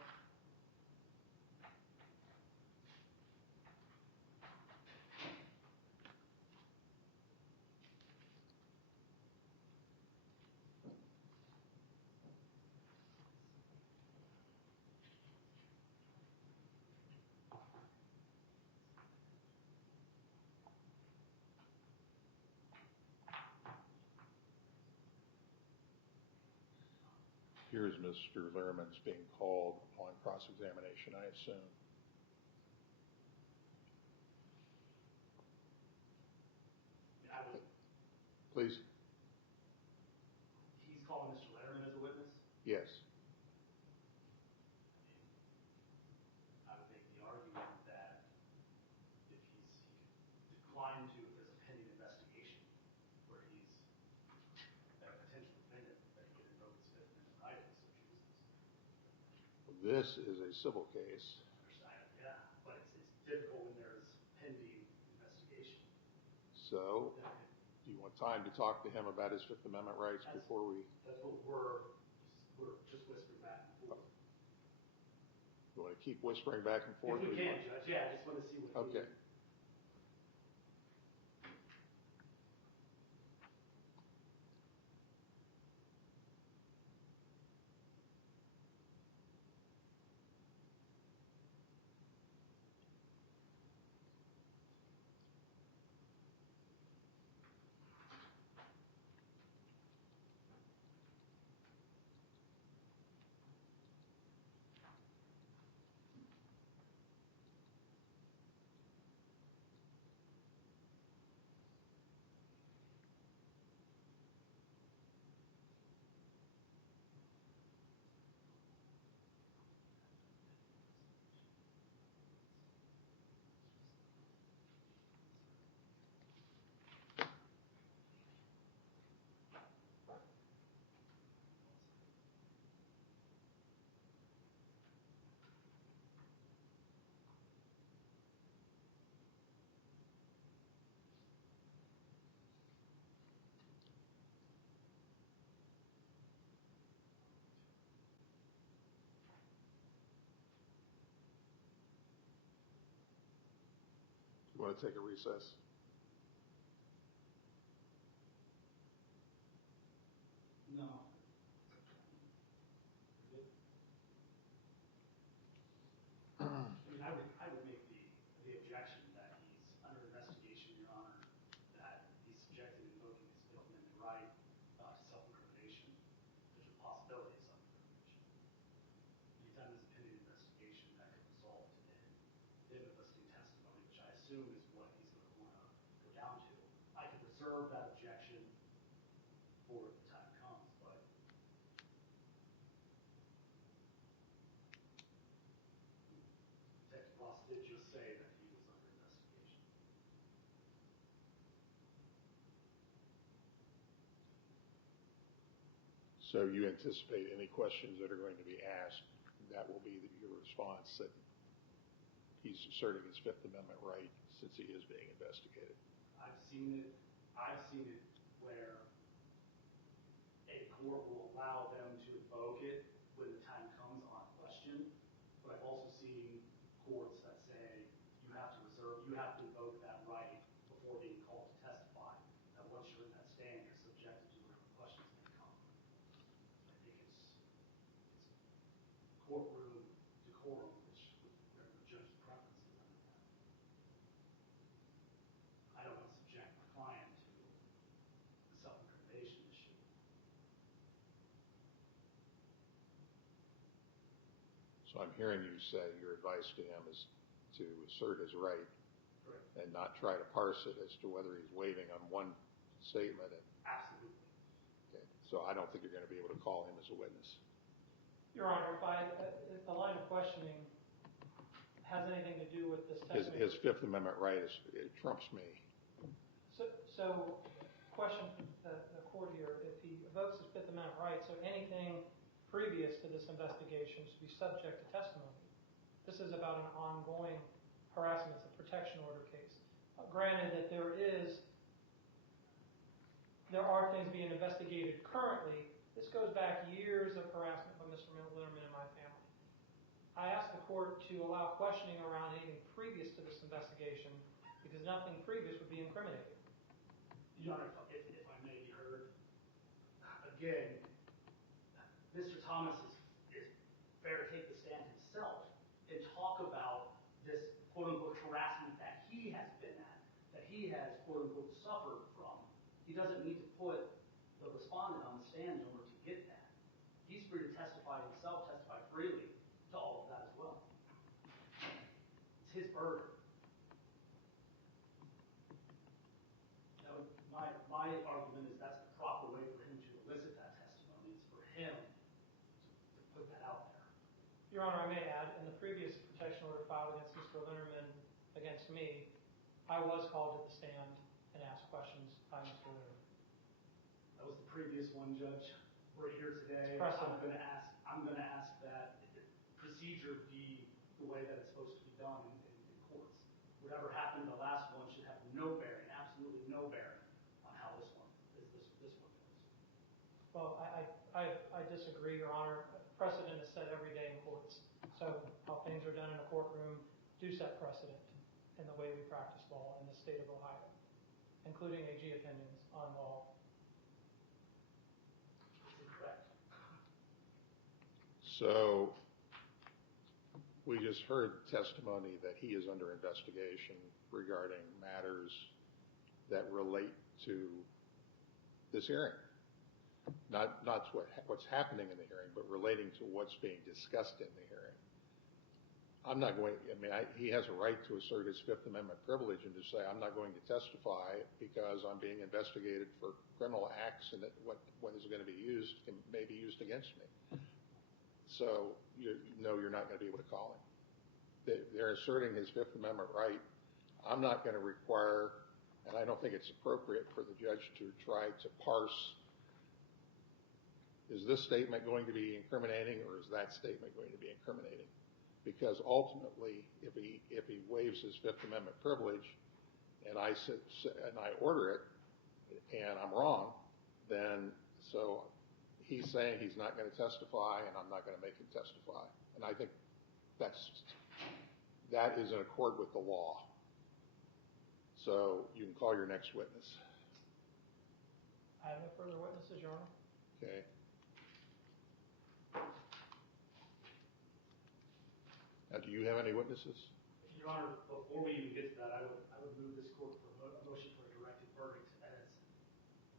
Here's Mr. Lerman's being called upon cross-examination, I assume. Please? He's calling Mr. Lerman as a witness? Yes. I would make the argument that if he could decline to, if there's a pending investigation where he's a potential defendant, that he could invoke his Fifth Amendment right if so chooses. This is a civil case. Yeah, but it's difficult when there's pending investigation. So, do you want time to talk to him about his Fifth Amendment rights before we... That's what we're just whispering back and forth. You want to keep whispering back and forth? If we can, Judge, yeah, I just want to see what Okay. want to take a recess? No. I mean, I would make the objection that he's under investigation, Your Honor, that he's subjected to invoking his Fifth Amendment right to self-incrimination. There's a possibility of self-incrimination. Anytime there's a pending investigation, that could result in him eliciting testimony, which I assume is what he's going to want to go down to. I could reserve that objection for the time comes, but Detective Ross did just say that he was under investigation. So you anticipate any questions that are going to be asked, that will be your response that he's asserting his Fifth Amendment right since he is being investigated? I've seen it where a court will allow them to invoke it when the time comes on question, but I've also seen courts that say you have to invoke that right before being called to testify. That once you're in that stand, you're subjected to whatever questions may come. I think it's courtroom decorum, which whatever the judge's preference is under that. I don't want to subject my client to the self-incrimination issue. So I'm hearing you say your advice to him is to assert his right. Correct. And not try to parse it as to whether he's waiving on one statement. Absolutely. Okay. So I don't think you're going to be able to call him as a witness. Your Honor, if the line of questioning has anything to do with this testimony. His Fifth Amendment right it trumps me. So question for the court here, if he invokes his Fifth Amendment right, so anything previous to this investigation should be subject to testimony. This is about an ongoing harassment. It's a protection order case. Granted that there are things being investigated currently. This goes back years of harassment by Mr. Litterman and my family. I asked the court to allow questioning around anything previous to this investigation because nothing previous would be incriminating. Your Honor, if I may be heard, again, Mr. Thomas is fair to take the stand himself and talk about this quote-unquote harassment that he has been at, that he has quote-unquote suffered from. He doesn't need to put the respondent on the stand in order to get that. He's free to testify himself, testify freely to all of that as well. It's his burden. My argument is that's the proper way for him to elicit that testimony. It's for him to put that out there. Your Honor, I may add, in the previous protection order filed against Mr. Litterman against me, I was called to the stand and asked questions by Mr. Litterman. That was the previous one, Judge. We're here today. Precedent. I'm going to ask that procedure be the way that it's supposed to be done in courts. Whatever happened in the last one should have no bearing, absolutely no bearing on how this one goes. Well, I disagree, Your Honor. Precedent is set every day in courts. So how things are done in a courtroom do set precedent in the way we practice law in the state of Ohio, including AG opinions on law. Correct. So we just heard testimony that he is under investigation regarding matters that relate to this hearing. Not what's happening in the hearing, but relating to what's being discussed in the hearing. He has a right to assert his Fifth Amendment privilege and to say, I'm not going to testify because I'm being investigated for criminal acts and that what is going to be used may be used against me. So, you're not going to be able to call him. They're asserting his Fifth Amendment right. I'm not going to require, and I don't think it's appropriate for the judge to try to parse, is this statement going to be incriminating or is that statement going to be incriminating? Because ultimately, if he waives his Fifth Amendment privilege and I order it and I'm wrong, then so he's saying he's not going to testify and I'm not going to make him testify. And I think that is in accord with the law. So you can call your next witness. I have no further witnesses, Your Honor. Okay. Now, do you have any witnesses? Your Honor, before we even get to that, I would move this court for a motion for a directed verdict, as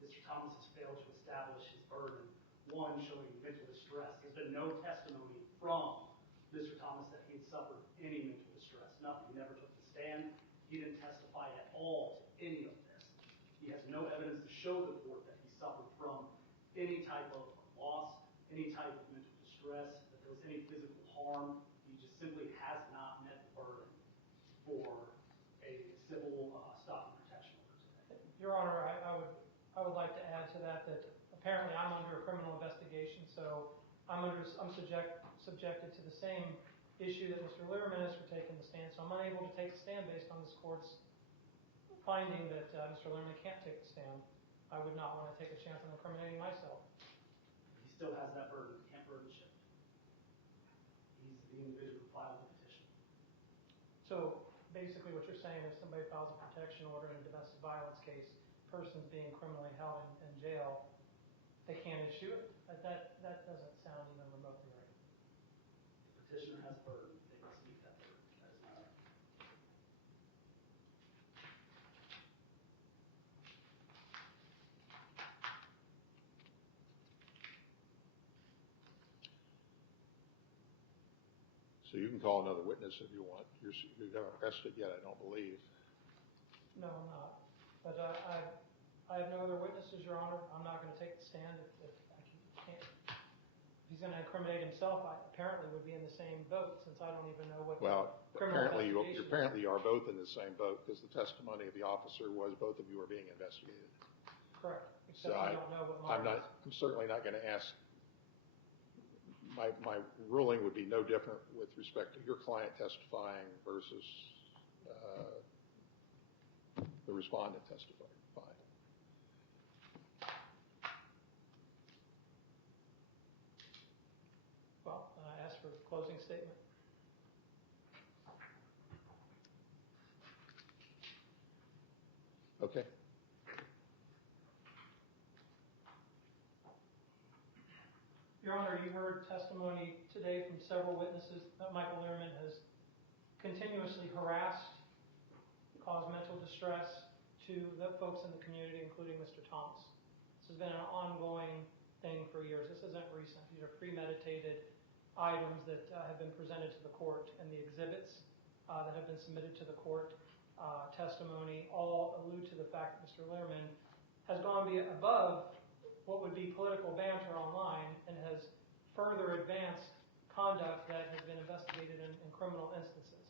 Mr. Thomas has failed to establish his burden. One, showing mental distress. There's been no testimony from Mr. Thomas that he had suffered any mental distress. Nothing. He never took the stand. He didn't testify at all to any of this. He has no evidence to show the court that he suffered from any type of loss, any type of mental distress, that there was any physical harm. He just simply has not met the burden for a civil stop and protection order today. Your Honor, I would like to add to that apparently I'm under a criminal investigation, so I'm subjected to the same issue that Mr. Lehrman is for taking the stand. So I'm unable to take the stand based on this court's finding that Mr. Lehrman can't take the stand. I would not want to take a chance on incriminating myself. He still has that burden. He can't burden shift. He's the individual who filed the petition. So basically what you're saying is somebody files a protection order in a domestic violence case, person's being criminally held in jail, they can't issue it? That doesn't sound even remotely right. The petitioner has a burden. They must meet that burden. That is not right. So you can call another witness if you want. You haven't arrested yet, I don't believe. No, I'm not. But I have no other witnesses, Your Honor. I'm not going to take the stand if I can't. If he's going to incriminate himself, I apparently would be in the same boat, since I don't even know what apparently you are both in the same boat, because the testimony of the officer was both of you are being investigated. Correct. Except I don't know what I'm certainly not going to ask. My ruling would be no different with respect to your client testifying versus the respondent testifying. Fine. Well, I ask for a closing statement. Okay. Your Honor, you heard testimony today from several witnesses that Michael Lehrman has continuously harassed, caused mental distress to the folks in the community, including Mr. Thomas. This has been an ongoing thing for years. This isn't recent. These are premeditated items that have been presented to the court, and the exhibits that have been submitted to the court, testimony, all allude to the fact that Mr. Lehrman has gone above what would be political banter online and has further advanced conduct that has been investigated in criminal instances.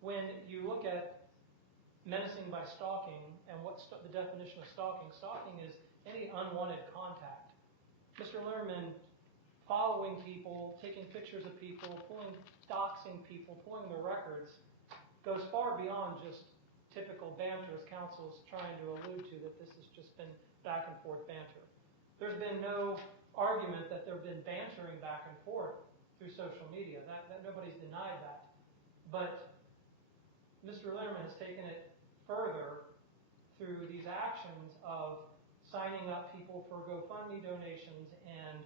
When you look at menacing by stalking and what's the definition of stalking, stalking is any unwanted contact. Mr. Lehrman following people, taking pictures of people, doxing people, pulling their records, goes far beyond just typical banter, as counsel's trying to allude to, that this has just been back and forth banter. There's been no argument that there have been bantering back and forth through social media. That nobody's denied that. But Mr. Lehrman has taken it further through these actions of signing up people for GoFundMe donations and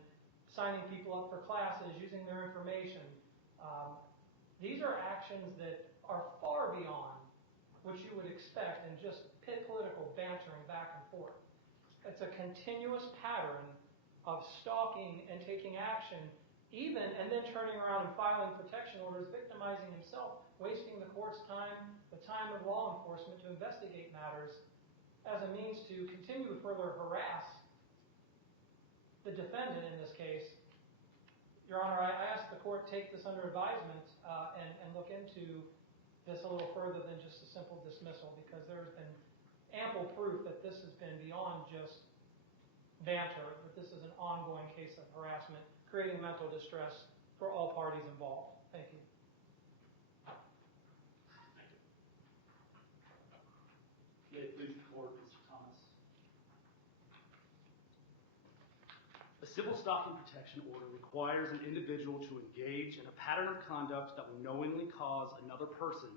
signing people up for classes, using their information. These are actions that are far beyond what you would expect in just political bantering back and forth. It's a continuous pattern of stalking and taking action, and then turning around and filing protection orders, victimizing himself, wasting the court's time, the time of law enforcement to investigate matters as a means to continue to further harass the defendant in this case. Your Honor, I ask the court take this under advisement and look into this a little further than just a simple dismissal, because there has been ample proof that this has been beyond just banter, that this is an ongoing case of harassment, creating mental distress for all parties involved. Thank you. May it please the court, Mr. Thomas. A civil stalking protection order requires an individual to engage in a pattern of conduct that will knowingly cause another person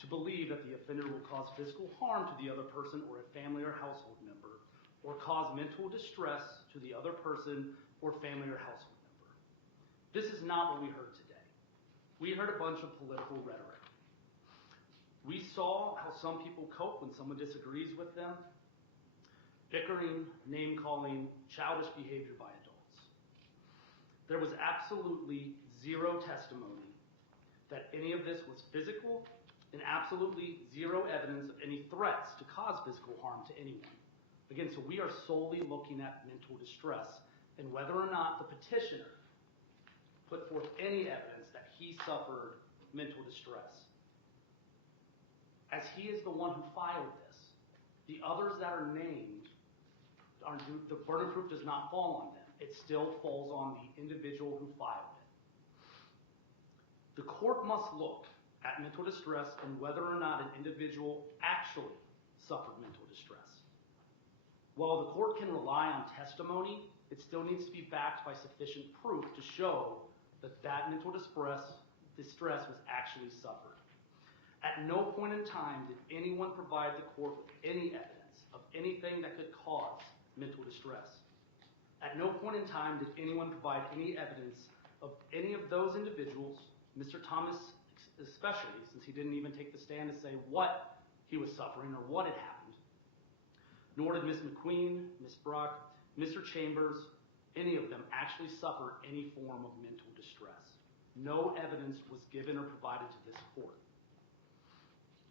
to believe that the offender will cause physical harm to the other person or a family or household member, or cause mental distress to the other person or family or household member. This is not what we heard today. We heard a bunch of political rhetoric. We saw how some people cope when someone disagrees with them, bickering, name-calling, childish behavior by adults. There was absolutely zero testimony that any of this was physical, and absolutely zero evidence of any threats to cause physical harm to anyone. Again, so we are solely looking at mental distress and whether or not the petitioner put forth any evidence that he suffered mental distress. As he is the one who filed this, the others that are named, the burden of proof does not fall on them. It still falls on the individual who filed it. The court must look at mental distress and whether or not an individual actually suffered mental distress. While the court can rely on testimony, it still needs to be backed by sufficient proof to show that that mental distress was actually suffered. At no point in time did anyone provide the court with any evidence of anything that could cause mental distress. At no point in time did anyone provide any evidence of any of those individuals, Mr. Thomas especially, since he didn't even take the stand to say what he was suffering or what had happened. Nor did Ms. McQueen, Ms. Brock, Mr. Chambers, any of them actually suffer any form of mental distress. No evidence was given or provided to this court.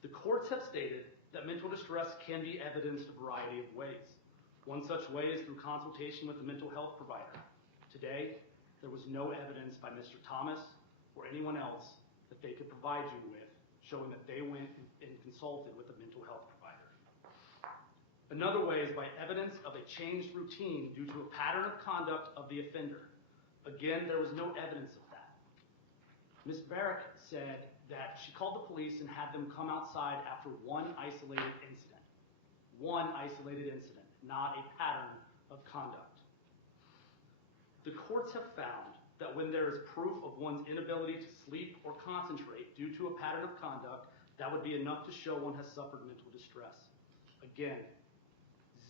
The courts have stated that mental distress can be evidenced a variety of ways. One such way is through consultation with a mental health provider. Today, there was no evidence by Mr. Thomas or anyone else that they could provide you with showing that they went and consulted with a mental health provider. Another way is by evidence of a changed routine due to a pattern of conduct of the offender. Again, there was no evidence of that. Ms. Barrick said that she called the police and had them come outside after one isolated incident. One isolated incident, not a pattern of conduct. The courts have found that when there is proof of one's inability to sleep or concentrate due to a pattern of conduct, that would be enough to show one has suffered mental distress. Again,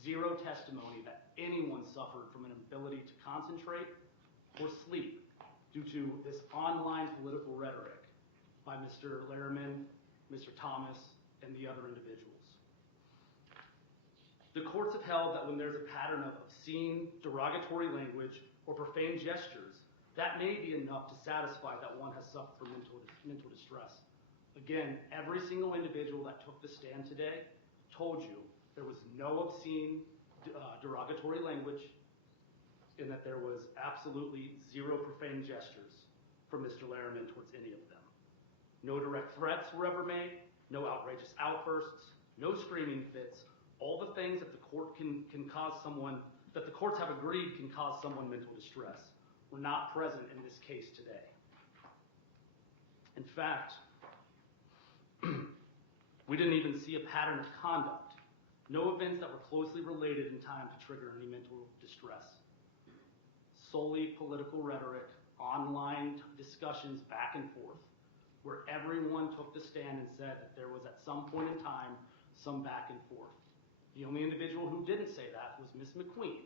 zero testimony that anyone suffered from an ability to concentrate or sleep due to this online political rhetoric by Mr. Lehrman, Mr. Thomas, and the other individuals. The courts have held that when there's a pattern of obscene, derogatory language, or profane gestures, that may be enough to satisfy that one has suffered from mental distress. Again, every single individual that took the stand today told you there was no obscene, derogatory language, and that there was absolutely zero profane gestures from Mr. Lehrman towards any of them. No direct threats were ever made, no outrageous outbursts, no screaming fits, all the things that the court can cause someone, that the courts have agreed can cause someone mental distress, were not present in this case today. In fact, we didn't even see a pattern of conduct, no events that were closely related in time to trigger any mental distress. Solely political rhetoric, online discussions back and forth, where everyone took the stand and said that there was at some point in time some back and forth. The only individual who didn't say that was Ms. McQueen,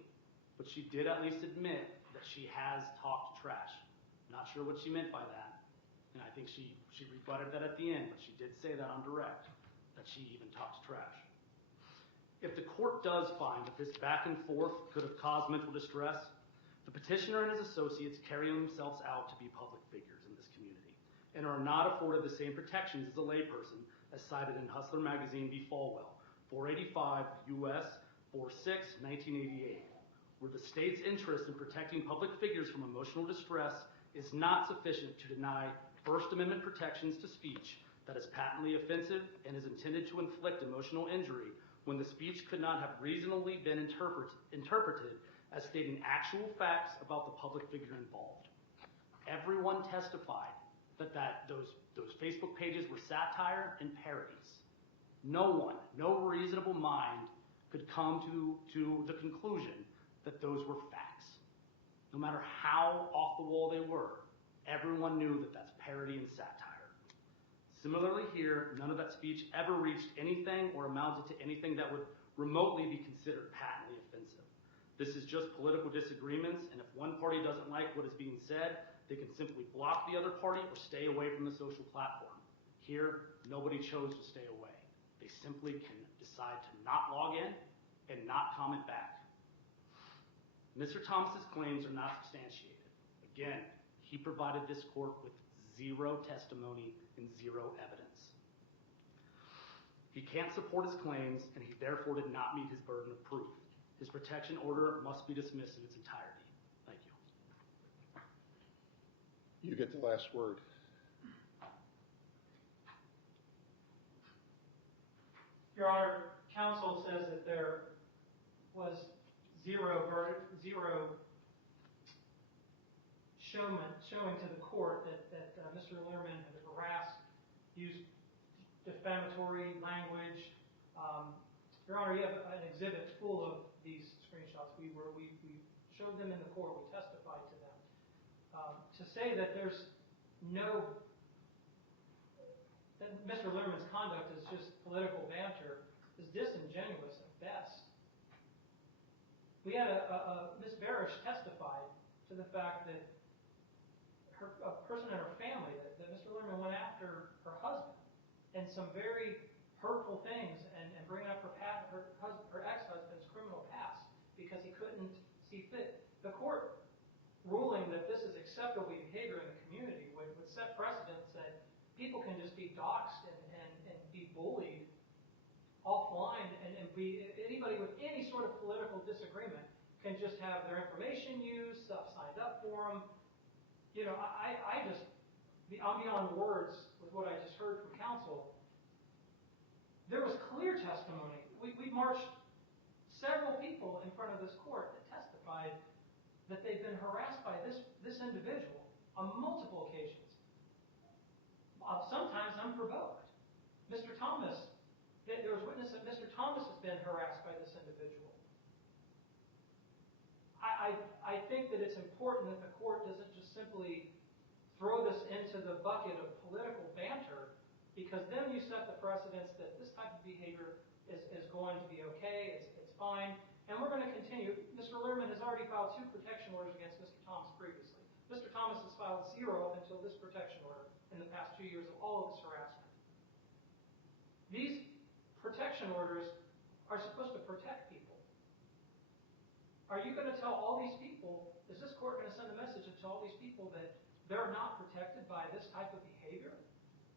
but she did at least admit that she has talked trash. Not sure what she meant by that, and I think she rebutted that at the end, but she did say that on direct, that she even talked trash. If the court does find that this back and forth could have caused mental distress, the petitioner and his associates carry themselves out to be public figures in this community and are not afforded the same protections as a layperson as cited in Hustler Magazine v. Falwell, 485 U.S. 46, 1988, where the state's interest in protecting public figures from emotional distress is not sufficient to deny First Amendment protections to speech that is patently offensive and is intended to inflict emotional injury when the speech could not have reasonably been interpreted as stating actual facts about the public figure involved. Everyone testified that those Facebook pages were satire and parodies. No one, no reasonable mind could come to the conclusion that those were facts. No matter how off the wall they were, everyone knew that that's parody and satire. Similarly here, none of that speech ever reached anything or amounted to anything that would remotely be considered patently offensive. This is just political disagreements, and if one party doesn't like what is being said, they can simply block the other party or stay away from the social platform. Here, nobody chose to stay away. They simply can decide to not log in and not comment back. Mr. Thomas's claims are not substantiated. Again, he provided this court with zero testimony and zero evidence. He can't support his claims, and he therefore did not meet his burden of proof. His protection order must be dismissed in its entirety. Thank you. You get the last word. Your Honor, counsel says that there was zero showing to the court that Mr. Lehrman had harassed, used defamatory language. Your Honor, you have an exhibit full of these screenshots. We showed them in the court. We testified to them. To say that there's that Mr. Lehrman's conduct is just political banter is disingenuous at best. We had Ms. Barish testified to the fact that a person in her family, that Mr. Lehrman went after her husband and some very hurtful things and bringing up her ex-husband's criminal past because he couldn't see fit. The court ruling that this is acceptable behavior in the community would set precedents that people can just be doxxed and be bullied offline and anybody with any sort of political disagreement can just have their information used, stuff signed up for them. You know, I'm beyond words with what I just heard from counsel. There was clear testimony. We marched several people in front of this court that testified that they've been harassed by this individual on multiple occasions. Sometimes unprovoked. Mr. Thomas, there was witness that Mr. Thomas has been harassed by this individual. I think that it's important that the court doesn't just simply throw this into the bucket of political banter, because then you set the precedence that this type of behavior is going to be okay, it's fine, and we're going to continue. Mr. Lehrman has already filed 2 protection orders against Mr. Thomas previously. Mr. Thomas has filed 0 up until this protection order in the past 2 years of all of this harassment. These protection orders are supposed to protect people. Are you going to tell all these people, is this court going to send a message to all these people that they're not protected by this type of behavior?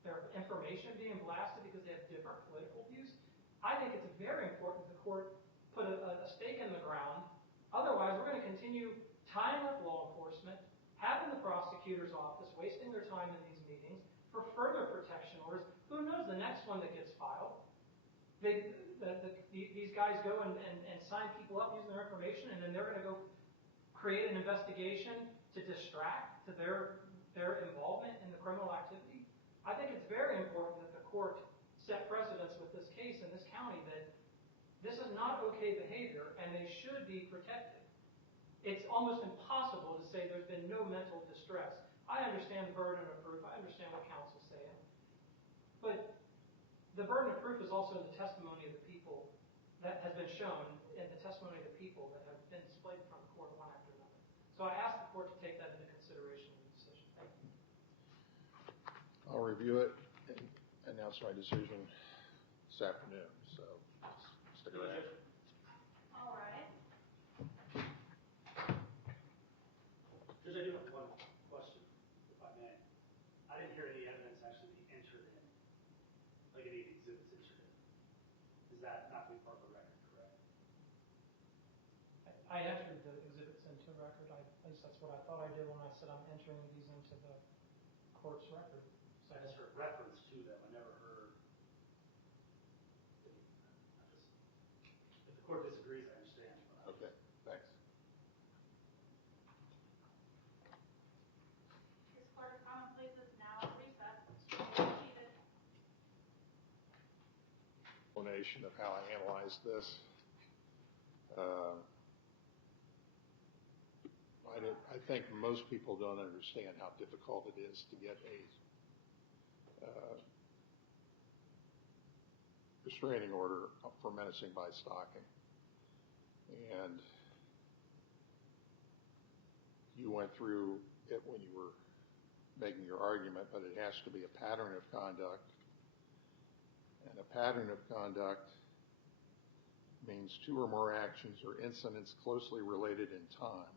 Their information being blasted because they have different political views? I think it's very important the court put a stake in the ground. Otherwise, we're going to continue tying up law enforcement, having the prosecutor's office wasting their time in these meetings for further protection orders. Who knows the next one that gets filed? These guys go and sign people up using their information, and then they're going to go create an investigation to distract to their involvement in the criminal activity. I think it's very important that the court set precedents with this case in this county that this is not okay behavior, and they should be protected. It's almost impossible to say there's been no mental distress. I understand the burden of proof. I understand what counsel's saying. But the burden of proof is also the testimony of the people that has been shown, and the testimony of the people that have been displayed in front of the court one after another. So I ask the court to take that into consideration in the decision. Thank you. I'll review it and announce my decision this afternoon. So stick around. All right. Judge, I do have one question, if I may. I didn't hear any evidence actually be entered in, like any of the exhibits entered in. Is that not being part of the record, correct? I entered the exhibits into a record. At least that's what I thought I did when I said I'm entering these into the court's record. So I just heard reference to them. I never heard. If the court disagrees, I understand. Okay, thanks. This court of common pleas is now recessed. Seated. Explanation of how I analyzed this. I think most people don't understand how difficult it is to get restraining order for menacing by stalking. And you went through it when you were making your argument, but it has to be a pattern of conduct. And a pattern of conduct means two or more actions or incidents closely related in time,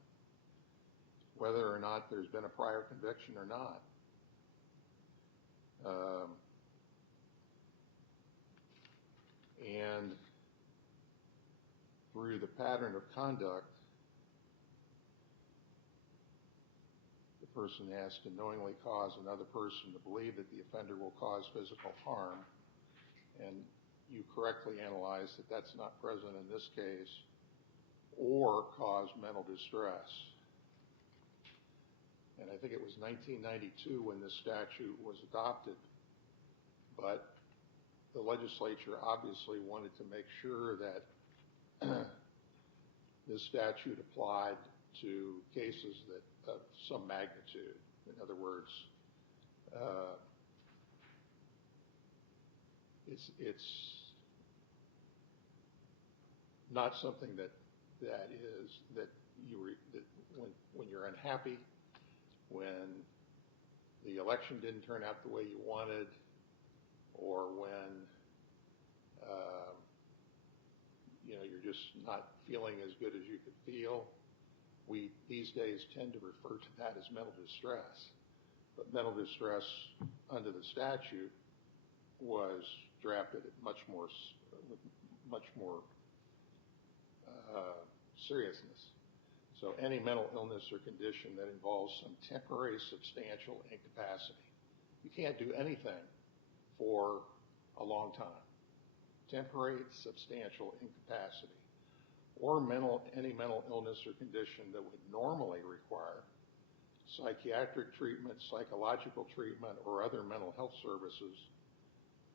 whether or not there's been a prior conviction or not. And through the pattern of conduct, the person has to knowingly cause another person to believe that the offender will cause physical harm. And you correctly analyze that that's not present in this case, or cause mental distress. And I think it was 1992 when this statute was adopted, but the legislature obviously wanted to make sure that this statute applied to cases that of some magnitude. In other words, it's not something that when you're unhappy, when the election didn't turn out the way you wanted, or when you're just not feeling as good as you could feel. We these days tend to refer to that as mental distress. But mental distress under the statute was drafted at much more seriousness. So any mental illness or condition that involves some temporary substantial incapacity. You can't do anything for a long time. Temporary substantial incapacity. Or any mental illness or condition that would normally require psychiatric treatment, psychological treatment, or other mental health services,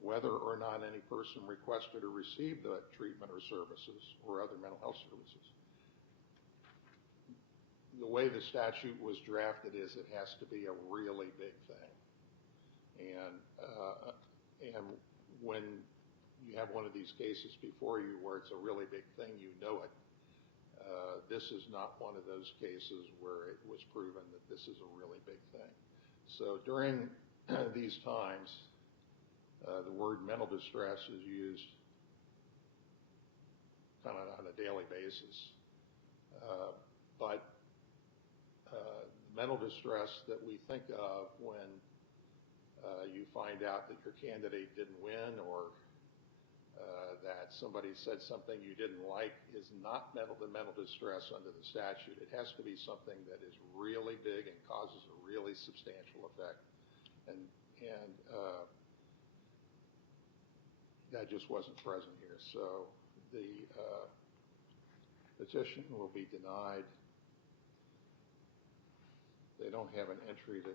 whether or not any person requested or received that treatment or services or other mental health services. The way the statute was drafted is it has to be a really big thing. And when you have one of these cases before you where it's a really big thing, you know it. This is not one of those cases where it was proven that this is a really big thing. So during these times, the word mental distress is used kind of on a daily basis. But mental distress that we think of when you find out that your candidate didn't win, or that somebody said something you didn't like, is not the mental distress under the statute. It has to be something that is really big and causes a really substantial effect. And that just wasn't present here. So the petition will be denied. They don't have an entry that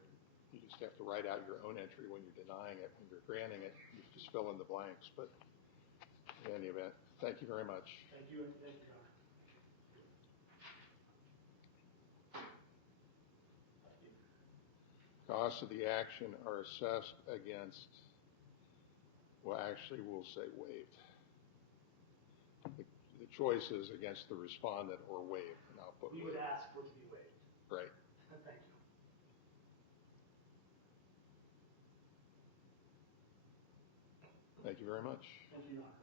you just have to write out your own entry when you're denying it. When you're granting it, you just fill in the blanks. But in any event, thank you very much. Thank you, Your Honor. Costs of the action are assessed against, well, actually we'll say waived. The choice is against the respondent or waived, and I'll put We waived. would ask for it to be waived. Right. Thank you. Thank you very much. Thank you, Your Honor.